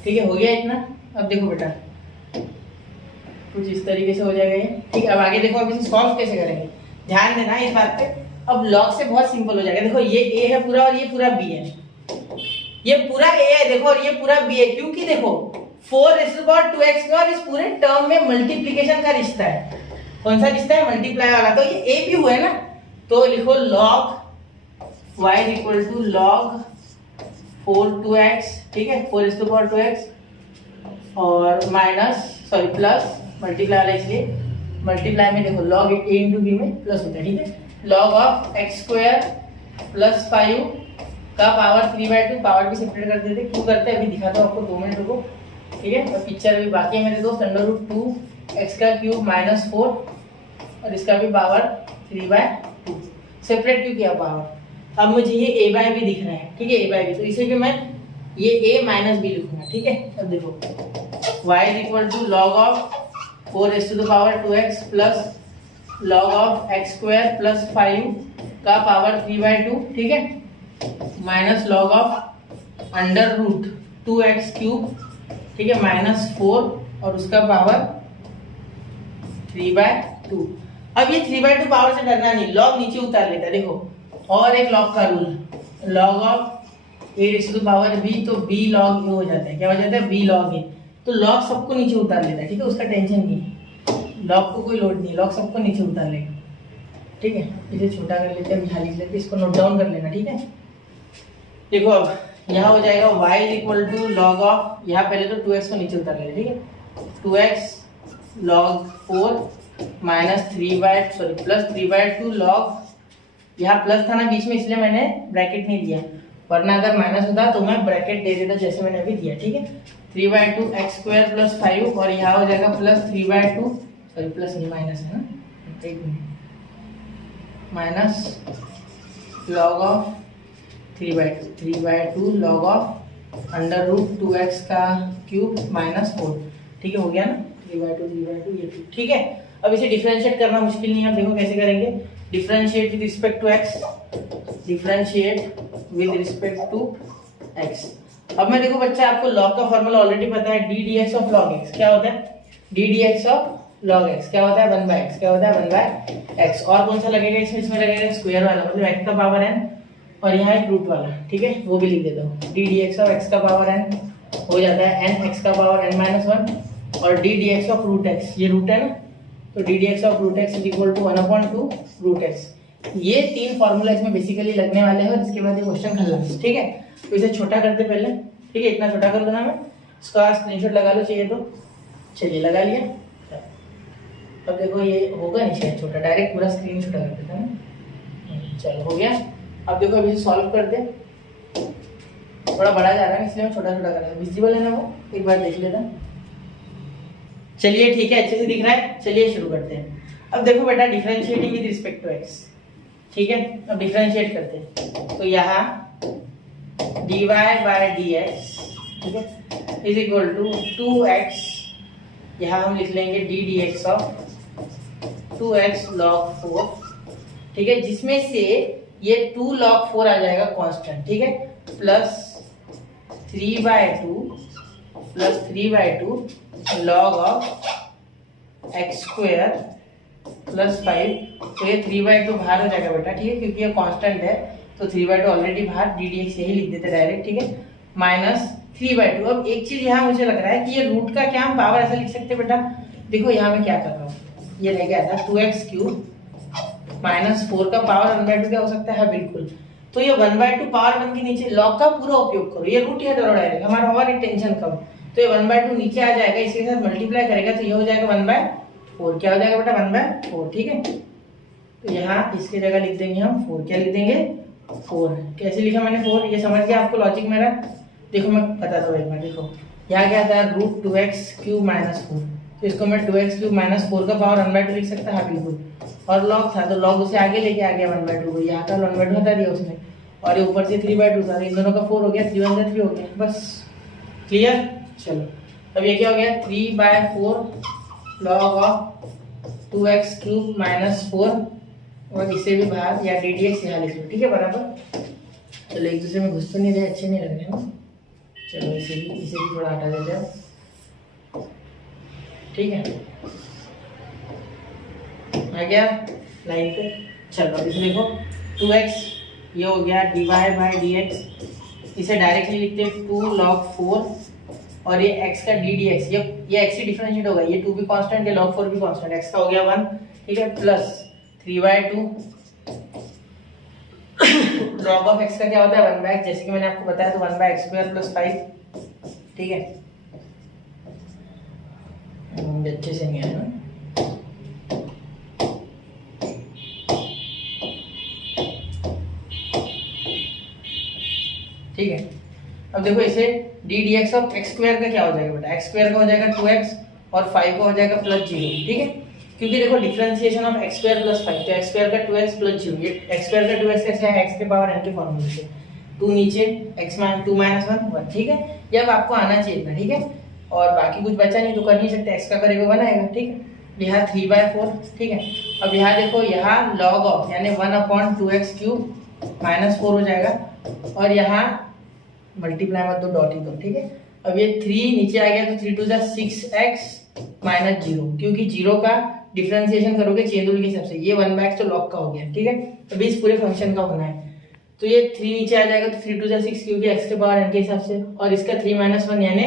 ठीक है। हो गया इतना। अब देखो बेटा कुछ इस तरीके से हो जाएगा ये, ठीक है। अब आगे देखो अब इसे सॉल्व कैसे करेंगे, ध्यान देना इस बात पे। अब लॉग से बहुत सिंपल हो जाएगा, देखो ये a है पूरा और ये पूरा b है, ये पूरा a है देखो और ये पूरा b है, क्योंकि देखो 4 raise to the power 2x में और इस पूरे टर्म में मल्टीप्लिकेशन का रिश्ता है। कौन सा रिश्ता है, मल्टीप्लाई वाला, तो ये a भी हुआ है ना, तो लिखो log y is equal to log 4 2x, ठीक है, 4 raise to the power 2x और माइनस सॉरी प्लस मल्टीप्लाई वाला, इसलिए मल्टीप्लाई में देखो log a इंटू b में प्लस होता है, ठीक है। log of x square plus 5 का पावर 3/2, पावर भी सेपरेट कर देते, क्यों करते हैं अभी दिखाता हूँ आपको, 2 मिनट रुको, ठीक है। और पिक्चर भी बाकी है मेरे दोस्त, अंडर रूट 2x का क्यूब माइनस 4 और इसका भी पावर 3/2, सेपरेट क्यों किया पावर। अब मुझे ये a बाय बी दिख रहा है, ठीक है, a बाय बी, तो इसे भी मैं ये a माइनस बी लिखूंगा, ठीक है। अब देखो y is equal to log of 4 raise to the power 2x plus log of x square plus 5 का पावर 3/2, ठीक है, minus log of under root 2x cube, ठीक है, माइनस 4 और उसका पावर 3/2। अब ये 3/2 पावर से डरना नहीं, लॉग नीचे उतार लेता है। देखो और एक लॉग का रूल, लॉग ऑफ a⁻b, तो b log a हो जाता है। क्या हो जाता है? b log a। तो लॉग सबको नीचे उतार लेता है, ठीक है, उसका टेंशन नहीं है, लॉग को कोई लोड नहीं, लॉग सबको नीचे उतार लेगा, ठीक है। इसे छोटा कर लेते हैं, यहाँ लिख लेते हैं, इसको नोट डाउन कर लेना, ठीक है। देखो अब यहाँ हो जाएगा y = log ऑफ, यहाँ पहले तो 2x को नीचे उतार लेते, ठीक है, 2x log 4 minus plus 3/2 log, यहाँ प्लस था ना बीच में इसलिए मैंने ब्रैकेट नहीं दिया, वरना अगर माइनस होता तो मैं ब्रैकेट दे देता जैसे मैंने अभी दिया, ठीक है। 3/2 x² + 5 और यहाँ हो जाएगा प्लस 3/2, सॉरी प्लस नहीं माइनस है ना, एक minute, minus log of 3/2 log of √2x का क्यूब माइनस 4, ठीक है, हो गया ना, 3/2 ये, ठीक है। अब इसे डिफरेंशिएट करना मुश्किल नहीं है, अब देखो कैसे करेंगे। Differentiate with respect to x, differentiate with respect to x। अब मैं देखो बच्चा आपको लॉग का फॉर्मूला ऑलरेडी पता है, d dx of log x क्या होता है, d dx of log x क्या होता है, 1/x, क्या होता है 1/x। और कौन सा लगेगा इसमें लगेगा स्क्वायर वाला, मतलब x का पावर n, और यहाँ एक रूट वाला, ठीक है, वो भी लिख देता हूँ, d dx ऑफ x का पावर n हो जाता है n x का पावर n-1, और d dx of root x, ये रूट है ना, तो d dx of root x = 1/2 root x। ये तीन फॉर्मूला इसमें बेसिकली लगने वाले हैं, और इसके बाद ये क्वेश्चन खत्म, ठीक है। तो इसे छोटा करते पहले, ठीक है, इतना छोटा कर देना, मैं इसका स्क्रीनशॉट लगा लो चाहिए तो, चलिए लगा लिया। अब देखो ये होगा नहीं शायद छोटा, डायरेक्ट पूरा स्क्रीन छोटा कर देता है, चलो हो गया। अब देखो अभी सॉल्व करते, थोड़ा बड़ा जा रहा है इसलिए मैं छोटा छोटा कर रहा हूँ, विजिबल है ना वो, एक बार देख लेता। चलिए ठीक है, अच्छे से दिख रहा है, चलिए शुरू करते हैं। अब देखो बेटा differentiating with respect to x, ठीक है, अब डिफरेंशिएट करते हैं, तो यहाँ dy/dx, ठीक है, = 2x, यहाँ हम लिख लेंगे d dx of 2x log 4, ठीक है, जिसमें से ये 2 log 4 आ जाएगा कांस्टेंट, ठीक है, प्लस 3/2 log ऑफ x² + 5, तो ये 3/2 बाहर हो जाएगा बेटा, ठीक है, क्योंकि ये कांस्टेंट है, तो 3/2 ऑलरेडी बाहर, d dx यही लिख देते डायरेक्ट, ठीक है, माइनस 3/2। अब एक चीज यहाँ मुझे लग रहा है कि ये रूट का क्या हम पावर ऐसा लिख सकते हैं बेटा, देखो यहाँ मैं क्या कर रहा हूँ, ये रह गया था 2x³ माइनस 4 का पावर 1/2 क्या हो सकता है, बिल्कुल, तो ये 1/2 पावर 1 के नीचे लॉग का पूरा उपयोग करो, ये रूट हटा दो डायरेक्ट, हमारा और टेंशन कम, तो ये 1/2 नीचे आ जाएगा, इसके साथ मल्टीप्लाई करेगा तो ये हो जाएगा 1/4, क्या हो जाएगा बेटा 1/4, ठीक है। तो यहाँ इसकी जगह लिख देंगे हम 4, क्या लिख देंगे 4, कैसे लिखा मैंने 4, ये समझ गया आपको लॉजिक मेरा। देखो मैं बताता हूँ एक बार, देखो यहाँ क्या था √2x³ - 4, तो इसको मैं 2x³ - 4 का पावर 1/2 लिख सकता है, हाँ बिल्कुल, और लॉग था तो लॉग उसे आगे लेके आ गया 1/2 को, यहाँ का 1/2 हटा दिया उसने, और ये ऊपर से 3/2 था, इन दोनों का 4 हो गया, 3 × 3 हो गया, बस क्लियर। चलो अब ये क्या हो गया 3/4 log ऑफ 2x³ - 4, और इसे भी बाहर, या d dx यहाँ लिख लो, ठीक है, बराबर। चलो एक दूसरे में घुस तो नहीं रहे, अच्छे नहीं लग रहे हैं, चलो इसे भी थोड़ा हटा देते हैं, ठीक है, आ गया लाइन पे। चलो इसे देखो 2x, ये हो गया dy/dx, इसे डायरेक्टली लिखते हैं 2 log 4, और ये x का d dx, ये x ही डिफरेंशिएट होगा, ये 2 भी कांस्टेंट है, log 4 भी कांस्टेंट, x का हो गया 1, ठीक है, प्लस 3/2 log ऑफ x का क्या होता है 1/x, जैसे कि मैंने आपको बताया, तो 1/x² + 5, ठीक है, अच्छे से नहीं आया ना, ठीक है। अब देखो इसे d dx ऑफ x² का क्या हो जाएगा बेटा, x² का हो जाएगा 2x, और 5 का हो जाएगा +0, ठीक है, क्योंकि देखो डिफरेंशिएशन ऑफ x² + 5, तो x² का 2x + 0, ये x² का 2x कैसे है, x के पावर n के फॉर्मूले से, 2 नीचे x - 2 - 1, ठीक है, ये अब आपको आना चाहिए था, ठीक है, और बाकी कुछ बचा नहीं तो कर नहीं सकते, x का करेगा 1 आएगा, ठीक है, यहाँ 3/4, ठीक है। अब यहाँ देखो, यहाँ log ऑफ यानी 1/2x³ - 4 हो जाएगा, और यहाँ मल्टीप्लाई मत दो, डॉट ही दो, ठीक है। अब ये 3 नीचे आ गया तो 3 × 2 = 6x - 0, क्योंकि 0 का डिफरेंशिएशन करोगे चेन रूल के हिसाब से, ये 1/x तो लॉग का हो गया, ठीक है। अभी इस पूरे फंक्शन का होना है, तो ये 3 नीचे आ जाएगा, तो 3 2 6 क्योंकि x के पावर n के हिसाब से, और इसका 3 - 1 यानी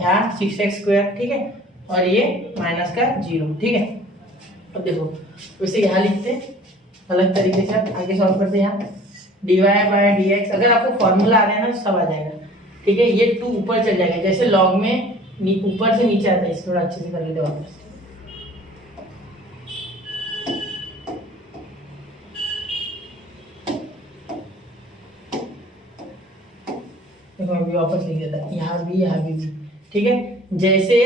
यहाँ 6x², ठीक है, और ये माइनस का 0, ठीक है। अब देखो वैसे यहाँ लिखते हैं अलग तरीके से, आगे सॉल्व करते हैं। यहाँ dy/dx, अगर आपको फॉर्मूला आ रहा है ना सब आ जाएगा, ठीक है। ये 2 ऊपर चल जाएगा, जैसे लॉग में ऊपर से नीचे आता है, इसको थोड़ा अच्छे से कर लेते वापस। देखो मैं भी वापस लिख देता, यहाँ भी, ठीक है। जैसे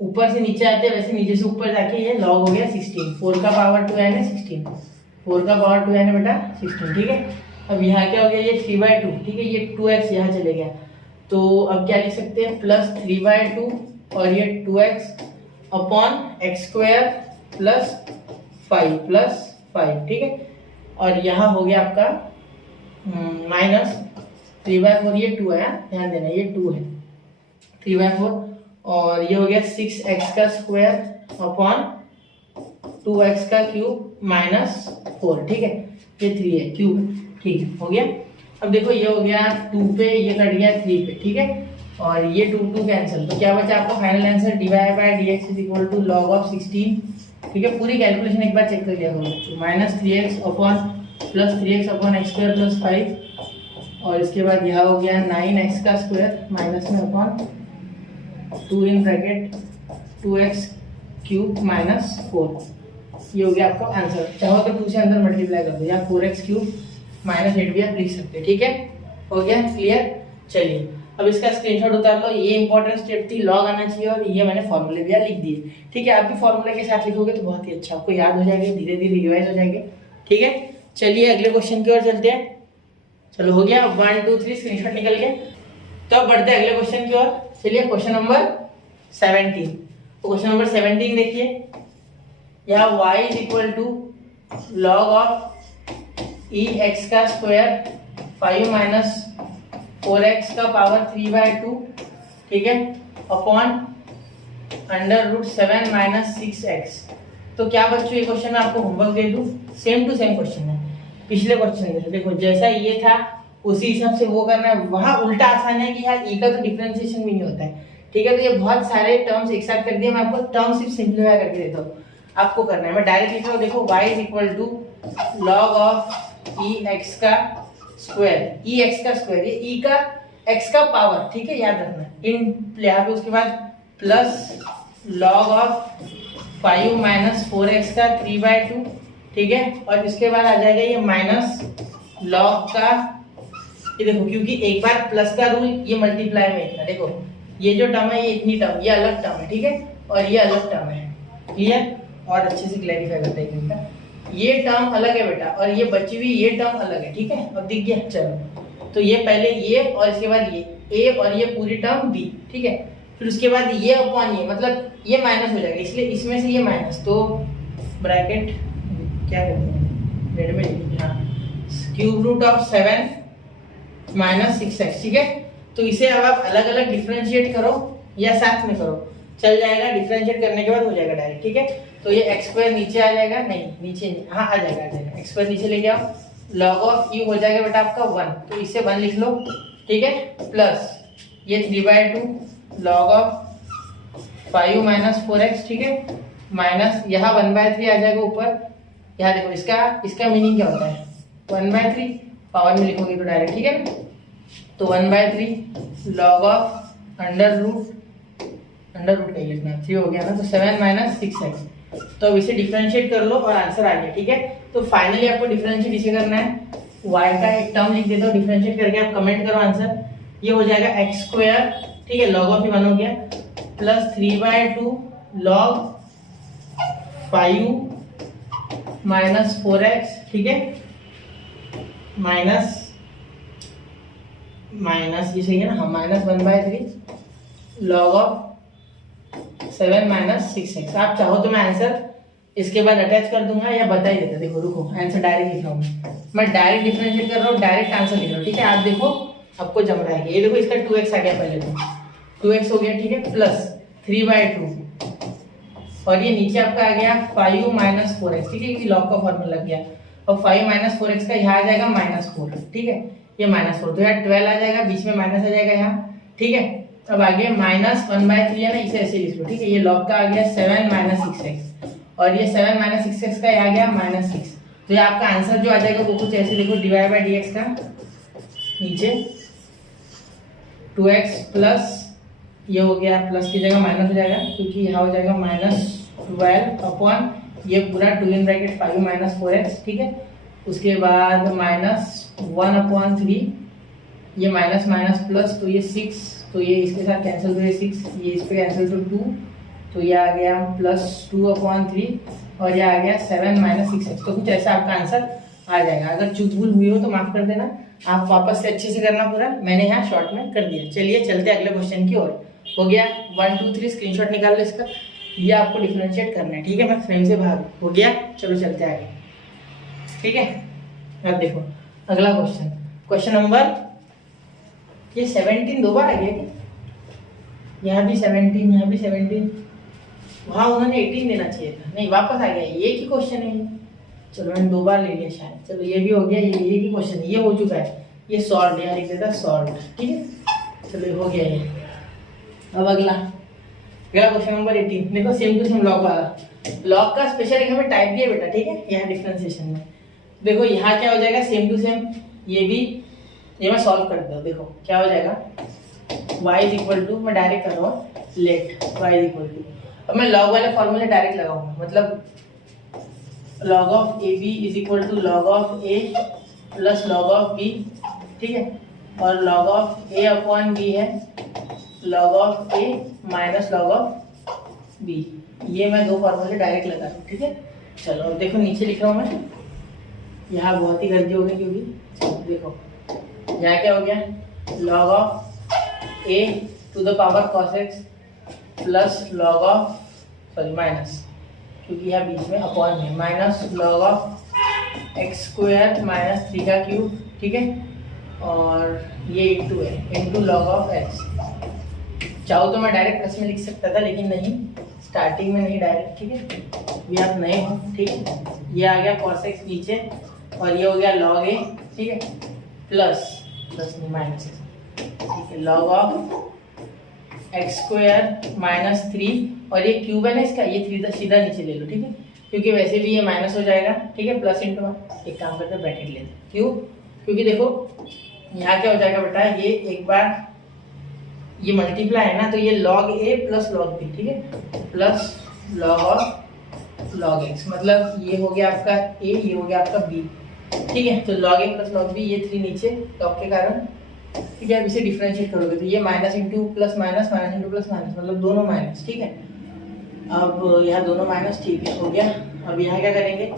ऊपर से नीचे आते हैं वैसे नीचे से ऊपर जाके ये लॉग हो गया 16, 4 का पावर 2 n है 16, 4 का पावर 2 n है बेटा 16, ठीक है। अब यहाँ क्या हो गया, ये 3/2, ठीक है, ये 2x यहाँ चले गया, तो अब क्या लिख सकते हैं, प्लस 3/2 और ये 2x अपॉन x² प्लस 5, ठीक है। और यहाँ हो गया आपका माइनस 3/4, ये 2 है, ध्यान देना ये 2 है, 3/4, और ये हो गया 6x² अपॉन 2x³ माइनस 4, ठीक है, ये 3 है क्यूब, ठीक है, हो गया। अब देखो ये हो गया 2 पे, ये कट गया 3 पे, ठीक है, और ये 2 कैंसिल, तो क्या बचा आपका final answer, dy/dx = log of 16, ठीक है। पूरी कैलकुलेशन एक बार चेक कर लिया करो, minus 3x upon plus 3x upon x² plus 5, और इसके बाद यह हो गया 9x² माइनस में upon 2 in bracket 2x³ minus 4, ये हो गया आपका आंसर। चाहो तो 2 से अंदर मल्टीप्लाई कर दो, या 4x³ माइनस 8 भी आप लिख सकते हैं, ठीक है, हो गया क्लियर। चलिए अब इसका स्क्रीनशॉट उतार लो, ये इंपॉर्टेंट स्टेप थी, लॉग आना चाहिए, और ये मैंने फॉर्मूले भी लिख दिए, ठीक है। आप भी फॉर्मूले के साथ लिखोगे तो बहुत ही अच्छा, आपको याद हो जाएगा, धीरे धीरे रिवाइज हो जाएंगे, ठीक है। चलिए अगले क्वेश्चन की ओर चलते हैं। चलो हो गया 1 2 3 स्क्रीनशॉट निकल गया, तो अब बढ़ते हैं अगले क्वेश्चन की ओर। चलिए क्वेश्चन नंबर 17, तो क्वेश्चन नंबर 17 देखिए, यहाँ y = log of ex² 5 minus 4x का पावर 3/2, ठीक है, अपॉन √7 माइनस 6x। तो क्या बच्चों ये क्वेश्चन मैं आपको होमवर्क दे दूं, सेम टू सेम क्वेश्चन है पिछले क्वेश्चन में, देखो जैसा ये था उसी हिसाब से वो करना है। वहां उल्टा आसान है कि यार e का तो डिफरेंशिएशन भी नहीं होता है, ठीक है। तो ये बहुत सारे टर्म्स एक साथ कर दिए, मैं आपको टर्म सिर्फ सिंप्लीफाई करके देता हूँ, आपको करना है। मैं डायरेक्ट लिख रहा हूँ, देखो y = log of ex², ये e का x का पावर, ठीक है, याद रखना इन यहाँ पे, उसके बाद plus log of 5 minus 4x का 3/2, ठीक है, और इसके बाद आ जाएगा ये माइनस log का, ये देखो क्योंकि एक बार प्लस का रूल, ये मल्टीप्लाई में इतना, देखो ये जो टर्म है ये इतनी टर्म, ये अलग टर्म है, ठीक है, और ये अलग टर्म है, क्लियर। और अच्छे से क्लैरिफाई करते हैं क्योंकि ये टर्म अलग है बेटा, और ये बची हुई ये टर्म अलग है, ठीक है। अब दिख गया, चलो तो ये पहले ये, और इसके बाद ये a, और ये पूरी टर्म b, ठीक है। फिर उसके बाद ये अपॉन ये, मतलब ये माइनस हो जाएगा, इसलिए इसमें से ये माइनस, तो ब्रैकेट क्या करते हैं रेड में लिखिए, हाँ, √7 माइनस 6x, ठीक है। तो इसे अब आप अलग अलग डिफरेंशिएट करो या साथ में करो, चल जाएगा, डिफरेंशिएट करने के बाद हो जाएगा डायरेक्ट, ठीक है। तो ये x² नीचे आ जाएगा, नहीं नीचे नहीं, हाँ आ जाएगा, x² नीचे लेके आओ, log of e हो जाएगा बेटा आपका 1, तो इसे 1 लिख लो, ठीक है, प्लस ये 3/2 log of 5 माइनस 4x, ठीक है, माइनस यहाँ 1/3 आ जाएगा ऊपर, यहाँ देखो इसका मीनिंग क्या होता है, 1/3 पावर में लिखोगे तो डायरेक्ट, ठीक है, तो 1/3 log of अंडर रूट का ही लिखना, 3 हो गया ना, तो 7 माइनस 6x। तो अब इसे डिफरेंशिएट कर लो और आंसर आ गया, ठीक है। तो फाइनली आपको डिफरेंशिएट इसे करना है, y का एक टर्म लिख देता हूँ, डिफरेंशिएट करके आप कमेंट करो आंसर, ये हो जाएगा x², ठीक है, log of 1 हो गया, प्लस 3/2 log 5 माइनस 4x, ठीक है, माइनस ये सही है ना, हाँ, minus 1/3 log of 7 minus 6x। आप चाहो तो मैं आंसर इसके बाद अटैच कर दूंगा या बता ही देता, देखो रुको, आंसर डायरेक्ट लिख रहा हूँ मैं डायरेक्ट डिफरेंशिएट कर रहा हूँ, डायरेक्ट आंसर लिख रहा हूँ, ठीक है। आप देखो आपको जम रहा है, ये देखो इसका 2x आ गया, पहले तो 2x हो गया, ठीक है, प्लस 3/2 और ये नीचे आपका आ गया 5 माइनस 4x, ठीक है, क्योंकि लॉग का फॉर्मूला लग गया। और 5 माइनस 4x का यहाँ आ जाएगा -4, ठीक है, ये -4, तो यहाँ 12 आ जाएगा, बीच में माइनस आ जाएगा यहाँ, ठीक है। अब आगे -1/3 है ना, इसे ऐसे लिख लो, ठीक है। ये लॉग का आ गया 7 माइनस 6x, और ये 7 माइनस 6x का आ गया -6। तो ये आपका आंसर जो आ जाएगा वो कुछ ऐसे देखो, डिवाइड बाय dx का नीचे 2x प्लस ये हो गया, प्लस की जगह माइनस हो जाएगा, क्योंकि यहाँ हो जाएगा -12 अपॉन ये पूरा 2 इन ब्रैकेट 5 माइनस 4x, ठीक है। उसके बाद -1/3, ये माइनस माइनस प्लस, तो ये 6, तो ये इसके साथ कैंसिल हुए 6, ये इस पे कैंसिल तो 2, तो ये आ गया +2/3, और ये आ गया 7 माइनस 6x। तो कुछ ऐसा आपका आंसर आ जाएगा। अगर चूक भूल हुई हो तो माफ कर देना, आप वापस से अच्छे से करना पूरा, मैंने यहाँ शॉर्ट में कर दिया। चलिए चलते अगले क्वेश्चन की ओर। हो गया 1 2 3, स्क्रीनशॉट निकाल लो इसका, ये आपको डिफरेंशिएट करना है, ठीक है। मैं फ्रेम से बाहर हो गया, चलो चलते आगे, ठीक है। अब देखो अगला क्वेश्चन, क्वेश्चन नंबर ये 17 दो बार आ गया क्या? यहाँ भी 17, यहाँ भी 17, वहाँ उन्होंने 18 देना चाहिए था, नहीं वापस आ गया, ये की क्वेश्चन है ये। चलो मैंने 2 बार ले लिया शायद, चलो ये भी हो गया, ये की क्वेश्चन, ये हो चुका है, ये सॉल्व, यहाँ लिख देता सॉल्व, ठीक है। चलो हो गया ये। अब अगला क्वेश्चन नंबर 18, देखो सेम टू सेम लॉग वाला, लॉग का स्पेशल यहाँ पे टाइप भी है बेटा, ठीक है, यहाँ डिफरेंशिएशन में। देखो यहाँ क्या हो जाएगा, सेम टू सेम, ये भी, ये मैं सॉल्व कर दूँ, देखो क्या हो जाएगा, y इज इक्वल टू, मैं डायरेक्ट कर रहा हूँ, let y is equal to, अब मैं लॉग वाले फॉर्मूले डायरेक्ट लगाऊंगा, मतलब log of a b is equal to log of a plus log of b, ठीक है, और log of a upon b है log of a minus log of b, ये मैं 2 फॉर्मूले डायरेक्ट लगा दूँ, ठीक है। चलो अब देखो नीचे लिख रहा हूँ मैं, यहाँ बहुत ही गलती हो गई, क्योंकि देखो यहाँ क्या हो गया, log of a to the power cos x plus log of, sorry minus, क्योंकि यहाँ बीच में अपॉन में, minus log of x square minus 3 का क्यूब, ठीक है, और ये इंटू है, इंटू log ऑफ एक्स। चाहो तो मैं डायरेक्ट प्लस में लिख सकता था, लेकिन नहीं, स्टार्टिंग में नहीं डायरेक्ट, ठीक है, भी आप नए हो, ठीक है। ये आ गया cos x नीचे, और ये हो गया log a, ठीक है, प्लस नहीं माइनस, ठीक है, log of x square minus 3, और ये क्यूब है ना इसका, ये 3 सीधा नीचे ले लो, ठीक है, क्योंकि वैसे भी ये माइनस हो जाएगा, ठीक है, प्लस इंटू, एक काम करते हैं ब्रैकेट लेते हैं, क्यों, क्योंकि देखो यहाँ क्या हो जाएगा बेटा, ये एक बार ये मल्टीप्लाई है ना, तो ये log a plus log b, ठीक है, plus log of log x, मतलब ये हो गया आपका a, ये हो गया आपका b, ठीक है। तो log a plus log b, ये 3 नीचे लॉग के कारण, ठीक है। अब इसे डिफरेंशिएट करोगे तो ये minus into plus minus, minus into plus minus, मतलब दोनों माइनस, ठीक है। अब यहाँ दोनों माइनस, ठीक है, हो गया। अब यहाँ क्या करेंगे,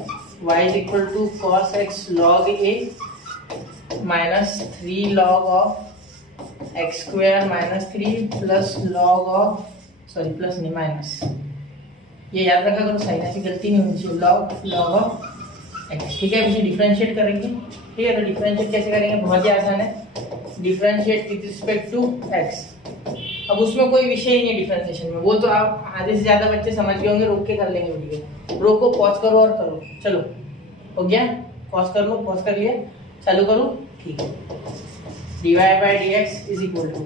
y is equal to cos x log a minus 3 log of x square minus 3 plus log of, sorry plus नहीं माइनस, ये याद रखा करो, साइन ऐसी गलती नहीं होनी चाहिए, लॉग ऑफ एक्स, ठीक है। इसे डिफरेंशिएट करेंगे, ठीक है। तो डिफरेंशिएट कैसे करेंगे, बहुत ही आसान है, differentiate with respect to x. अब उसमें कोई विषय ही नहीं है डिफरेंशिएशन में, वो तो आप आधे से ज्यादा बच्चे समझ गए होंगे, रोक के कर लेंगे वीडियो, रोको, पॉज करो और करो। चलो हो गया, पॉज कर लो, पॉज कर लिया, चालू करो, ठीक है। Divide by dx is equal to,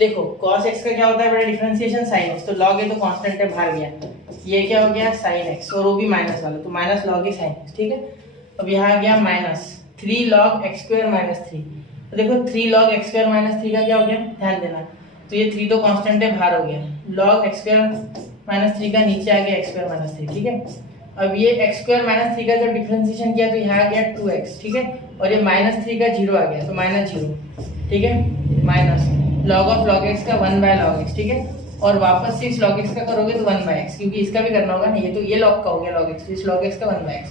देखो cos x का क्या होता है बेटा, डिफरेंशिएशन sin x, तो log a तो कांस्टेंट है, बाहर गया, ये क्या हो गया sin x, और वो भी माइनस वाला, तो minus log a sin x, ठीक है। अब यहाँ आ गया minus 3 log x square minus 3, तो देखो 3 log x स्क्वायर माइनस 3 का क्या हो गया, ध्यान देना, तो ये 3 तो कांस्टेंट है, बाहर हो गया, log x स्क्वायर माइनस 3 का नीचे आ गया x स्क्वायर माइनस 3, ठीक है। अब ये x स्क्वायर माइनस 3 का जब डिफरेंशिएशन किया तो यहाँ आ गया 2x, ठीक है, और ये माइनस 3 का 0 आ गया, तो माइनस 0, ठीक है, minus log of log x का 1 बाय log x, ठीक है, और वापस से इस log x का करोगे तो 1 बाय x, क्योंकि इसका भी करना होगा ना, ये तो ये log का हो गया log x, इस log x का 1 बाय x,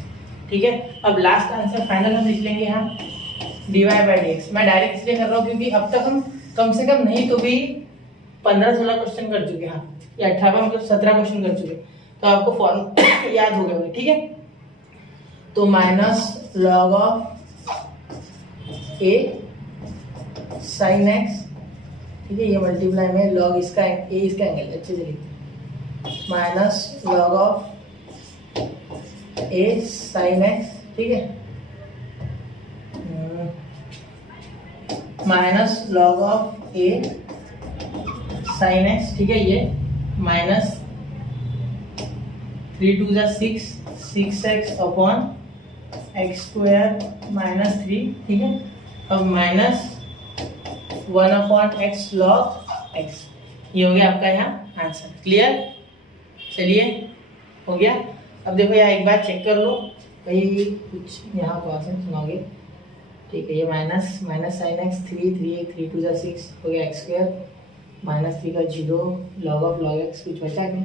ठीक है। अब लास्ट आंसर फाइनल हम लिख लेंगे यहाँ डिवाइड बाय dx, मैं डायरेक्ट इसलिए कर रहा हूँ क्योंकि अब तक हम कम से कम नहीं तो भी 15-16 क्वेश्चन कर चुके हैं, या 18 मतलब 17 क्वेश्चन कर चुके, तो आपको फॉर्म याद हो गया होगा, ठीक है। तो minus log of a sin x, ठीक है, ये मल्टीप्लाई में log इसका a, इसका एंगल अच्छे से लिखते हैं, minus log of A sine x, ठीक है, minus log of A sine x, ठीक है, ये माइनस 3 2 जा 6x upon x square minus 3, ठीक है। अब minus 1 upon x log x, ये हो गया आपका यहाँ आंसर। क्लियर? चलिए, हो गया। अब देखो यहाँ एक बार चेक कर लो, कहीं कुछ यहाँ तो आसान सुनाओगे, ठीक है। ये माइनस साइन एक्स 3 2 जा 6 हो गया एक्स स्क्वायर माइनस 3 का 0 लॉग ऑफ लॉग एक्स, कुछ बचा क्या?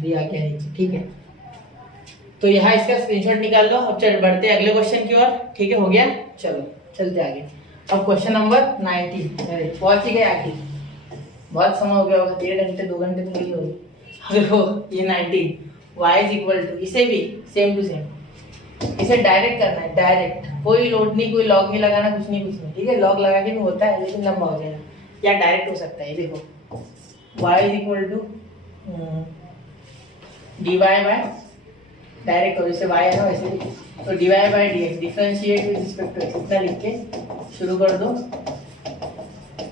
3 आ गया नीचे, ठीक है। तो यहाँ इसका स्क्रीनशॉट निकाल लो। अब चल बढ़ते हैं अगले क्वेश्चन की ओर, ठीक है, हो गया। चलो चलते आगे। अब क्वेश्चन नंबर 90, पहुंच ही गए आगे, बहुत समय हो गया होगा, 1.5 घंटे 2 घंटे तो नहीं होगी। देखो ये 90 y इज इक्वल टू, इसे भी सेम टू सेम, इसे डायरेक्ट करना है, डायरेक्ट, कोई लोड नहीं, कोई लॉग नहीं लगाना, कुछ नहीं, ठीक है। लॉग लगा के भी होता है लेकिन लंबा हो जाएगा, या डायरेक्ट हो सकता है। देखो y is equal to dy by, direct करो, जैसे y है ना वैसे भी, तो dy by dx, differentiate with respect to x, इतना लिख के शुरू कर दो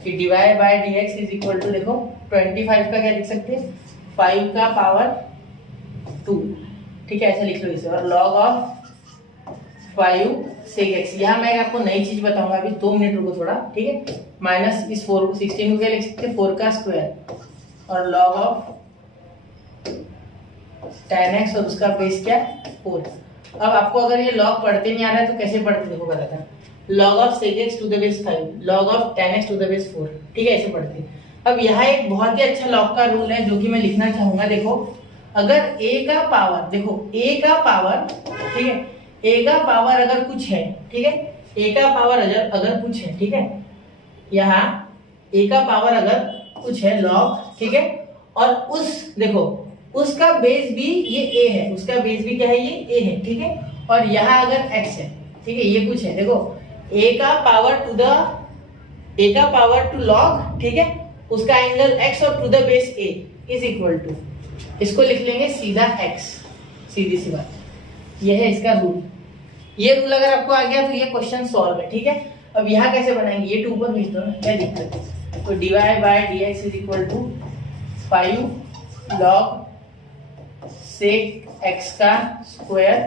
कि dy by dx is equal to, देखो 25 का क्या लिख सकते हैं, 5 का पावर 2, ठीक है, ऐसे लिख लो इसे। और log ऑफ 5 sec x, यहाँ मैं आपको नई चीज बताऊंगा, अभी 2 मिनट रुको थोड़ा, ठीक है। माइनस इस 16 को क्या लिख सकते हैं, 4 का स्क्वायर, और log ऑफ tan x और उसका बेस क्या, 4। अब आपको अगर ये log पढ़ते नहीं आ रहा है तो कैसे पढ़ते, देखो बताता हूँ। log of sec x to the base 5, log of tan x to the base 4, ठीक है, ऐसे पढ़ते हैं। अब यहाँ एक बहुत ही अच्छा log का रूल है जो कि मैं लिखना चाहूंगा। देखो अगर a का पावर, देखो a का पावर, ठीक है, a का पावर अगर कुछ है, ठीक है, a का पावर अगर कुछ है, ठीक है, यहाँ a का पावर अगर कुछ है log, ठीक है, और उस, देखो उसका बेस भी ये a है, उसका बेस भी क्या है, ये a है, ठीक है, और यहाँ अगर x है, ठीक है, ये कुछ है, देखो a का पावर टू log, ठीक है, उसका एंगल x और to the base a is equal to, इसको लिख लेंगे सीधा x, सीधी सी बात, ये है इसका रूल। ये रूल अगर आपको आ गया तो ये क्वेश्चन सॉल्व है, ठीक है। अब यहाँ कैसे बनाएंगे, ये 2 पर भेज दो ना, क्या दिक्कत है। तो dy by dx is equal to 5 log sec x का स्क्वायर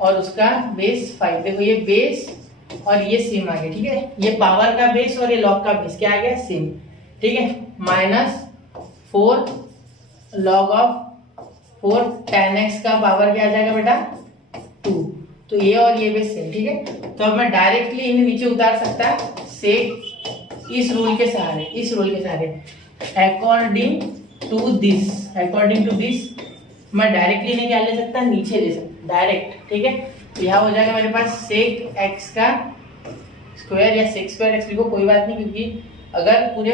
और उसका बेस 5, देखो ये बेस और ये सेम आ गया, ठीक है, ये पावर का बेस और ये लॉग का बेस क्या आ गया, सेम, ठीक है, minus 4 log of 4 tan x का पावर क्या आ जाएगा बेटा, 2, तो ये और ये बेस सेम, ठीक है। तो अब मैं डायरेक्टली इन्हें नीचे उतार सकता है सेक इस रूल के सहारे, अकॉर्डिंग टू दिस मैं डायरेक्टली इन्हें क्या ले सकता, नीचे ले सकता डायरेक्ट, ठीक है। तो यहाँ हो जाएगा मेरे पास सेक x का स्क्वायर या सेक स्क्वायर x लिखो, कोई बात नहीं, क्योंकि अगर पूरे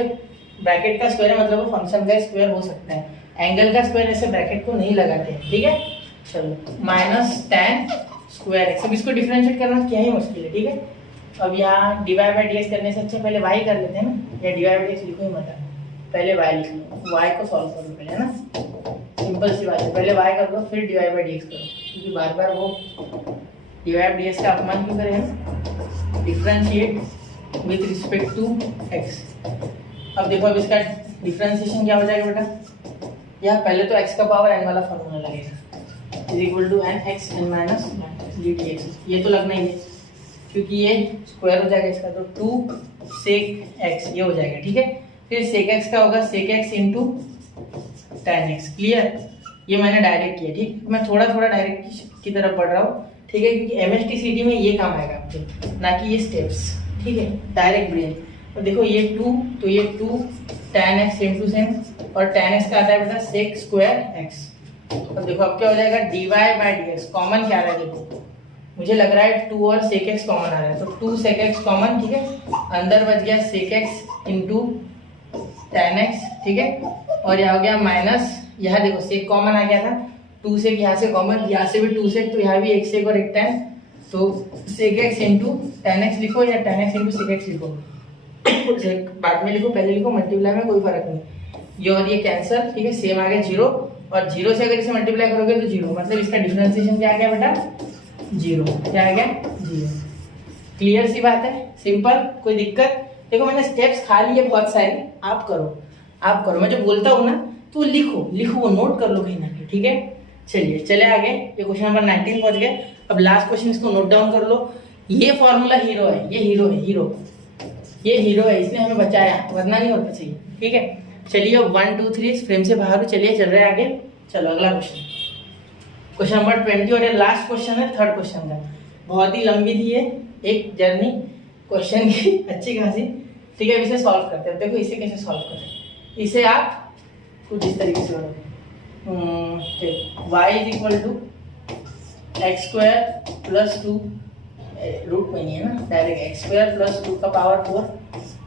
ब्रैकेट का स्क्वायर है मतलब वो फंक्शन का स्क्वायर हो सकता है, एंगल का स्क्वायर ऐसे ब्रैकेट को नहीं लगाते हैं, ठीक है। चलो माइनस tan स्क्वायर x, अब इसको डिफरेंशिएट करना क्या ही मुश्किल है, ठीक है। अब यहाँ dy बाय dx करने से अच्छा पहले y कर लेते हैं ना, या dy बाय dx लिखो ही मत, पहले y लिख लो, y को सॉल्व करो पहले, है ना, सिंपल सी बात है, पहले y कर लो फिर dy बाय dx करो, क्योंकि बार बार वो dy बाय dx का अपमान क्यों करेगा, differentiate with respect to x। अब देखो अब इसका डिफरेंशिएशन क्या हो जाएगा बेटा, यहाँ पहले तो x का पावर n वाला फॉर्मूला लगेगा, is equal to n x n minus dx, ये तो लगना ही है क्योंकि ये स्क्वायर हो जाएगा इसका, तो 2 sec x ये हो जाएगा, ठीक है। फिर sec x का होगा sec x into tan x, clear, ये मैंने डायरेक्ट किया, ठीक, मैं थोड़ा डायरेक्ट की तरफ बढ़ रहा हूँ, ठीक है, क्योंकि MSTCD में ये काम आएगा आपके, ना कि ये स्टेप्स, ठीक है, डायरेक्ट ब्रेन। और देखो ये 2, तो ये 2 tan x same to same, और tan x का आता है बेटा sec स्क्वायर x। अब देखो अब क्या हो जाएगा, dy बाय dx कॉमन क्या आ रहा है, देखो मुझे लग रहा है 2 और sec x कॉमन आ रहा है, तो 2 sec x कॉमन, ठीक है, अंदर बच गया sec x into tan x, ठीक है, और यहाँ हो गया माइनस, यहाँ देखो sec कॉमन आ गया था, 2 sec यहाँ से कॉमन, यहाँ से भी 2 sec, तो यहाँ भी 1 sec और 1 tan, तो sec x into tan x लिखो या tan x into sec x लिखो, बाद में लिखो पहले लिखो, मल्टीप्लाई में कोई फर्क नहीं, ये और ये कैंसल, ठीक है, सेम आ गया 0, और 0 से अगर इसे मल्टीप्लाई करोगे तो 0, मतलब इसका डिफरेंशिएशन क्या आ गया बेटा 0, क्या आ गया 0। क्लियर सी बात है, सिंपल, कोई दिक्कत? देखो मैंने स्टेप्स खा लिए बहुत सारे, आप करो, मैं जो बोलता हूँ ना तो लिखो वो नोट कर लो कहीं ना कहीं, ठीक है। चले आगे, ये क्वेश्चन नंबर 19 पहुंच गए। अब लास्ट क्वेश्चन, इसको नोट डाउन कर लो। ये फॉर्मूला हीरो है, ये हीरो है, इसने हमें बचाया, वरना नहीं होता चाहिए, ठीक है। चलिए 1 2 3 फ्रेम से बाहर हो, चलिए चल रहे हैं आगे। चलो अगला क्वेश्चन नंबर 20, और ये लास्ट क्वेश्चन है, थर्ड क्वेश्चन का। बहुत ही लंबी थी ये एक जर्नी क्वेश्चन की, अच्छी खासी, ठीक है। इसे सॉल्व करते हैं। देखो इसे कैसे सॉल्व करें, इसे आप कुछ इस तरीके से करोगे, y is equal to x square plus 2, root में नहीं है ना, डायरेक्ट एक्स स्क्वायर प्लस 2 का power 4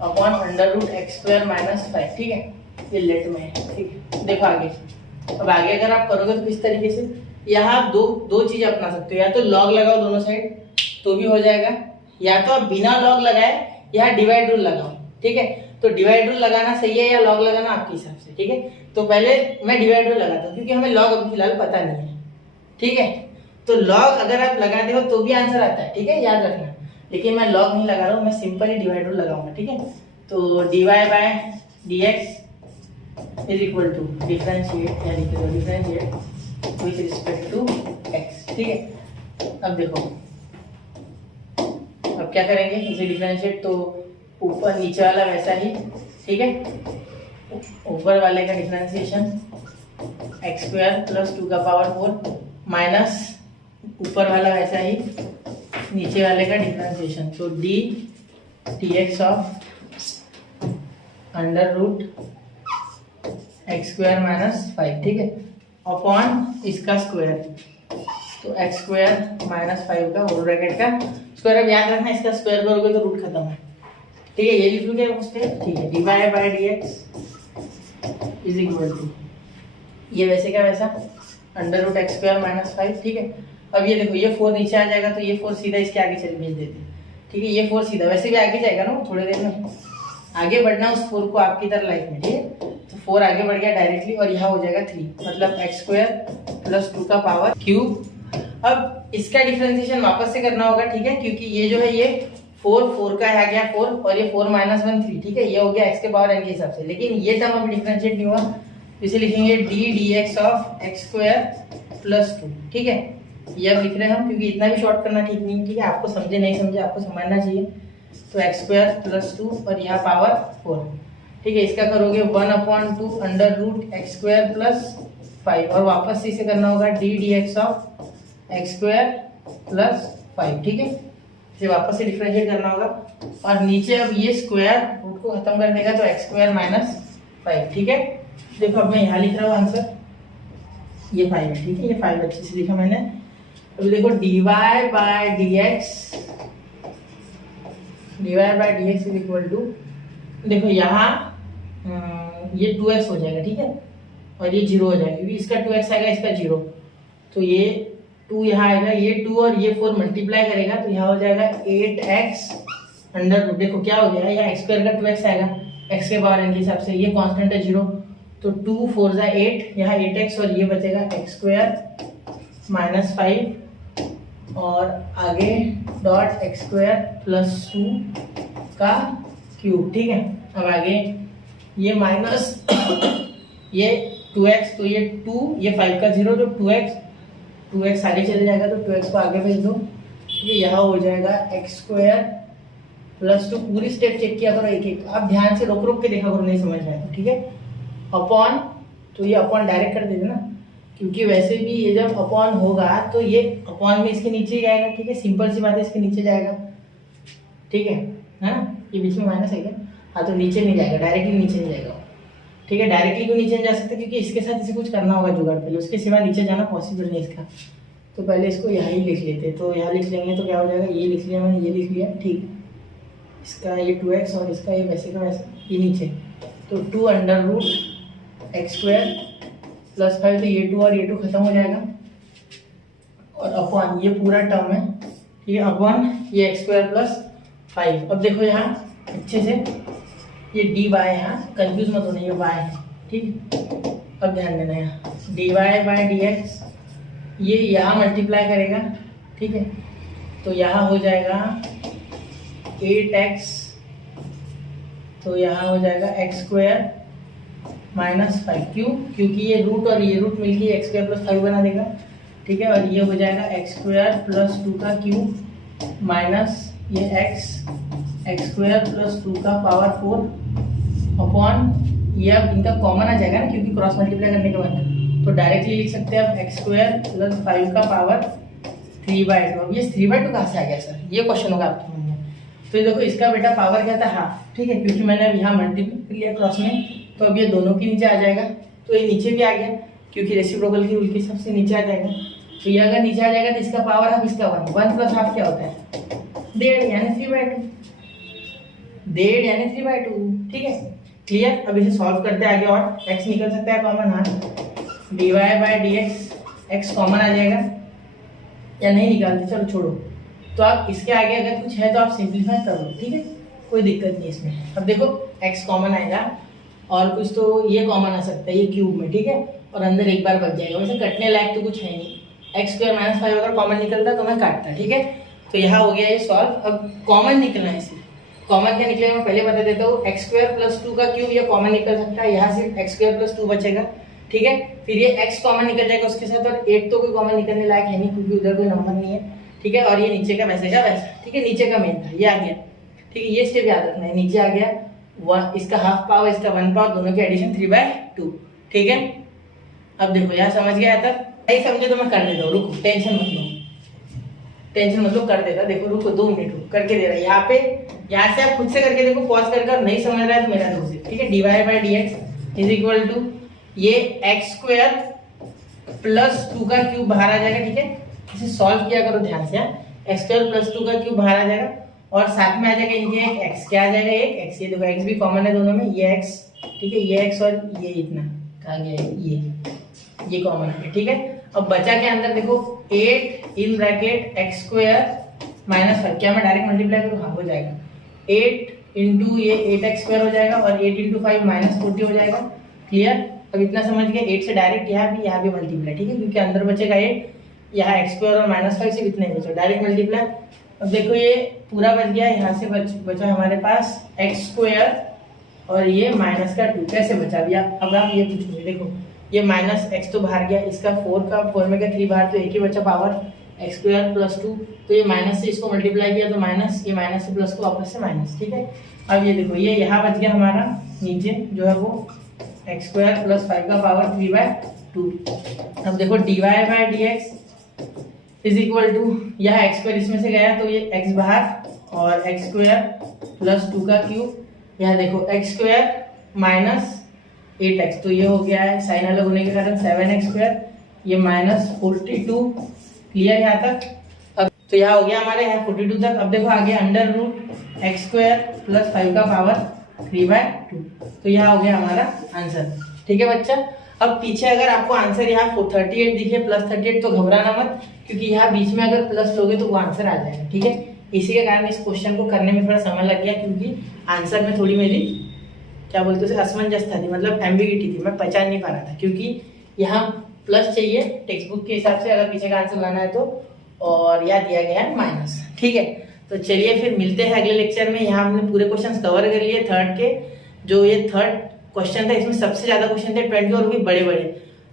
upon under root x square minus 5, ठीक है। ये लेट में है, ठीक है। देखो आगे, अब आगे अगर आप करोगे तो किस तरीके से, यहाँ आप दो चीज अपना सकते हो, या तो लॉग लगाओ दोनों साइड तो भी हो जाएगा, या तो आप बिना लॉग लगाए यहाँ डिवाइड रूल लगाओ, ठीक है। तो डिवाइड रूल लगाना सही है या लॉग लगाना आपके हिसाब से, ठीक है। तो पहले मैं डिवाइड रूल लगाता हूँ क्योंकि हमें लॉग अभी फिलहाल पता नहीं है, ठीक है। तो लॉग अगर आप लगाते हो तो भी आंसर आता है, ठीक है, याद रखना। लेकिन मैं लॉग नहीं लगा रहा हूँ, मैं सिंपल ही डिवाइड रूल लगाऊंगा, ठीक है। तो dy by dx is equal to differentiate with respect to x, ठीक है। अब देखो, अब क्या करेंगे, इसे डिफरेंशिएट, तो ऊपर नीचे वाला वैसा ही, ठीक है। ऊपर वाले का डिफरेंशिएशन एक्स स्क्वायर प्लस 2 का पावर 4 माइनस ऊपर वाला वैसा ही नीचे वाले का डिफरेंशिएशन, तो d x of under root x square minus 5, ठीक है, अपॉन इसका स्क्वायर, तो एक्स स्क्वायर माइनस 5 का होल ब्रैकेट का स्क्वायर। अब याद रखना, इसका स्क्वायर करोगे तो रूट खत्म है, ठीक है। ये लिख लूंगे उस पर, ठीक है। dy by dx is equal to, ये वैसे का वैसा under root x square minus 5, ठीक है। अब ये देखो, ये 4 नीचे आ जाएगा तो ये 4 सीधा इसके आगे चल भेज देते हैं, ठीक है। ये 4 सीधा वैसे भी आगे जाएगा ना, थोड़ी देर में आगे बढ़ना उस 4 को आपकी तरह लाइफ में, ठीक है। तो 4 आगे बढ़ गया डायरेक्टली, और यहाँ हो जाएगा 3, मतलब एक्स स्क्वायर प्लस 2 का पावर क्यूब। अब इसका डिफरेंशिएशन वापस से करना होगा, ठीक है, क्योंकि ये जो है ये 4 का आ गया 4, और ये 4 माइनस 1 3, ठीक है। ये हो गया एक्स के पावर n के हिसाब से, लेकिन ये टर्म अभी डिफरेंशिएट नहीं हुआ, इसे लिखेंगे D x of x square plus 2, ठीक है। ये अब लिख रहे हैं हम, क्योंकि इतना भी शॉर्ट करना ठीक नहीं, ठीक है। आपको समझे नहीं समझे, आपको समझना चाहिए। तो एक्स स्क्वायर प्लस 2 और यहाँ पावर 4, ठीक है। इसका करोगे 1/2 under root x square plus 5, और वापस से इसे करना होगा d x of x square plus 5, ठीक है। इसे वापस से डिफरेंशिएट करना होगा, और नीचे अब ये स्क्वायर रूट को खत्म कर देगा, तो एक्स स्क्वायर माइनस 5, ठीक है। देखो अब मैं यहाँ लिख रहा हूँ आंसर, ये 5 है, ठीक है। ये 5 अच्छे से लिखा मैंने। अब देखो dy by dx is equal to, देखो यहाँ ये 2x हो जाएगा, ठीक है, और ये 0 हो जाएगा, क्योंकि इसका 2x आएगा, इसका 0, तो ये 2 यहाँ आएगा, ये 2 और ये 4 मल्टीप्लाई करेगा, तो यहाँ हो जाएगा 8x अंडर रूट, देखो क्या हो गया, यहाँ एक्स स्क्वायर का 2x आएगा x के पावर n के हिसाब से, ये कांस्टेंट है 0, तो 2 4 जा 8, यहाँ 8x, और ये बचेगा एक्स स्क्वायर माइनस 5, और आगे डॉट एक्स स्क्वायर प्लस 2 का क्यूब, ठीक है। अब आगे ये माइनस ये 2x, तो ये 2, ये 5 का 0, तो 2x आगे चले जाएगा, तो 2x को आगे भेज दो, ये यहाँ हो जाएगा एक्स स्क्वायर प्लस 2, पूरी स्टेप चेक किया करो एक एक, आप ध्यान से रोक रोक के देखा करो, नहीं समझ में आएगा, ठीक है। अपॉन, तो ये अपॉन डायरेक्ट कर देते ना, क्योंकि वैसे भी ये जब अपॉन होगा तो ये अपॉन में इसके नीचे जाएगा, ठीक है। सिंपल सी बात है, इसके नीचे जाएगा, ठीक है ना। ये बीच में माइनस है क्या, हाँ, तो नीचे नहीं जाएगा, डायरेक्टली नीचे नहीं जाएगा, ठीक है। डायरेक्टली क्यों नीचे नहीं जा सकते, क्योंकि इसके साथ इसे कुछ करना होगा जुगाड़, पहले उसके सिवा नीचे जाना पॉसिबल नहीं इसका। तो पहले इसको यहाँ ही लिख लेते, तो यहाँ लिख लेंगे तो क्या हो जाएगा, ये लिख लिया मैंने, ये लिख लिया, ठीक। इसका ये 2x और इसका ये वैसे का वैसे, ये नीचे, तो 2 under root x square plus 5, तो ये 2 और ये 2 खत्म हो जाएगा, और अपॉन ये पूरा टर्म है, ठीक है, अपॉन ये एक्स स्क्वायर प्लस 5। अब देखो यहाँ अच्छे से, ये डी वाई, यहाँ कंफ्यूज मत होना, ये वाई है, ठीक। अब ध्यान देना यहाँ dy बाय dx ये यहाँ मल्टीप्लाई करेगा, ठीक है, तो यहाँ हो जाएगा 8x, तो यहाँ हो जाएगा x स्क्वायर माइनस 5। क्यों? क्योंकि ये रूट और ये रूट मिलके x स्क्वायर प्लस 5 बना देगा, ठीक है। और ये हो जाएगा x स्क्वायर प्लस 2 का क्यूब माइनस ये x स्क्वायर प्लस 2 का पावर 4 अपॉन ये, अब इनका कॉमन आ जाएगा ना क्योंकि क्रॉस मल्टीप्लाई करने के बाद, तो डायरेक्टली लिख सकते हैं अब x स्क्वायर प्लस 5 का पावर 3/2। अब ये 3/2 कहाँ से आ गया सर? ये क्वेश्चन होगा आपके मन में। तो ये देखो इसका बेटा पावर क्या था, हाफ, ठीक है, क्योंकि मैंने अब यहाँ मल्टीप्लाई किया क्रॉस में, तो अब ये दोनों के नीचे आ जाएगा, तो ये नीचे भी आ गया क्योंकि रेसिप्रोकल की रूल के हिसाब से नीचे आ जाएगा। तो ये अगर नीचे आ जाएगा तो इसका पावर हाफ, इसका 1 प्लस हाफ क्या होता है 1.5 यानी 3/2, 1.5 यानी 3/2, ठीक है, क्लियर। अब इसे सॉल्व करते हैं आगे, और x निकल सकता है कॉमन, हाँ, dy by dx x common आ जाएगा या नहीं निकालते, चलो छोड़ो। तो आप इसके आगे अगर कुछ है तो आप सिंप्लीफाई कर लो, ठीक है, कोई दिक्कत नहीं इसमें। अब देखो x कॉमन आएगा और कुछ तो ये कॉमन आ सकता है ये क्यूब में, ठीक है, और अंदर एक बार बच जाएगा, वैसे कटने लायक तो कुछ है नहीं। x स्क्वायर माइनस 5 अगर कॉमन निकलता तो मैं काटता, ठीक है। तो यहाँ हो गया ये सॉल्व। अब कॉमन निकलना है, इसे कॉमन क्या निकलेगा मैं पहले बता देता हूँ। x स्क्वायर प्लस 2 का क्यूब ये कॉमन निकल सकता है, यहाँ सिर्फ x स्क्वायर प्लस 2 बचेगा, ठीक है। फिर ये x कॉमन निकल जाएगा उसके साथ, और 8 तो कोई कॉमन निकलने लायक है नहीं क्योंकि उधर कोई नंबर नहीं है, ठीक है। और ये नीचे का वैसे का वैसा, ठीक है, नीचे का मेन था ये आ गया, ठीक है। ये स्टेप याद रखना है, नीचे आ गया 1, इसका हाफ पावर इसका 1 पावर, दोनों की एडिशन 3/2, ठीक है। अब देखो यहाँ समझ गया तक, नहीं समझे तो मैं कर देता हूँ, रुको टेंशन मत लो, टेंशन मतलब कर देता, देखो रुको 2 मिनट रुक करके दे रहा है यहाँ पे, यहाँ से आप खुद से करके देखो, पॉज कर नहीं समझ रहा है तो मेरा दोस्त है, ठीक है। dy by dx is equal to ये x स्क्वायर प्लस 2 का क्यूब बाहर आ जाएगा, ठीक है। इसे सॉल्व किया करो ध्यान से, x स्क्वायर प्लस 2 का क्यूब बाहर आ जाएगा और साथ में आ जाएगा इनके एक x, क्या आ जाएगा एक x, ये देखो x भी कॉमन है दोनों में, ये x, ठीक है, ये x और ये इतना कहाँ गया, ये कॉमन है, ठीक है। अब बचा के अंदर देखो 8 in bracket x square minus 5, क्या मैं डायरेक्ट मल्टीप्लाई करूँ, हाँ हो जाएगा 8 इंटू ये 8x स्क्वायर हो जाएगा और 8 इंटू 5 माइनस 40 हो जाएगा, क्लियर। अब इतना समझ गए, 8 से डायरेक्ट यहाँ भी मल्टीप्लाई, ठीक है, क्योंकि अंदर बचेगा 8, यहाँ x स्क्वायर और माइनस 5 से इतना ही बचा, डायरेक्ट मल्टीप्लाई। अब देखो ये पूरा बच गया, यहाँ से बचा हमारे पास x स्क्वायर और ये माइनस का 2, कैसे बचा भैया, अब आप ये पूछोगे, देखो ये माइनस x तो बाहर गया, इसका 4 में का 3 बाहर, तो एक ही बचा पावर x स्क्वायर प्लस 2, तो ये माइनस से इसको मल्टीप्लाई किया तो माइनस, ये माइनस से प्लस को वापस से माइनस, ठीक है। अब ये देखो ये यहाँ बच गया हमारा नीचे जो है वो x स्क्वायर प्लस 5 का पावर 3/2। अब देखो dy by dx is equal to, यह x स्क्वायर इसमें से गया तो ये x बाहर और x स्क्वायर प्लस 2 का क्यूब, यहाँ देखो x स्क्वायर माइनस 8x, तो ये हो गया है साइन अलग होने के कारण 7x स्क्वायर, ये माइनस 42, क्लियर यहाँ तक। अब तो यहाँ हो गया हमारे यहाँ 42 तक। अब देखो आगे under root x square plus 5 का पावर 3/2, तो यहाँ हो गया हमारा आंसर, ठीक है बच्चा। अब पीछे अगर आपको आंसर यहाँ 38 दिखे प्लस 38 तो घबराना मत, क्योंकि यहाँ बीच में अगर प्लस लोगे तो वो आंसर आ जाएगा, ठीक है। इसी के कारण इस क्वेश्चन को करने में थोड़ा समय लग गया, क्योंकि आंसर में थोड़ी मेरी क्या बोलते हैं असमंजसता थी, मतलब एम्बिगिटी थी, मैं पहचान नहीं पा रहा था, क्योंकि यहाँ प्लस चाहिए टेक्स्ट बुक के हिसाब से अगर पीछे का आंसर लाना है तो, और यहाँ दिया गया है माइनस, ठीक है। तो चलिए फिर मिलते हैं अगले लेक्चर में। यहाँ हमने पूरे क्वेश्चन कवर कर लिए थर्ड के, जो ये थर्ड क्वेश्चन था इसमें सबसे ज्यादा क्वेश्चन थे 20 और भी बड़े बड़े।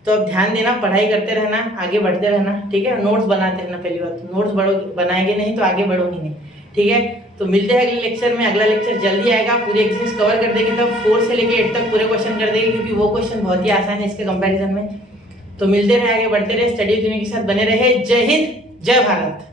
तो अब ध्यान देना, पढ़ाई करते रहना, आगे बढ़ते रहना, ठीक है। नोट्स बनाते रहना, पहली बात नोट्स बनाएंगे नहीं तो आगे बढ़ोगे नहीं, ठीक है। तो मिलते हैं अगले लेक्चर में, अगला लेक्चर जल्दी आएगा, पूरी एक्सरसाइज कवर कर देगी, तब 4 से लेके 8 तक पूरे क्वेश्चन कर देगी, क्योंकि वो क्वेश्चन बहुत ही आसान है इसके कंपैरिजन में। तो मिलते रहे, आगे बढ़ते रहे, स्टडी विद यूनिक के साथ बने रहे। जय हिंद, जय भारत।